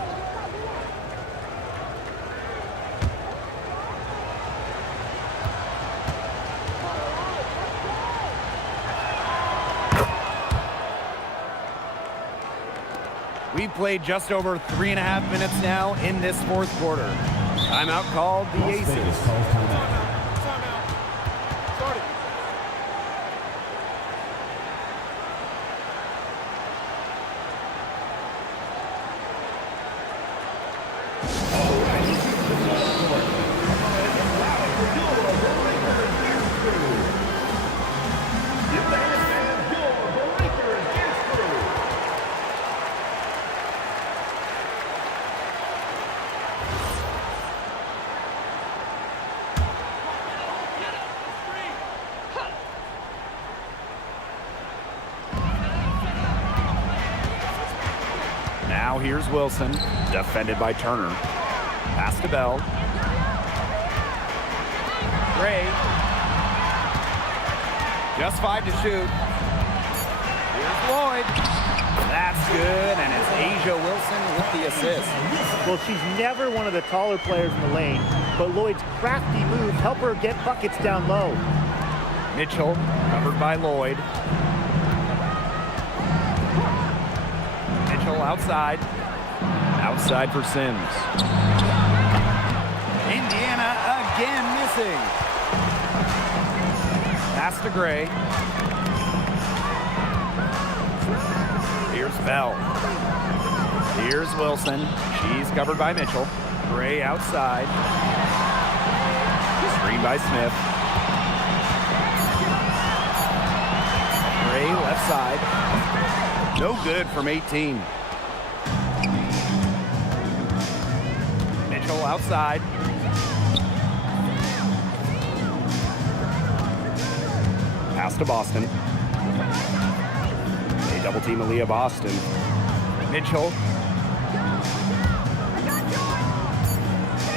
We played just over 3.5 minutes now in this fourth quarter. Timeout called the ACES. Now here's Wilson, defended by Turner. Pass to Bell. Gray. Just 5 to shoot. Here's Lloyd. That's good, and it's Asia Wilson with the assist. Well, she's never one of the taller players in the lane, but Lloyd's crafty moves help her get buckets down low. Mitchell, covered by Lloyd. Mitchell outside. Outside for Sims. Indiana again missing. Pass to Gray. Here's Bell. Here's Wilson. She's covered by Mitchell. Gray outside. Screen by Smith. Gray left side. No good from 18. Mitchell outside. Pass to Boston. They double team Aaliyah Boston. Mitchell.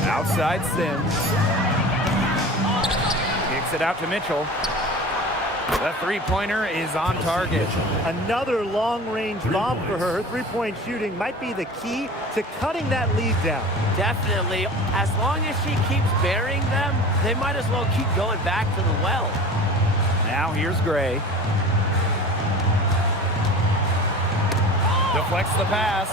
Outside Sims. Kicks it out to Mitchell. The three-pointer is on target. Another long-range bomb for her. Her three-point shooting might be the key to cutting that lead down. Definitely. As long as she keeps burying them, they might as well keep going back to the well. Now here's Gray. Deflects the pass.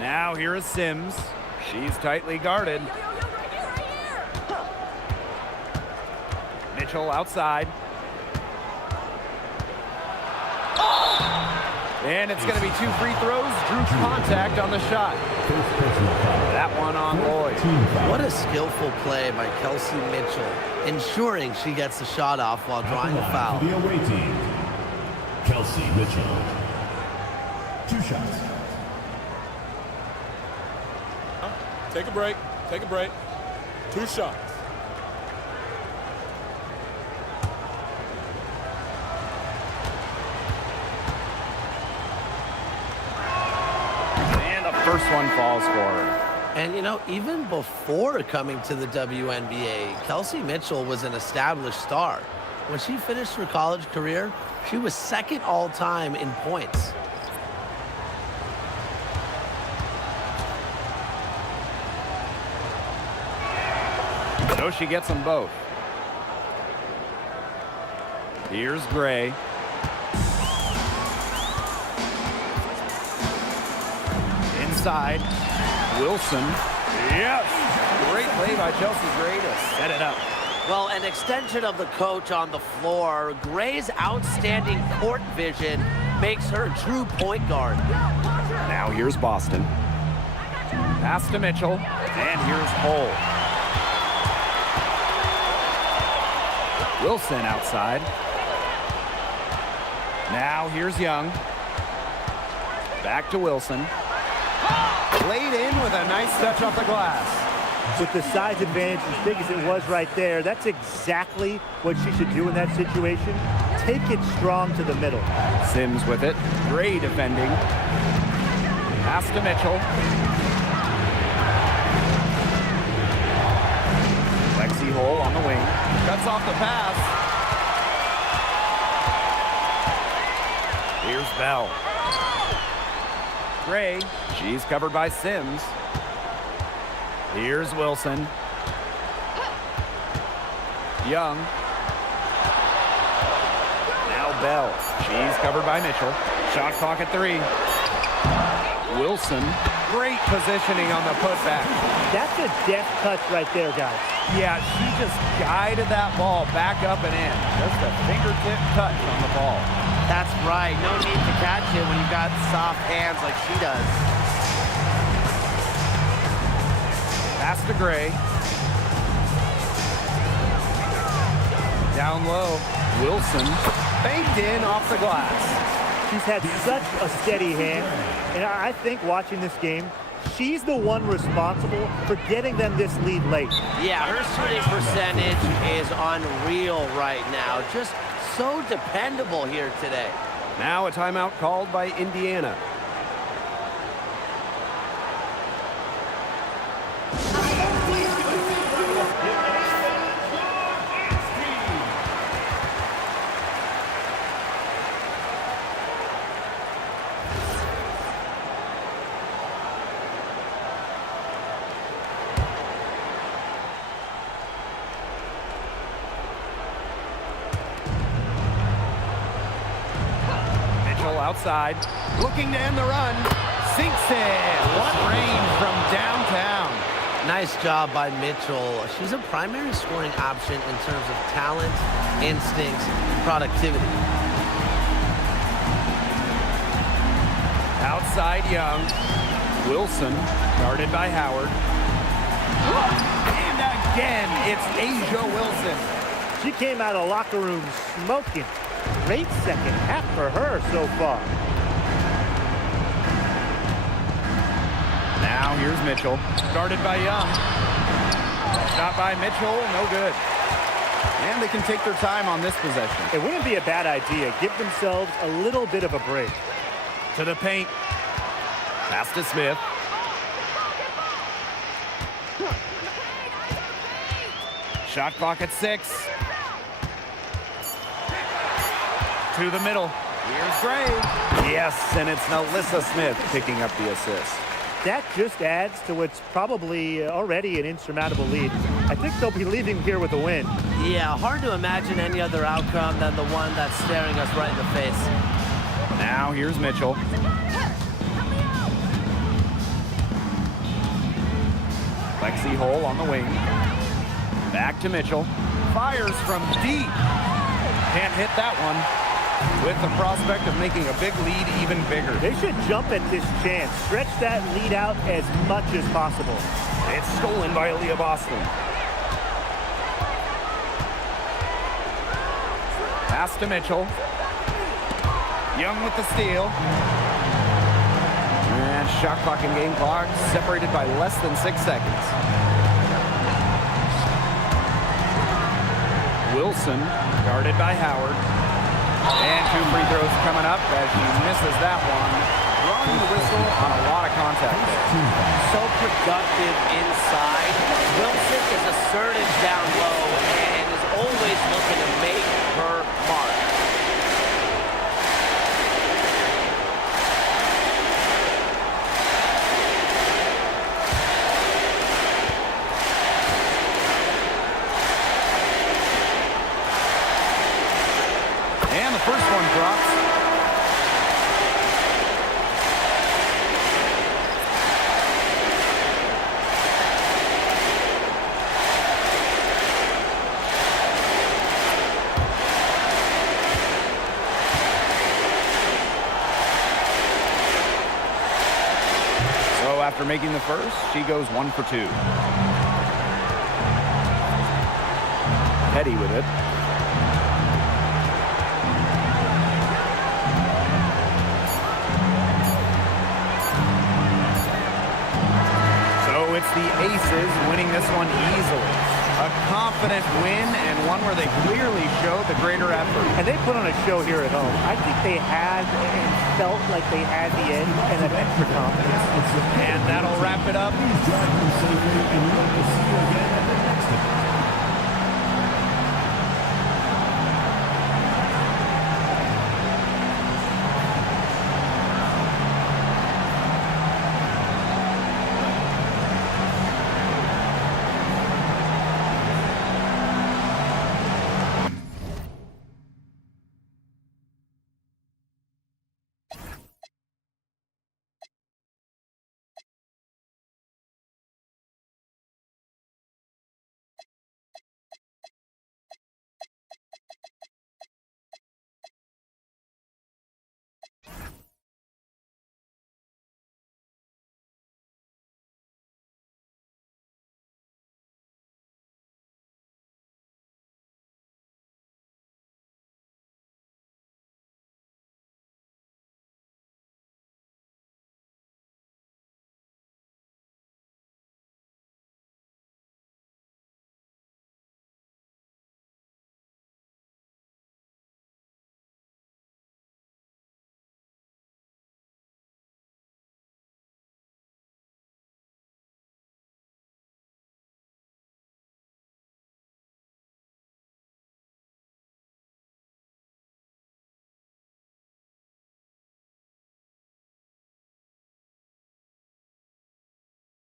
Now here is Sims. She's tightly guarded. Mitchell outside. And it's going to be 2 free throws. Drew contact on the shot. That one on Lloyd. What a skillful play by Kelsey Mitchell, ensuring she gets the shot off while drawing a foul. The away team, Kelsey Mitchell. 2 shots. Take a break. Take a break. 2 shots. And the first one falls for her. And, you know, even before coming to the WNBA, Kelsey Mitchell was an established star. When she finished her college career, she was second all-time in points. So she gets them both. Here's Gray. Inside. Wilson. Yes! Great play by Chelsea Gray to set it up. Well, an extension of the coach on the floor. Gray's outstanding court vision makes her a true point guard. Now here's Boston. Pass to Mitchell. And here's Cole. Wilson outside. Now here's Young. Back to Wilson. Laid in with a nice touch off the glass. With the size advantage as big as it was right there, that's exactly what she should do in that situation. Take it strong to the middle. Sims with it. Gray defending. Pass to Mitchell. Lexi Hole on the wing. Cuts off the pass. Here's Bell. Gray. She's covered by Sims. Here's Wilson. Young. Now Bell. She's covered by Mitchell. Shot clock at 3. Wilson. Great positioning on the putback. That's a deft touch right there, guys. Yeah, she just guided that ball back up and in. Just a fingertip touch on the ball. That's right. No need to catch it when you've got soft hands like she does. Pass to Gray. Down low. Wilson. Banked in off the glass. She's had such a steady hand, and I think watching this game, she's the one responsible for getting them this lead late. Yeah, her shooting percentage is unreal right now. Just so dependable here today. Now a timeout called by Indiana. Outside, looking to end the run, sinks it. What range from downtown. Nice job by Mitchell. She's a primary scoring option in terms of talent, instincts, and productivity. Outside Young. Wilson, guarded by Howard. And again, it's Asia Wilson. She came out of the locker room smoking. Great second half for her so far. Now here's Mitchell, guarded by Young. Shot by Mitchell, no good. And they can take their time on this possession. It wouldn't be a bad idea. Give themselves a little bit of a break. To the paint. Pass to Smith. Shot clock at 6. To the middle. Here's Gray. Yes, and it's Alyssa Smith picking up the assist. That just adds to what's probably already an insurmountable lead. I think they'll be leaving here with a win. Yeah, hard to imagine any other outcome than the one that's staring us right in the face. Now here's Mitchell. Lexi Hole on the wing. Back to Mitchell. Fires from deep. Can't hit that one. With the prospect of making a big lead even bigger. They should jump at this chance. Stretch that lead out as much as possible. It's stolen by Aaliyah Boston. Pass to Mitchell. Young with the steal. And shot clock and game clock separated by less than 6 seconds. Wilson guarded by Howard. And 2 free throws coming up as she misses that one. Drawing the whistle on a lot of contact there. So productive inside. Wilson is assertive down low and is always looking to make her mark. And the first one drops. So after making the first, she goes 1 for 2. Petty with it. It's the Aces winning this one easily. A confident win and one where they clearly showed the greater effort. And they put on a show here at home. I think they had and felt like they had the edge and an extra confidence. And that'll wrap it up.